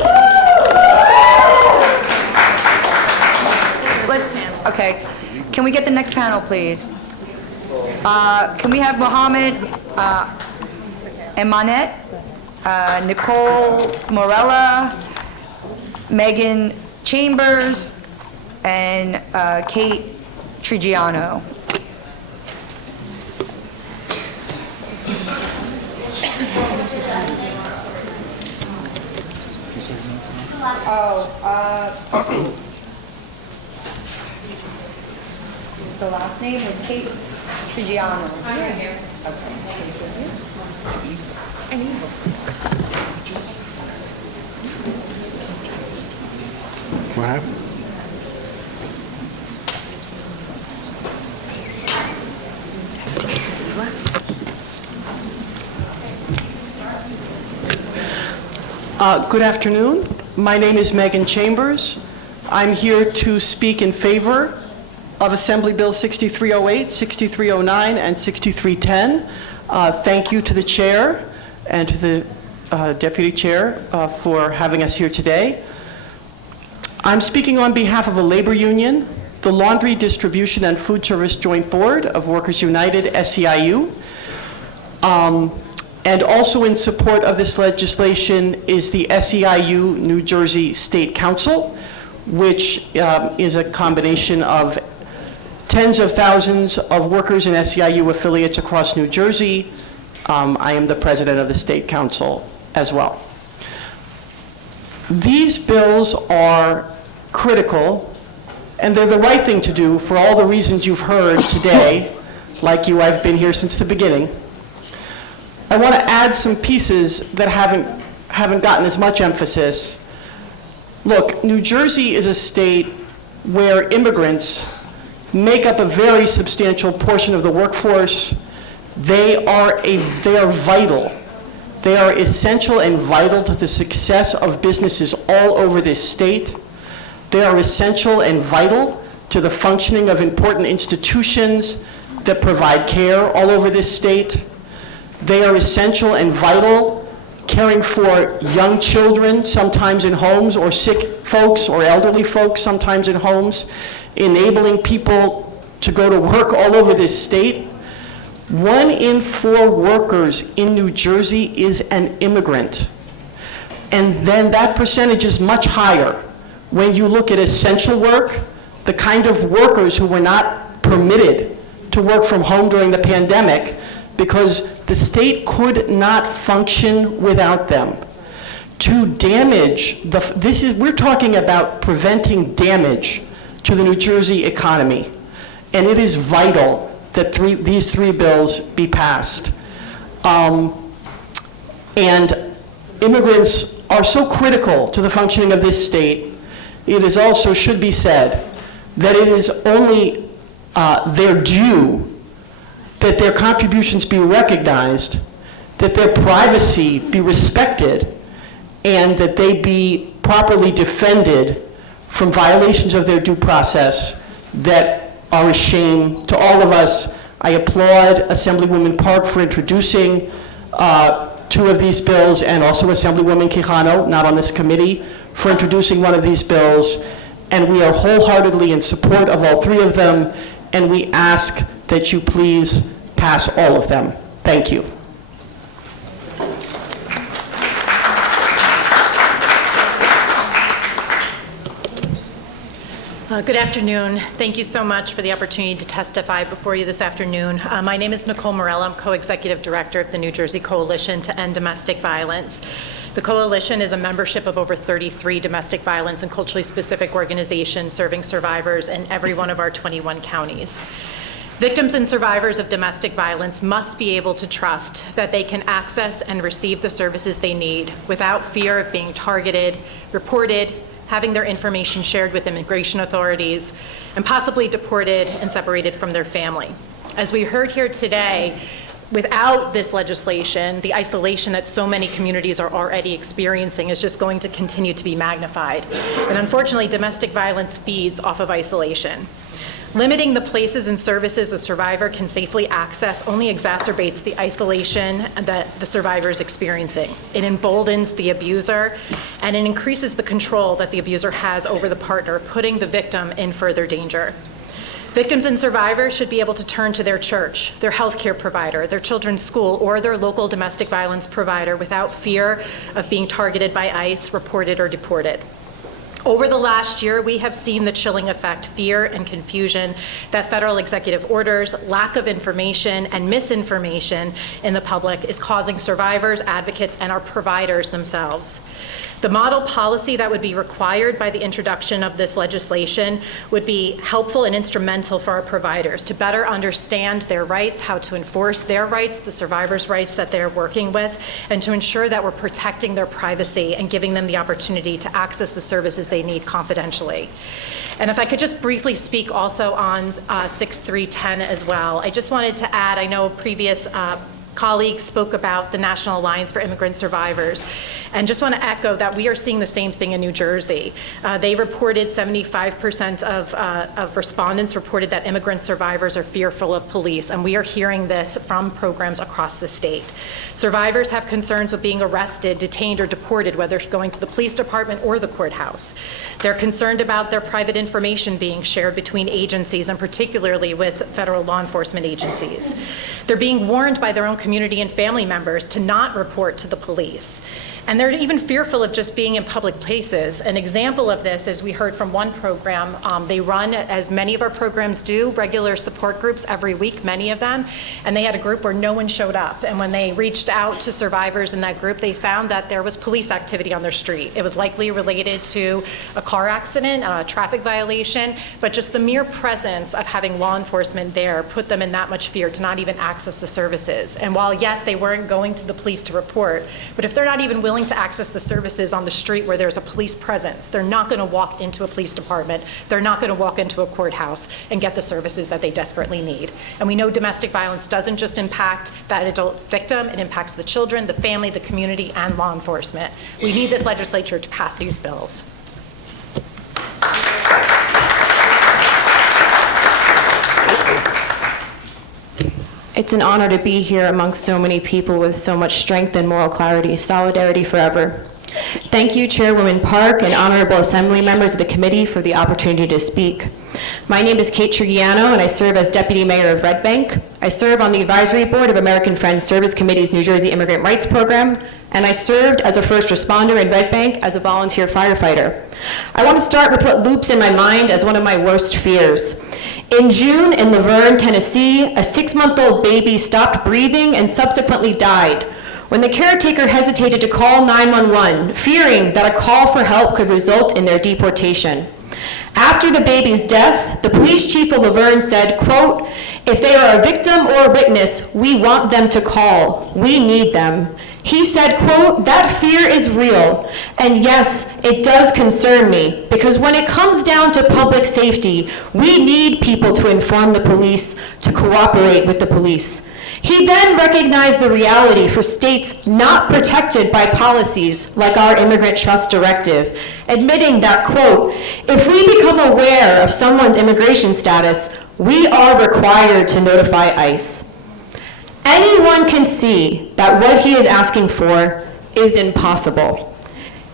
Okay, can we get the next panel, please? Can we have Mohammed Emanet, Nicole Morella, Megan Chambers, and Kate Trigiano. Okay. The last name was Kate Trigiano. Okay. What happened? Good afternoon. My name is Megan Chambers. I'm here to speak in favor of Assembly Bill 6308, 6309, and 6310. Thank you to the chair and to the deputy chair for having us here today. I'm speaking on behalf of a labor union, the Laundry Distribution and Food Service Joint Board of Workers United, SEIU. And also in support of this legislation is the SEIU New Jersey State Council, which is a combination of tens of thousands of workers and SEIU affiliates across New Jersey. I am the president of the State Council as well. These bills are critical, and they're the right thing to do for all the reasons you've heard today. Like you, I've been here since the beginning. I want to add some pieces that haven't gotten as much emphasis. Look, New Jersey is a state where immigrants make up a very substantial portion of the workforce. They are vital. They are essential and vital to the success of businesses all over this state. They are essential and vital to the functioning of important institutions that provide care all over this state. They are essential and vital caring for young children, sometimes in homes, or sick folks or elderly folks, sometimes in homes, enabling people to go to work all over this state. 1 in 4 workers in New Jersey is an immigrant. And then that percentage is much higher when you look at essential work, the kind of workers who were not permitted to work from home during the pandemic because the state could not function without them. To damage, we're talking about preventing damage to the New Jersey economy. And it is vital that these 3 bills be passed. And immigrants are so critical to the functioning of this state. It is also, should be said, that it is only their due that their contributions be recognized, that their privacy be respected, and that they be properly defended from violations of their due process that are a shame to all of us. I applaud Assemblywoman Park for introducing 2 of these bills, and also Assemblywoman Quijano, not on this committee, for introducing 1 of these bills. And we are wholeheartedly in support of all 3 of them, and we ask that you please pass all of them. Thank you. Good afternoon. Thank you so much for the opportunity to testify before you this afternoon. My name is Nicole Morella. I'm co-executive director of the New Jersey Coalition to End Domestic Violence. The coalition is a membership of over 33 domestic violence and culturally specific organizations serving survivors in every one of our 21 counties. Victims and survivors of domestic violence must be able to trust that they can access and receive the services they need without fear of being targeted, reported, having their information shared with immigration authorities, and possibly deported and separated from their family. As we heard here today, without this legislation, the isolation that so many communities are already experiencing is just going to continue to be magnified. And unfortunately, domestic violence feeds off of isolation. Limiting the places and services a survivor can safely access only exacerbates the isolation that the survivor is experiencing. It emboldens the abuser, and it increases the control that the abuser has over the partner, putting the victim in further danger. Victims and survivors should be able to turn to their church, their healthcare provider, their children's school, or their local domestic violence provider without fear of being targeted by ICE, reported, or deported. Over the last year, we have seen the chilling effect, fear and confusion that federal executive orders, lack of information, and misinformation in the public is causing survivors, advocates, and our providers themselves. The model policy that would be required by the introduction of this legislation would be helpful and instrumental for our providers to better understand their rights, how to enforce their rights, the survivors' rights that they're working with, and to ensure that we're protecting their privacy and giving them the opportunity to access the services they need confidentially. And if I could just briefly speak also on 6310 as well. I just wanted to add, I know previous colleagues spoke about the National Alliance for Immigrant Survivors, and just want to echo that we are seeing the same thing in New Jersey. They reported 75% of respondents reported that immigrant survivors are fearful of police, and we are hearing this from programs across the state. Survivors have concerns with being arrested, detained, or deported, whether going to the police department or the courthouse. They're concerned about their private information being shared between agencies, and particularly with federal law enforcement agencies. They're being warned by their own community and family members to not report to the police. And they're even fearful of just being in public places. An example of this is we heard from one program, they run, as many of our programs do, regular support groups every week, many of them, and they had a group where no one showed up. And when they reached out to survivors in that group, they found that there was police activity on their street. It was likely related to a car accident, a traffic violation, but just the mere presence of having law enforcement there put them in that much fear to not even access the services. And while, yes, they weren't going to the police to report, but if they're not even willing to access the services on the street where there's a police presence, they're not going to walk into a police department, they're not going to walk into a courthouse and get the services that they desperately need. And we know domestic violence doesn't just impact that adult victim, it impacts the children, the family, the community, and law enforcement. We need this legislature to pass these bills. It's an honor to be here amongst so many people with so much strength and moral clarity. Solidarity forever. Thank you, Chairwoman Park and honorable assembly members of the committee for the opportunity to speak. My name is Kate Trujillo, and I serve as Deputy Mayor of Red Bank. I serve on the Advisory Board of American Friends Service Committee's New Jersey Immigrant Rights Program, and I served as a first responder in Red Bank as a volunteer firefighter. I want to start with what loops in my mind as one of my worst fears. In June in Laverne, Tennessee, a 6-month-old baby stopped breathing and subsequently died when the caretaker hesitated to call 911, fearing that a call for help could result in their deportation. After the baby's death, the police chief of Laverne said, quote, "If they are a victim or a witness, we want them to call. We need them." He said, quote, "That fear is real, and yes, it does concern me, because when it comes down to public safety, we need people to inform the police, to cooperate with the police." He then recognized the reality for states not protected by policies like our Immigrant Trust Directive, admitting that, quote, "If we become aware of someone's immigration status, we are required to notify ICE." Anyone can see that what he is asking for is impossible.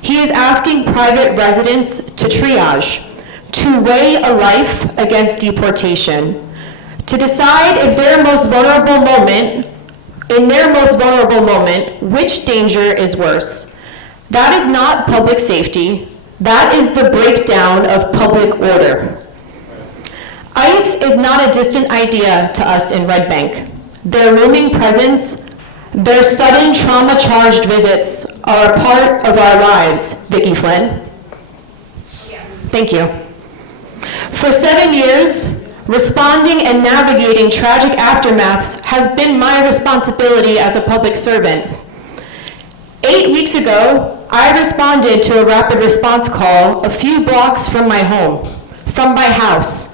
He is asking private residents to triage, to weigh a life against deportation, to decide if in their most vulnerable moment, which danger is worse. That is not public safety. That is the breakdown of public order. ICE is not a distant idea to us in Red Bank. Their looming presence, their sudden trauma-charged visits are a part of our lives, Vicki Flynn. Thank you. For 7 years, responding and navigating tragic aftermaths has been my responsibility as a public servant. 8 weeks ago, I responded to a rapid response call a few blocks from my home, from my house.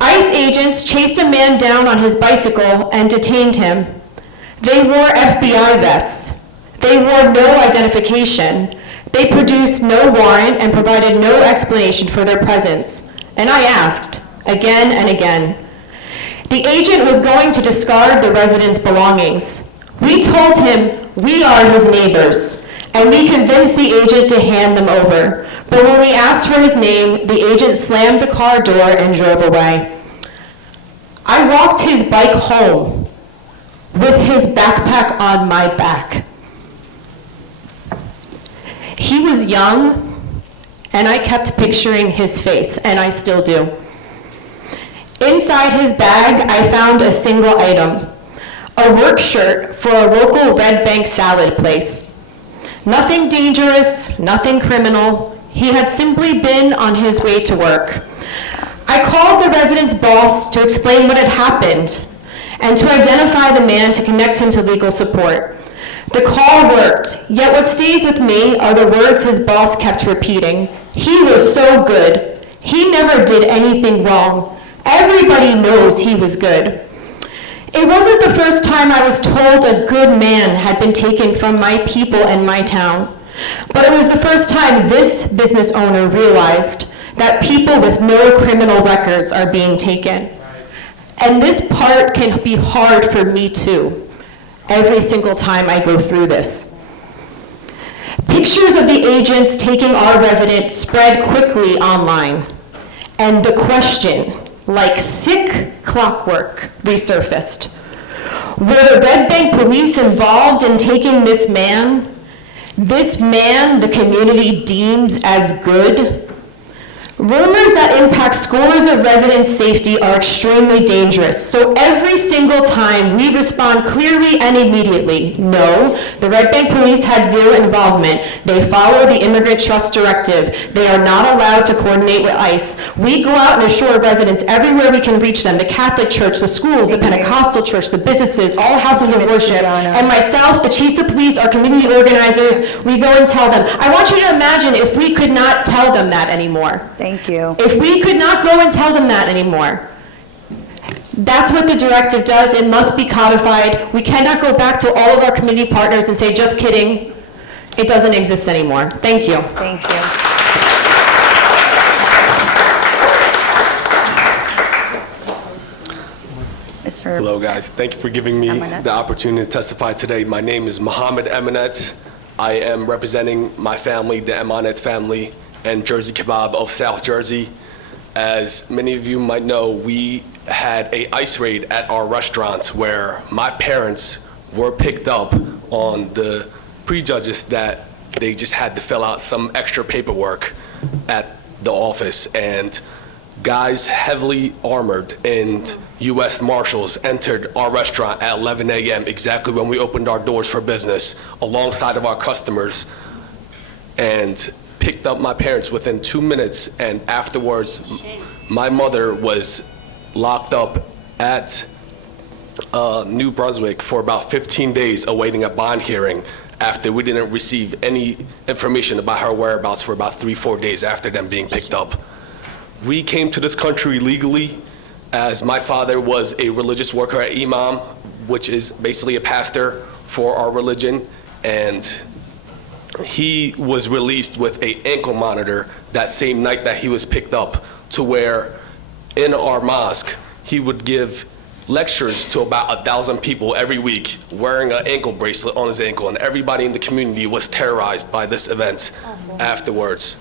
ICE agents chased a man down on his bicycle and detained him. They wore FBI vests. They wore no identification. They produced no warrant and provided no explanation for their presence. And I asked, again and again. The agent was going to discard the resident's belongings. We told him we are his neighbors, and we convinced the agent to hand them over. But when we asked for his name, the agent slammed the car door and drove away. I walked his bike home with his backpack on my back. He was young, and I kept picturing his face, and I still do. Inside his bag, I found a single item, a work shirt for a local Red Bank salad place. Nothing dangerous, nothing criminal. He had simply been on his way to work. I called the resident's boss to explain what had happened and to identify the man to connect him to legal support. The call worked, yet what stays with me are the words his boss kept repeating. He was so good. He never did anything wrong. Everybody knows he was good. It wasn't the first time I was told a good man had been taken from my people and my town, but it was the first time this business owner realized that people with no criminal records are being taken. And this part can be hard for me too, every single time I go through this. Pictures of the agents taking our resident spread quickly online, and the question, like sick clockwork, resurfaced. Were the Red Bank police involved in taking this man? This man the community deems as good. Rumors that impact scores of residents' safety are extremely dangerous, so every single time we respond clearly and immediately. No, the Red Bank Police had zero involvement. They follow the Immigrant Trust Directive. They are not allowed to coordinate with ICE. We go out and assure residents everywhere we can reach them, the Catholic Church, the schools, the Pentecostal Church, the businesses, all houses of worship, and myself, the chiefs of police, our community organizers, we go and tell them. I want you to imagine if we could not tell them that anymore. Thank you. If we could not go and tell them that anymore. That's what the directive does. It must be codified. We cannot go back to all of our community partners and say, just kidding, it doesn't exist anymore. Thank you. Thank you. Hello, guys. Thank you for giving me the opportunity to testify today. My name is Mohammed Emanet. I am representing my family, the Emanet family, and Jersey Kebab of South Jersey. As many of you might know, we had a ICE raid at our restaurant where my parents were picked up on the prejudges that they just had to fill out some extra paperwork at the office, and guys heavily armored in U.S. Marshals entered our restaurant at 11 a.m. exactly when we opened our doors for business alongside of our customers, and picked up my parents within 2 minutes, and afterwards my mother was locked up at New Brunswick for about 15 days awaiting a bond hearing after we didn't receive any information about her whereabouts for about 3-4 days after them being picked up. We came to this country legally as my father was a religious worker at Imam, which is basically a pastor for our religion, and he was released with an ankle monitor that same night that he was picked up, to where in our mosque he would give lectures to about 1,000 people every week wearing an ankle bracelet on his ankle, and everybody in the community was terrorized by this event afterwards.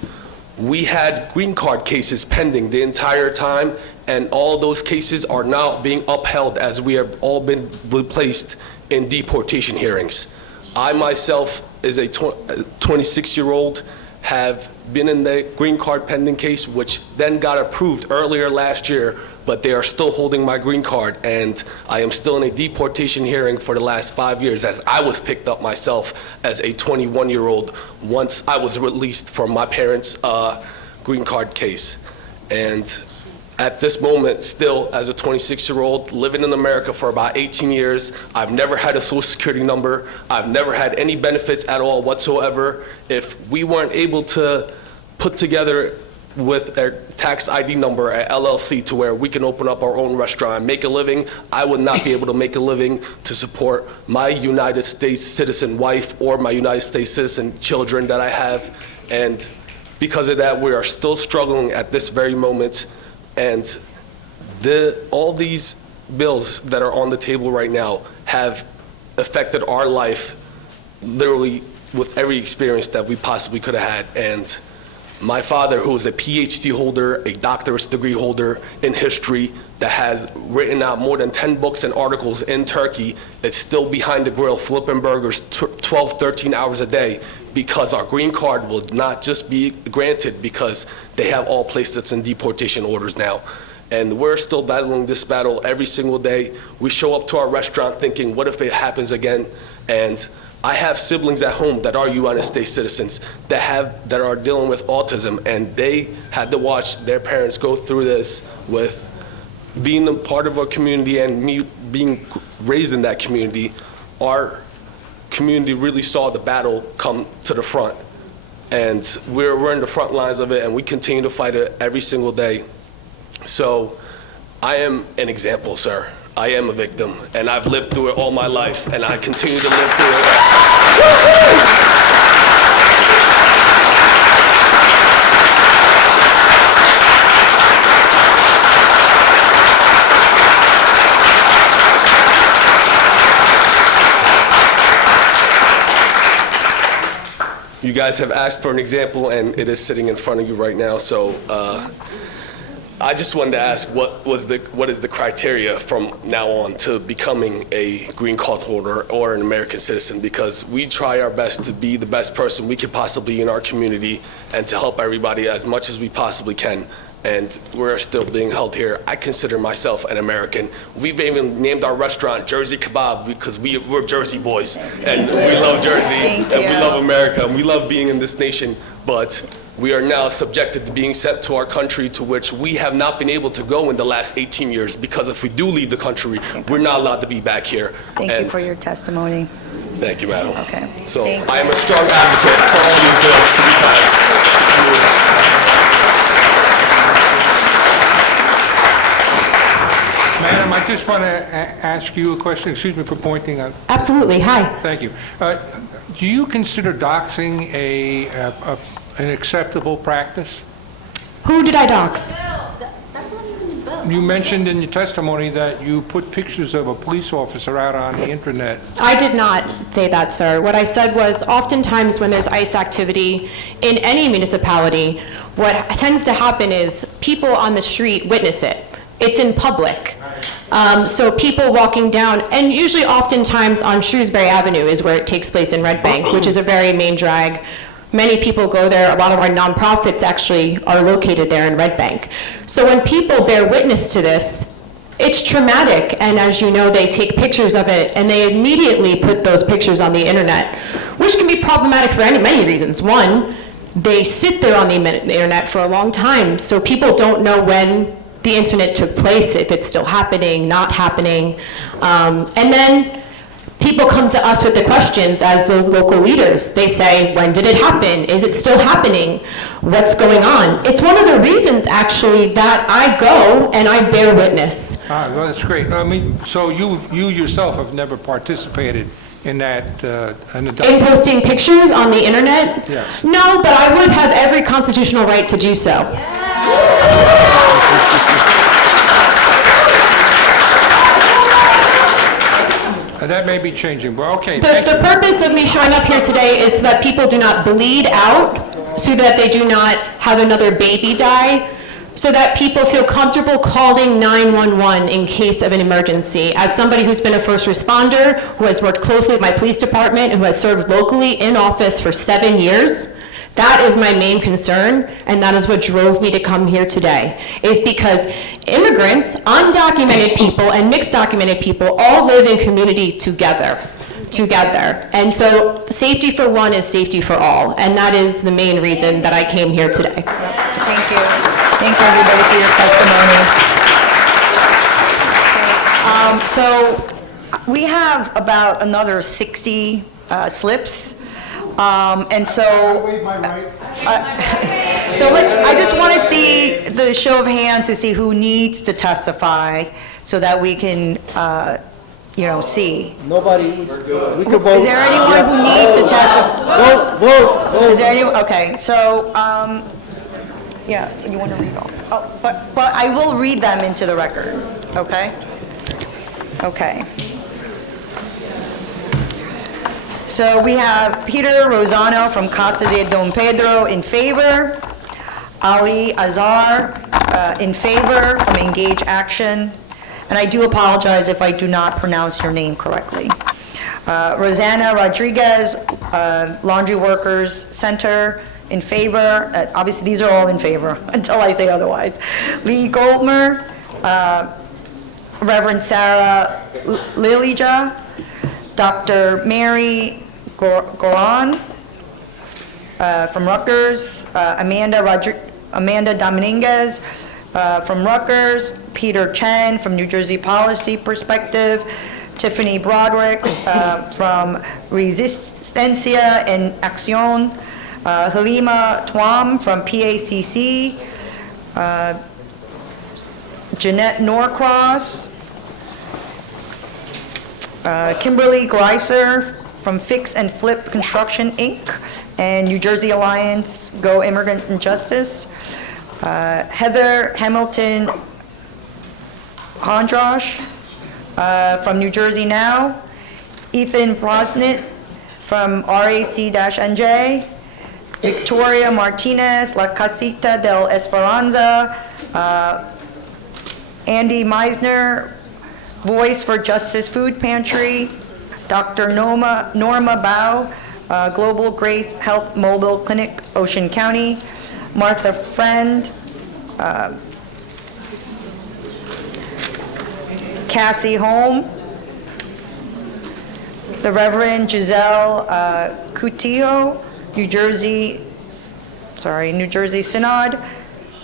We had green card cases pending the entire time, and all those cases are now being upheld as we have all been placed in deportation hearings. I myself, as a 26-year-old, have been in the green card pending case, which then got approved earlier last year, but they are still holding my green card, and I am still in a deportation hearing for the last 5 years, as I was picked up myself as a 21-year-old once I was released from my parents' green card case. And at this moment, still as a 26-year-old, living in America for about 18 years, I've never had a social security number. I've never had any benefits at all whatsoever. If we weren't able to put together with a tax ID number at LLC to where we can open up our own restaurant and make a living, I would not be able to make a living to support my United States citizen wife or my United States citizen children that I have. And because of that, we are still struggling at this very moment. And all these bills that are on the table right now have affected our life literally with every experience that we possibly could have had. And my father, who is a PhD holder, a doctorate degree holder in history, that has written out more than 10 books and articles in Turkey, is still behind the grill flipping burgers 12, 13 hours a day, because our green card will not just be granted because they have all placed us in deportation orders now. And we're still battling this battle every single day. We show up to our restaurant thinking, what if it happens again? And I have siblings at home that are United States citizens that are dealing with autism, and they had to watch their parents go through this with being a part of our community and me being raised in that community. Our community really saw the battle come to the front, and we're in the front lines of it, and we continue to fight it every single day. So I am an example, sir. I am a victim, and I've lived through it all my life, and I continue to live through it. You guys have asked for an example, and it is sitting in front of you right now. So I just wanted to ask, what is the criteria from now on to becoming a green card holder or an American citizen? Because we try our best to be the best person we could possibly be in our community and to help everybody as much as we possibly can. And we're still being held here. I consider myself an American. We've even named our restaurant Jersey Kebab because we're Jersey boys. And we love Jersey, and we love America, and we love being in this nation. But we are now subjected to being sent to our country, to which we have not been able to go in the last 18 years, because if we do leave the country, we're not allowed to be back here. Thank you for your testimony. Thank you, madam. Okay. So I am a strong advocate for all these bills to be passed. Madam, I just want to ask you a question. Excuse me for pointing out. Absolutely. Hi. Thank you. Do you consider doxing an acceptable practice? Who did I dox? You mentioned in your testimony that you put pictures of a police officer out on the internet. I did not say that, sir. What I said was, oftentimes when there's ICE activity in any municipality, what tends to happen is people on the street witness it. It's in public. So people walking down, and usually oftentimes on Shrewsbury Avenue is where it takes place in Red Bank, which is a very main drag. Many people go there. A lot of our nonprofits actually are located there in Red Bank. So when people bear witness to this, it's traumatic, and as you know, they take pictures of it, and they immediately put those pictures on the internet, which can be problematic for many reasons. One, they sit there on the internet for a long time, so people don't know when the incident took place, if it's still happening, not happening. And then people come to us with the questions as those local leaders. They say, when did it happen? Is it still happening? What's going on? It's one of the reasons, actually, that I go and I bear witness. Well, that's great. I mean, so you yourself have never participated in that? In posting pictures on the internet? Yes. No, but I would have every constitutional right to do so. That may be changing, but okay. The purpose of me showing up here today is so that people do not bleed out, so that they do not have another baby die, so that people feel comfortable calling 911 in case of an emergency. As somebody who's been a first responder, who has worked closely with my police department, who has served locally in office for 7 years, that is my main concern, and that is what drove me to come here today, is because immigrants, undocumented people, and mixed documented people all live in community together. And so safety for one is safety for all, and that is the main reason that I came here today. Thank you. Thank you, everybody, for your testimony. So we have about another 60 slips. And so, I just want to see the show of hands to see who needs to testify so that we can, see. Nobody. We could vote. Is there anyone who needs to testify? Vote. Is there anyone? Okay, so, yeah, you want to read all? Oh, but I will read them into the record, okay? Okay. So we have Peter Rosano from Casa de Don Pedro in favor, Ali Azar in favor from Engage Action, and I do apologize if I do not pronounce your name correctly. Rosanna Rodriguez, Laundry Workers Center in favor. Obviously, these are all in favor until I say otherwise. Lee Goldmer, Reverend Sarah Lilija, Dr. Mary Goran from Rutgers, Amanda Dominguez from Rutgers, Peter Chen from New Jersey Policy Perspective, Tiffany Broderick from Resistencia en Acción, Halima Twam from PACC, Jeanette Norcross, Kimberly Greiser from Fix and Flip Construction, Inc., and New Jersey Alliance, Go Immigrant and Justice. Heather Hamilton Hondrosh from New Jersey Now. Ethan Brosnett from RAC-NJ. Victoria Martinez, La Casita del Esperanza, Andy Meisner, Voice for Justice Food Pantry, Dr. Norma Bao, Global Grace Health Mobile Clinic, Ocean County, Martha Friend, Cassie Holm, the Reverend Giselle Coutillo, New Jersey Synod,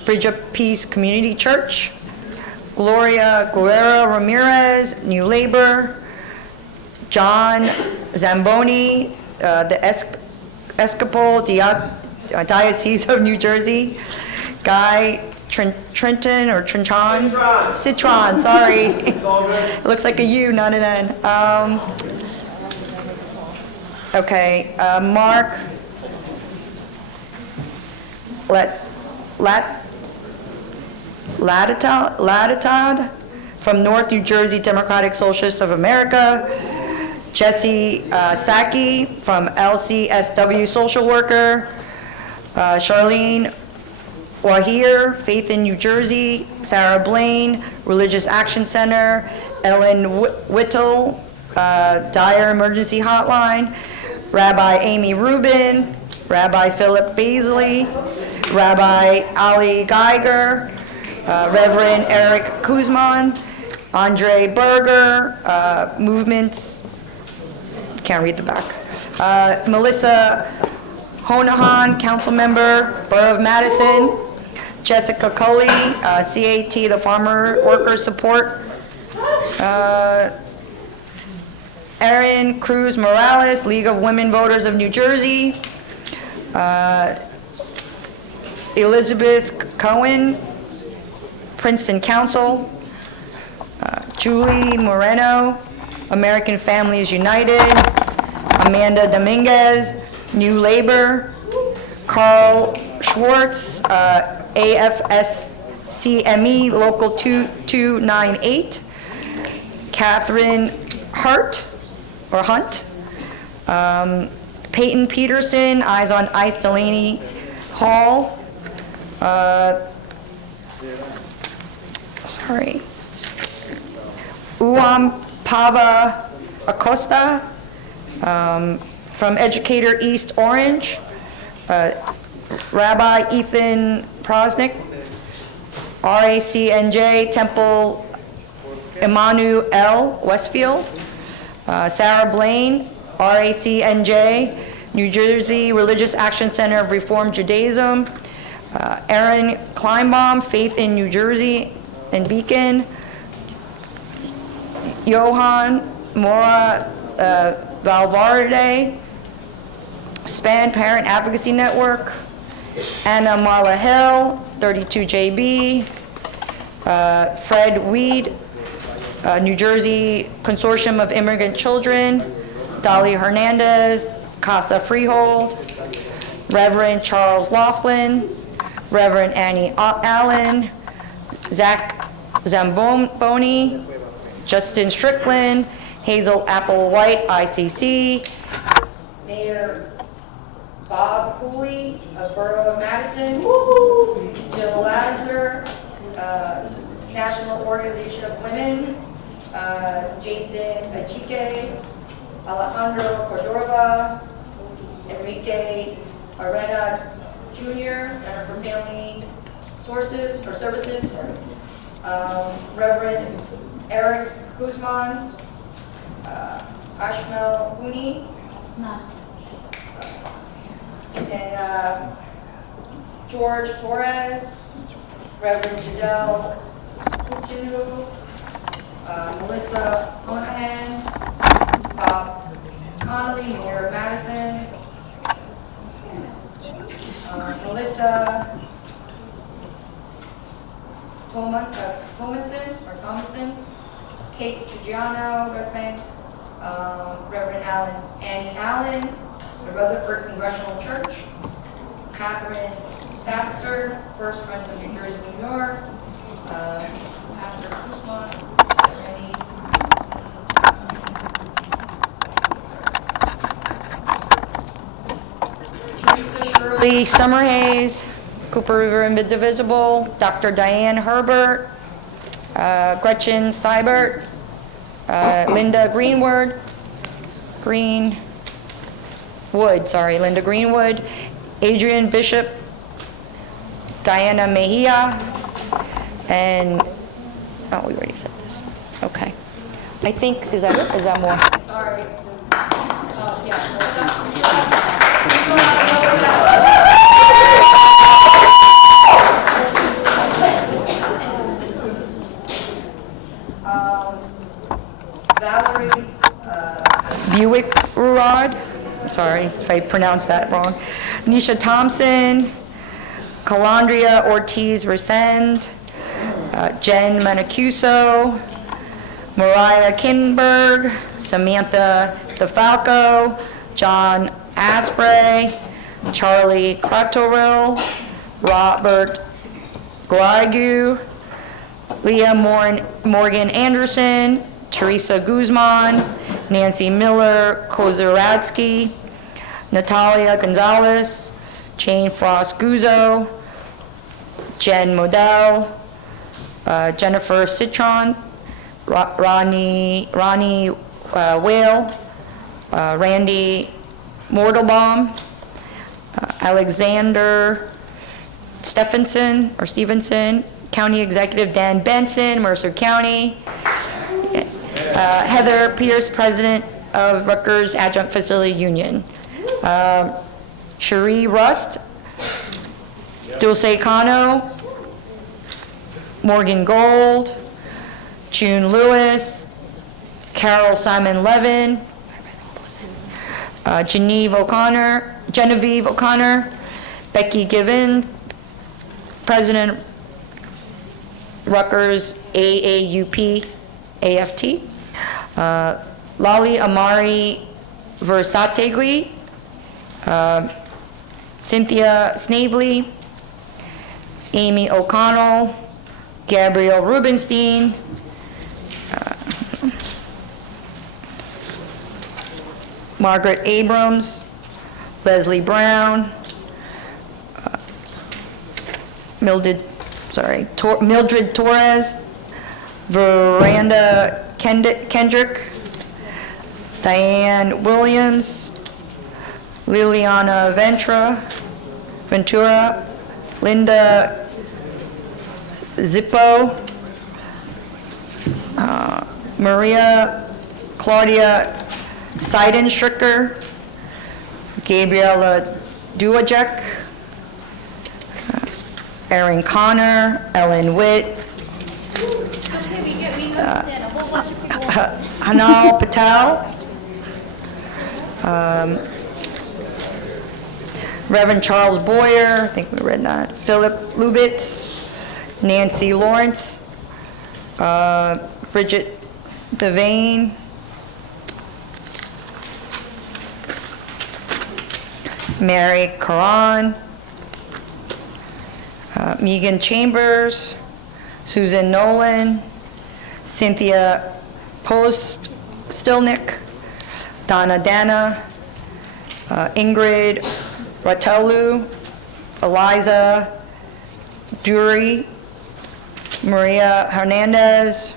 Bridge of Peace Community Church, Gloria Guerrero Ramirez, New Labor, John Zamboni, the Episcopal Diocese of New Jersey, Guy Trenton or Trinchon? Citron, sorry. It looks like a U, not an N. Okay, Mark Latitad from North New Jersey Democratic Socialists of America, Jesse Saki from LCSW Social Worker, Charlene Wahir, Faith in New Jersey, Sarah Blaine, Religious Action Center, Ellen Whittle, Dire Emergency Hotline, Rabbi Amy Rubin, Rabbi Philip Baisley, Rabbi Ali Geiger, Reverend Eric Kuzman, Andre Berger, Movements, can't read the back, Melissa Honahan, Council Member, Borough of Madison, Jessica Coley, CAT, the Farmer Workers Support, Erin Cruz Morales, League of Women Voters of New Jersey, Elizabeth Cohen, Princeton Council, Julie Moreno, American Families United, Amanda Dominguez, New Labor, Carl Schwartz, AFSCME Local 2298, Catherine Hunt, Peyton Peterson, Eyes on Ice, Delaney Hall, Pava Acosta, from Educator East Orange, Rabbi Ethan Prosnick, RACNJ Temple Emmanuel Westfield, Sarah Blaine, RACNJ, New Jersey Religious Action Center of Reformed Judaism, Aaron Kleinbaum, Faith in New Jersey and Beacon, Johan Mora Valverde, SPAN Parent Advocacy Network, Anna Marla Hill, 32JB, Fred Weed, New Jersey Consortium of Immigrant Children, Dolly Hernandez, Casa Freehold, Reverend Charles Laughlin, Reverend Annie Allen, Zach Zamboni, Justin Strickland, Hazel Applewhite, ICC, Mayor Bob Cooley of Borough of Madison, Jill Lazar, National Organization of Women, Jason Achike, Alejandro Cordova, Enrique Arena Jr., Center for Family Services, Reverend Eric Guzman, Ashmel Huni, and George Torres, Reverend Giselle Coutinho, Melissa Monahan, Bob Connolly, Mayor of Madison, Melissa Thomason, Kate Trigiano, Red Bank, Reverend Annie Allen, the Rutherford Congressional Church, Catherine Saster, First Friends of New Jersey, New York, Pastor Kuzma, Teresa Shirley Summerhays, Cooper River Indivisible, Dr. Diane Herbert, Gretchen Seibert, Linda Greenwood, Linda Greenwood, Adrian Bishop, Diana Mejia, and, oh, we already said this. Okay. I think, is that more? Sorry. Valerie Buick-Rod, sorry if I pronounced that wrong. Nisha Thompson, Calandria Ortiz-Resend, Jen Mancuso, Mariah Kinberg, Samantha DeFalco, John Asprey, Charlie Crotterill, Robert Guaigu, Leah Morgan Anderson, Teresa Guzman, Nancy Miller Kozaradsky, Natalia Gonzalez, Jane Frost Guzzo, Jen Modell, Jennifer Citron, Ronnie Whale, Randy Mortelbaum, Alexander Stevenson, County Executive Dan Benson, Mercer County, Heather Pierce, President of Rutgers Adjunct Facility Union, Cherie Rust, Dulce Cano, Morgan Gold, June Lewis, Carol Simon Levin, Genevieve O'Connor, Becky Givens, President Rutgers AAUP AFT, Lali Amari Versategui, Cynthia Snavely, Amy O'Connell, Gabrielle Rubenstein, Margaret Abrams, Leslie Brown, Mildred Torres, Veranda Kendrick, Diane Williams, Liliana Ventura, Linda Zippo, Maria Claudia Seidenstricker, Gabriela Duajek, Erin Connor, Ellen Witt, Hanal Patel, Reverend Charles Boyer, I think we read that, Philip Lubitz, Nancy Lawrence, Bridget Devane, Mary Caron, Megan Chambers, Susan Nolan, Cynthia Stilnick, Dana, Ingrid Ratelu, Eliza Dury, Maria Hernandez,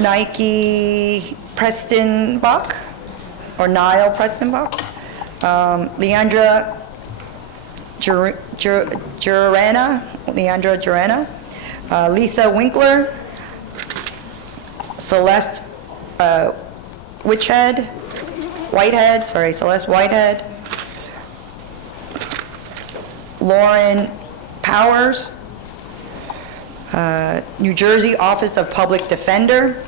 Nike Preston Buck, or Niall Preston Buck, Leandra Jurana, Lisa Winkler, Celeste Celeste Whitehead, Lauren Powers, New Jersey Office of Public Defender,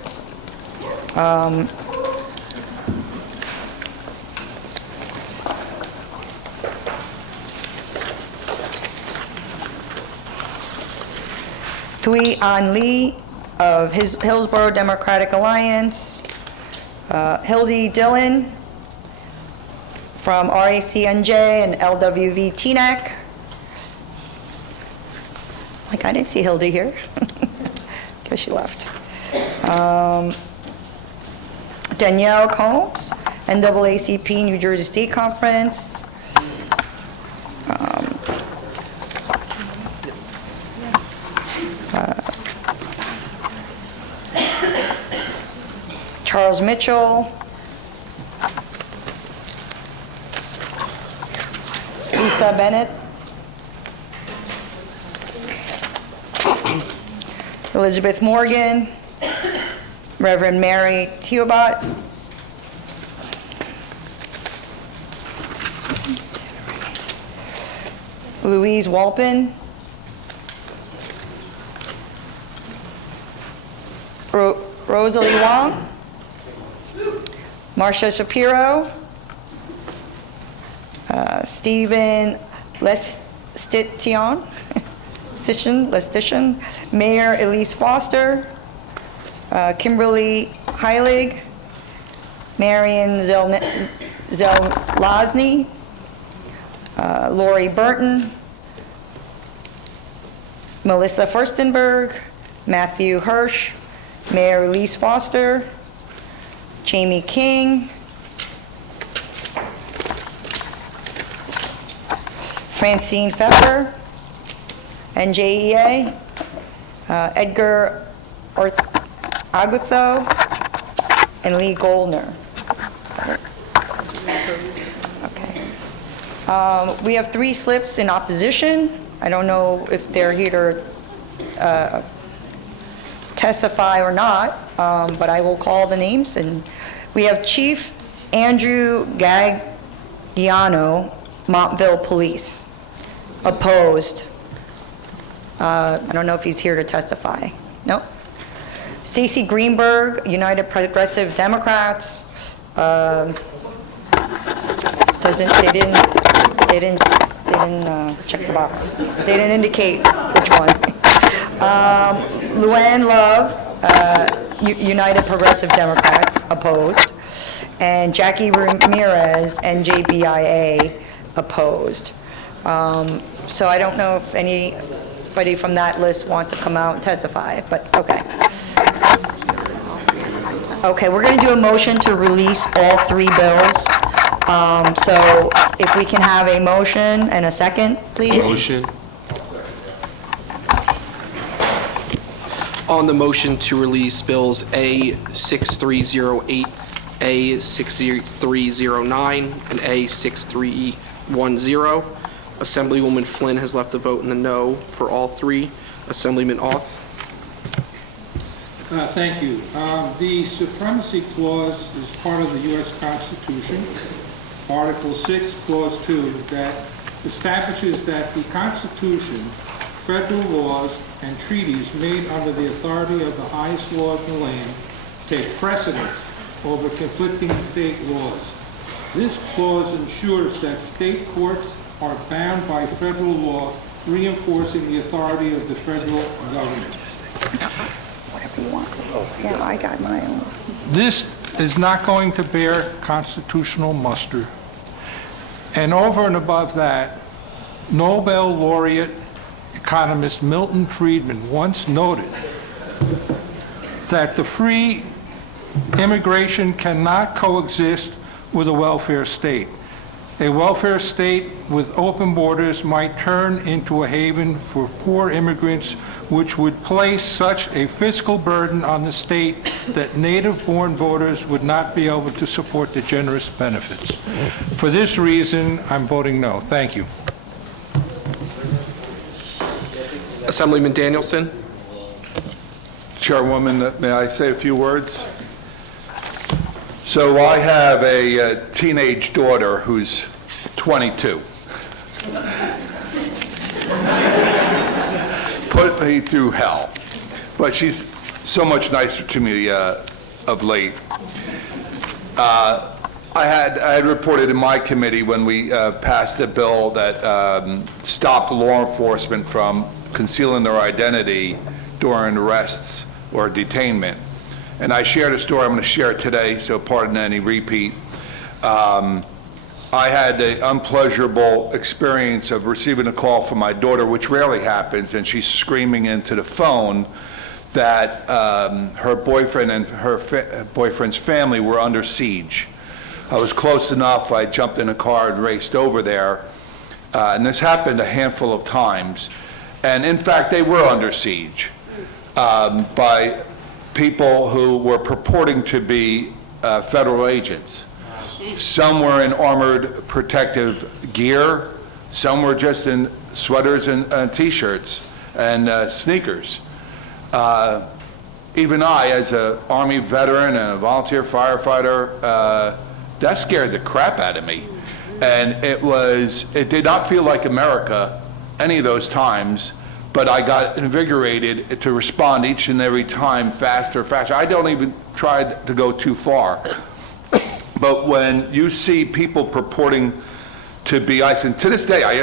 Thuy An Lee of Hillsborough Democratic Alliance, Hildy Dillon from RACNJ and LWV TNAC. Like, I didn't see Hildy here. Guess she left. Danielle Combs, NAACP New Jersey State Conference. Charles Mitchell. Lisa Bennett. Elizabeth Morgan. Reverend Mary Teobot. Louise Walpin. Rosalie Wong. Marcia Shapiro. Stephen Lestitian. Mayor Elise Foster. Kimberly Heilig. Marion Zelazny. Lori Burton. Melissa Furstenberg. Matthew Hirsch. Mayor Elise Foster. Jamie King. Francine Pfeffer. NJEA. Edgar Agutho. And Lee Goldner. Okay. We have 3 slips in opposition. I don't know if they're here to testify or not, but I will call the names. And we have Chief Andrew Gagliano, Montville Police. Opposed. I don't know if he's here to testify. No. Stacy Greenberg, United Progressive Democrats. They didn't check the box. They didn't indicate which one. Luann Love, United Progressive Democrats, opposed. And Jackie Ramirez, NJBIA, opposed. So I don't know if anybody from that list wants to come out and testify, but okay. Okay, we're going to do a motion to release all 3 bills. So if we can have a motion and a second, please. Motion. On the motion to release bills A6308, A6309, and A6310, Assemblywoman Flynn has left a vote in the no for all 3. Assemblyman Auth. Thank you. The Supremacy Clause is part of the U.S. Constitution. Article 6, Clause 2, that establishes that the Constitution, federal laws, and treaties made under the authority of the highest law of the land take precedence over conflicting state laws. This clause ensures that state courts are bound by federal law, reinforcing the authority of the federal government. Whatever you want. Yeah, I got my own. This is not going to bear constitutional muster. And over and above that, Nobel laureate economist Milton Friedman once noted that the free immigration cannot coexist with a welfare state. A welfare state with open borders might turn into a haven for poor immigrants, which would place such a fiscal burden on the state that native-born voters would not be able to support the generous benefits. For this reason, I'm voting no. Thank you. Assemblyman Danielson. Chairwoman, may I say a few words? So I have a teenage daughter who's 22. Put me through hell. But she's so much nicer to me of late. I had reported in my committee when we passed a bill that stopped law enforcement from concealing their identity during arrests or detainment. And I shared a story, I'm going to share it today, so pardon any repeat. I had the unpleasurable experience of receiving a call from my daughter, which rarely happens, and she's screaming into the phone that her boyfriend and her boyfriend's family were under siege. I was close enough, I jumped in a car and raced over there, and this happened a handful of times. And in fact, they were under siege. by people who were purporting to be federal agents. Some were in armored protective gear, some were just in sweaters and t-shirts and sneakers. Even I, as an Army veteran and a volunteer firefighter, that scared the crap out of me. And it did not feel like America any of those times, but I got invigorated to respond each and every time faster. I don't even try to go too far. But when you see people purporting to be ICE, and to this day, I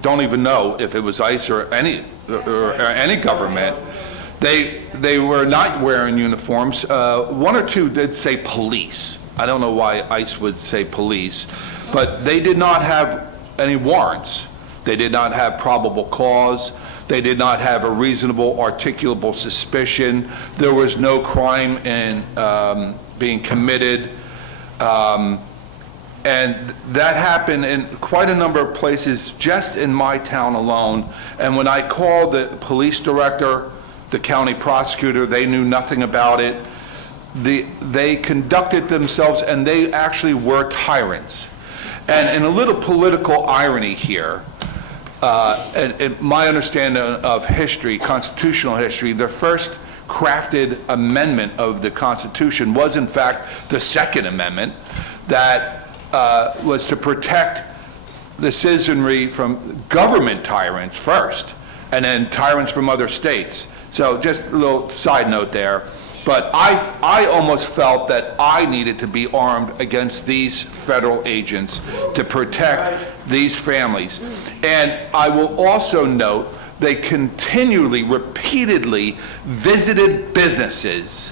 don't even know if it was ICE or any government, they were not wearing uniforms. One or two did say police. I don't know why ICE would say police, but they did not have any warrants. They did not have probable cause. They did not have a reasonable, articulable suspicion. There was no crime being committed. And that happened in quite a number of places just in my town alone. And when I called the police director, the county prosecutor, they knew nothing about it. They conducted themselves, and they actually were tyrants. And in a little political irony here, and my understanding of history, constitutional history, the first crafted amendment of the Constitution was in fact the Second Amendment that was to protect the citizenry from government tyrants first, and then tyrants from other states. So just a little side note there. But I almost felt that I needed to be armed against these federal agents to protect these families. And I will also note they continually, repeatedly visited businesses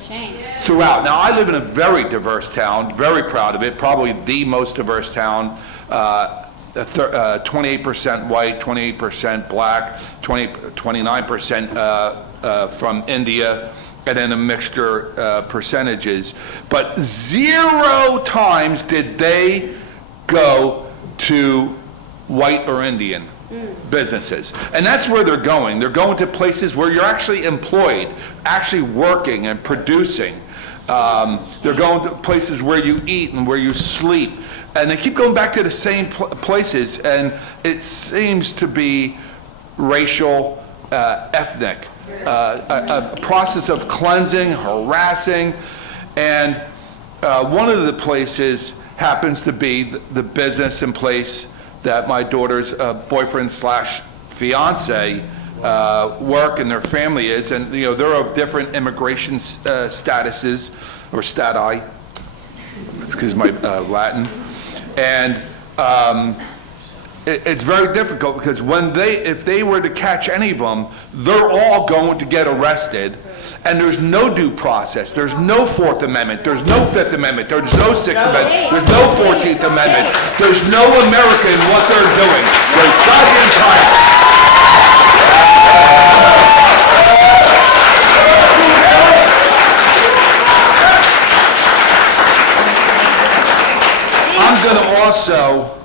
throughout. Now, I live in a very diverse town, very proud of it, probably the most diverse town, 28% white, 28% black, 29% from India, and then a mixture percentages. But 0 times did they go to white or Indian businesses. And that's where they're going. They're going to places where you're actually employed, actually working and producing. They're going to places where you eat and where you sleep. And they keep going back to the same places, and it seems to be racial, ethnic, a process of cleansing, harassing, and one of the places happens to be the business and place that my daughter's boyfriend / fiance work and their family is, and they're of different immigration statuses or stati, excuse my Latin, and it's very difficult because if they were to catch any of them, they're all going to get arrested, and there's no due process. There's no Fourth Amendment. There's no Fifth Amendment. There's no Sixth Amendment. There's no 14th Amendment. There's no America in what they're doing. They're goddamn tyrants. I'm going to also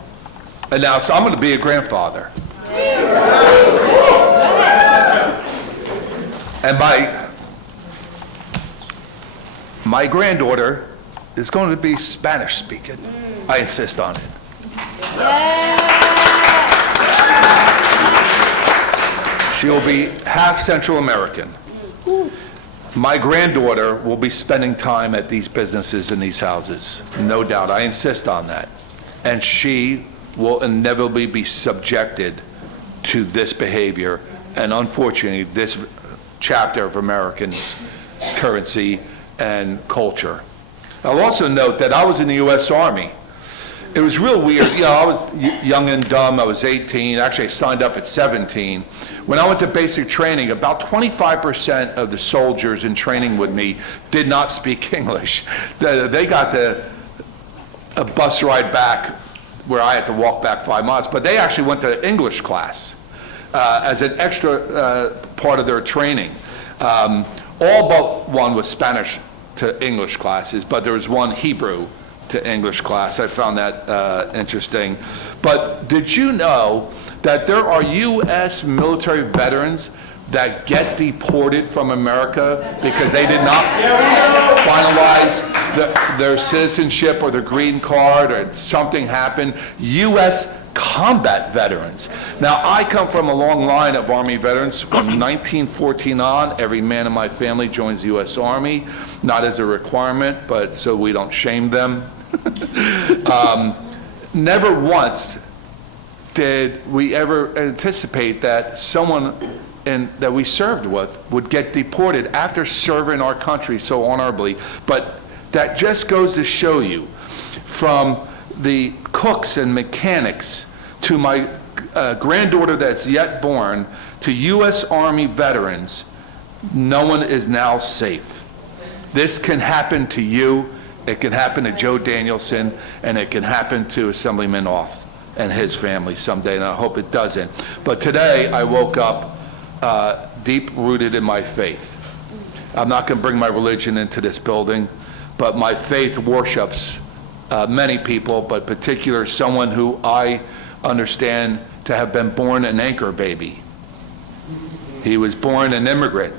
announce I'm going to be a grandfather. And my granddaughter is going to be Spanish speaking. I insist on it. She'll be half Central American. My granddaughter will be spending time at these businesses and these houses, no doubt. I insist on that. And she will inevitably be subjected to this behavior, and unfortunately, this chapter of American currency and culture. I'll also note that I was in the U.S. Army. It was real weird. I was young and dumb. I was 18. Actually, I signed up at 17. When I went to basic training, about 25% of the soldiers in training with me did not speak English. They got a bus ride back where I had to walk back 5 miles, but they actually went to English class as an extra part of their training. All but one was Spanish to English classes, but there was one Hebrew to English class. I found that interesting. But did you know that there are U.S. military veterans that get deported from America because they did not finalize their citizenship or their green card or something happened. U.S. combat veterans. Now, I come from a long line of Army veterans. From 1914 on, every man in my family joins the U.S. Army, not as a requirement, but so we don't shame them. Never once did we ever anticipate that someone that we served with would get deported after serving our country so honorably. But that just goes to show you, from the cooks and mechanics to my granddaughter that's yet born, to U.S. Army veterans, no one is now safe. This can happen to you, it can happen to Joe Danielson, and it can happen to Assemblyman Oth and his family someday, and I hope it doesn't. But today I woke up deep-rooted in my faith. I'm not going to bring my religion into this building, but my faith worships many people, but particular someone who I understand to have been born an anchor baby. He was born an immigrant.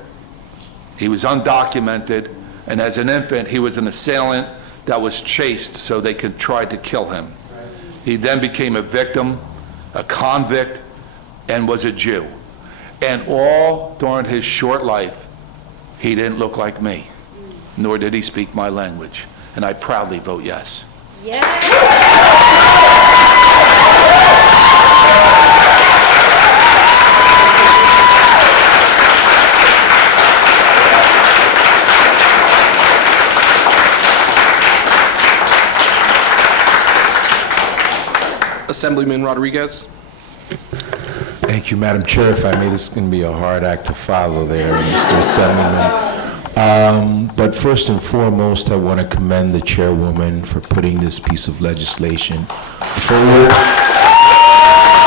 He was undocumented, and as an infant, he was an assailant that was chased so they could try to kill him. He then became a victim, a convict, and was a Jew. And all during his short life, he didn't look like me, nor did he speak my language. And I proudly vote yes. Assemblyman Rodriguez. Thank you, Madam Chair. If I may, this is going to be a hard act to follow there, Mr. Assemblyman. But first and foremost, I want to commend the chairwoman for putting this piece of legislation forward.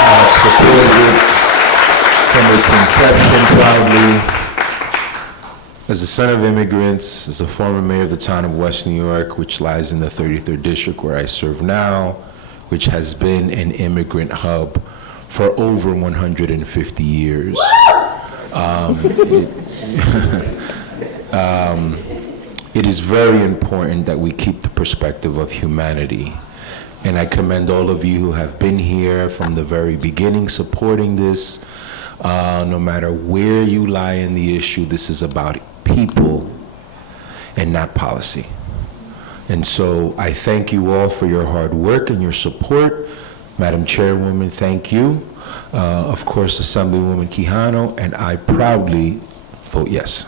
I've supported it from its inception proudly. As a son of immigrants, as a former mayor of the town of West New York, which lies in the 33rd district where I serve now, which has been an immigrant hub for over 150 years. It is very important that we keep the perspective of humanity. And I commend all of you who have been here from the very beginning supporting this. No matter where you lie in the issue, this is about people and not policy. And so I thank you all for your hard work and your support. Madam Chairwoman, thank you. Of course, Assemblywoman Quijano, and I proudly vote yes.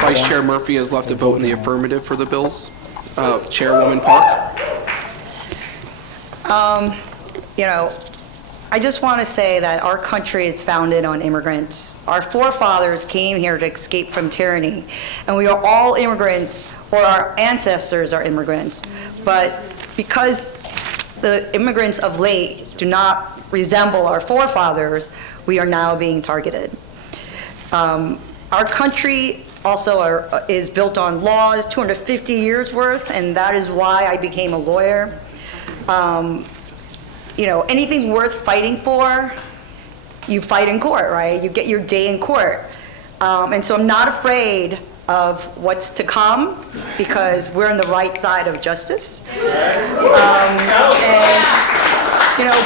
Vice Chair Murphy has left a vote in the affirmative for the bills. Chairwoman Park. You know, I just want to say that our country is founded on immigrants. Our forefathers came here to escape from tyranny, and we are all immigrants, or our ancestors are immigrants. But because the immigrants of late do not resemble our forefathers, we are now being targeted. Our country also is built on laws, 250 years worth, and that is why I became a lawyer. You know, anything worth fighting for, you fight in court, right? You get your day in court. And so I'm not afraid of what's to come because we're on the right side of justice. And, you know,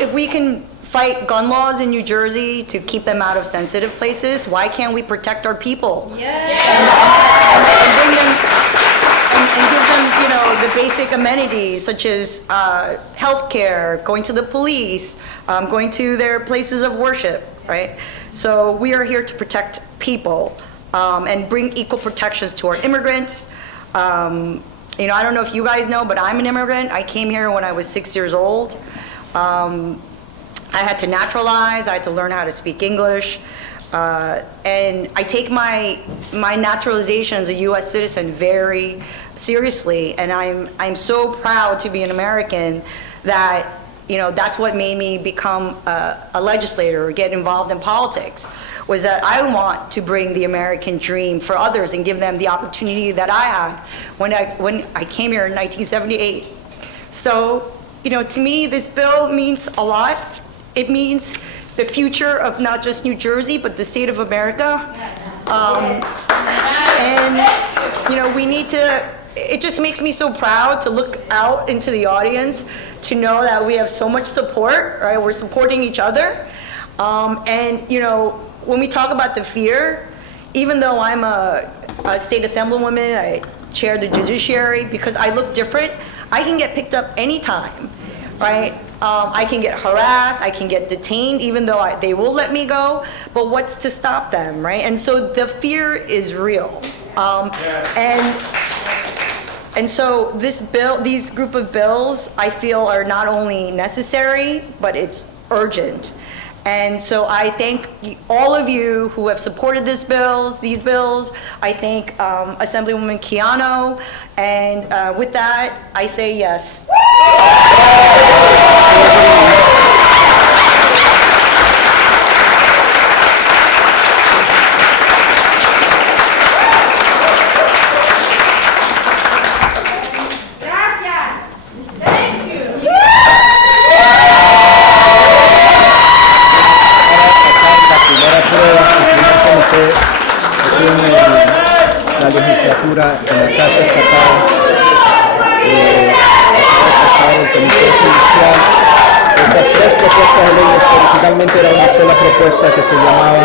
if we can fight gun laws in New Jersey to keep them out of sensitive places, why can't we protect our people? And bring them and give them, you know, the basic amenities such as health care, going to the police, going to their places of worship, right? So we are here to protect people and bring equal protections to our immigrants. You know, I don't know if you guys know, but I'm an immigrant. I came here when I was 6 years old. I had to naturalize, I had to learn how to speak English. And I take my naturalization as a U.S. citizen very seriously, and I'm so proud to be an American that that's what made me become a legislator or get involved in politics, was that I want to bring the American dream for others and give them the opportunity that I had when I came here in 1978. So, to me, this bill means a lot. It means the future of not just New Jersey, but the state of America. And, we need to, it just makes me so proud to look out into the audience to know that we have so much support, right? We're supporting each other. And, when we talk about the fear, even though I'm a state assemblywoman, I chair the Judiciary, because I look different, I can get picked up anytime, right? I can get harassed, I can get detained, even though they will let me go, but what's to stop them, right? And so the fear is real. And so these group of bills, I feel, are not only necessary, but it's urgent. And so I thank all of you who have supported these bills. I thank Assemblywoman Keano, and with that, I say yes. La legislatura en la Casa Estatal el Comité Judicial. Estas tres propuestas de leyes que originalmente era una sola propuesta que se llamaba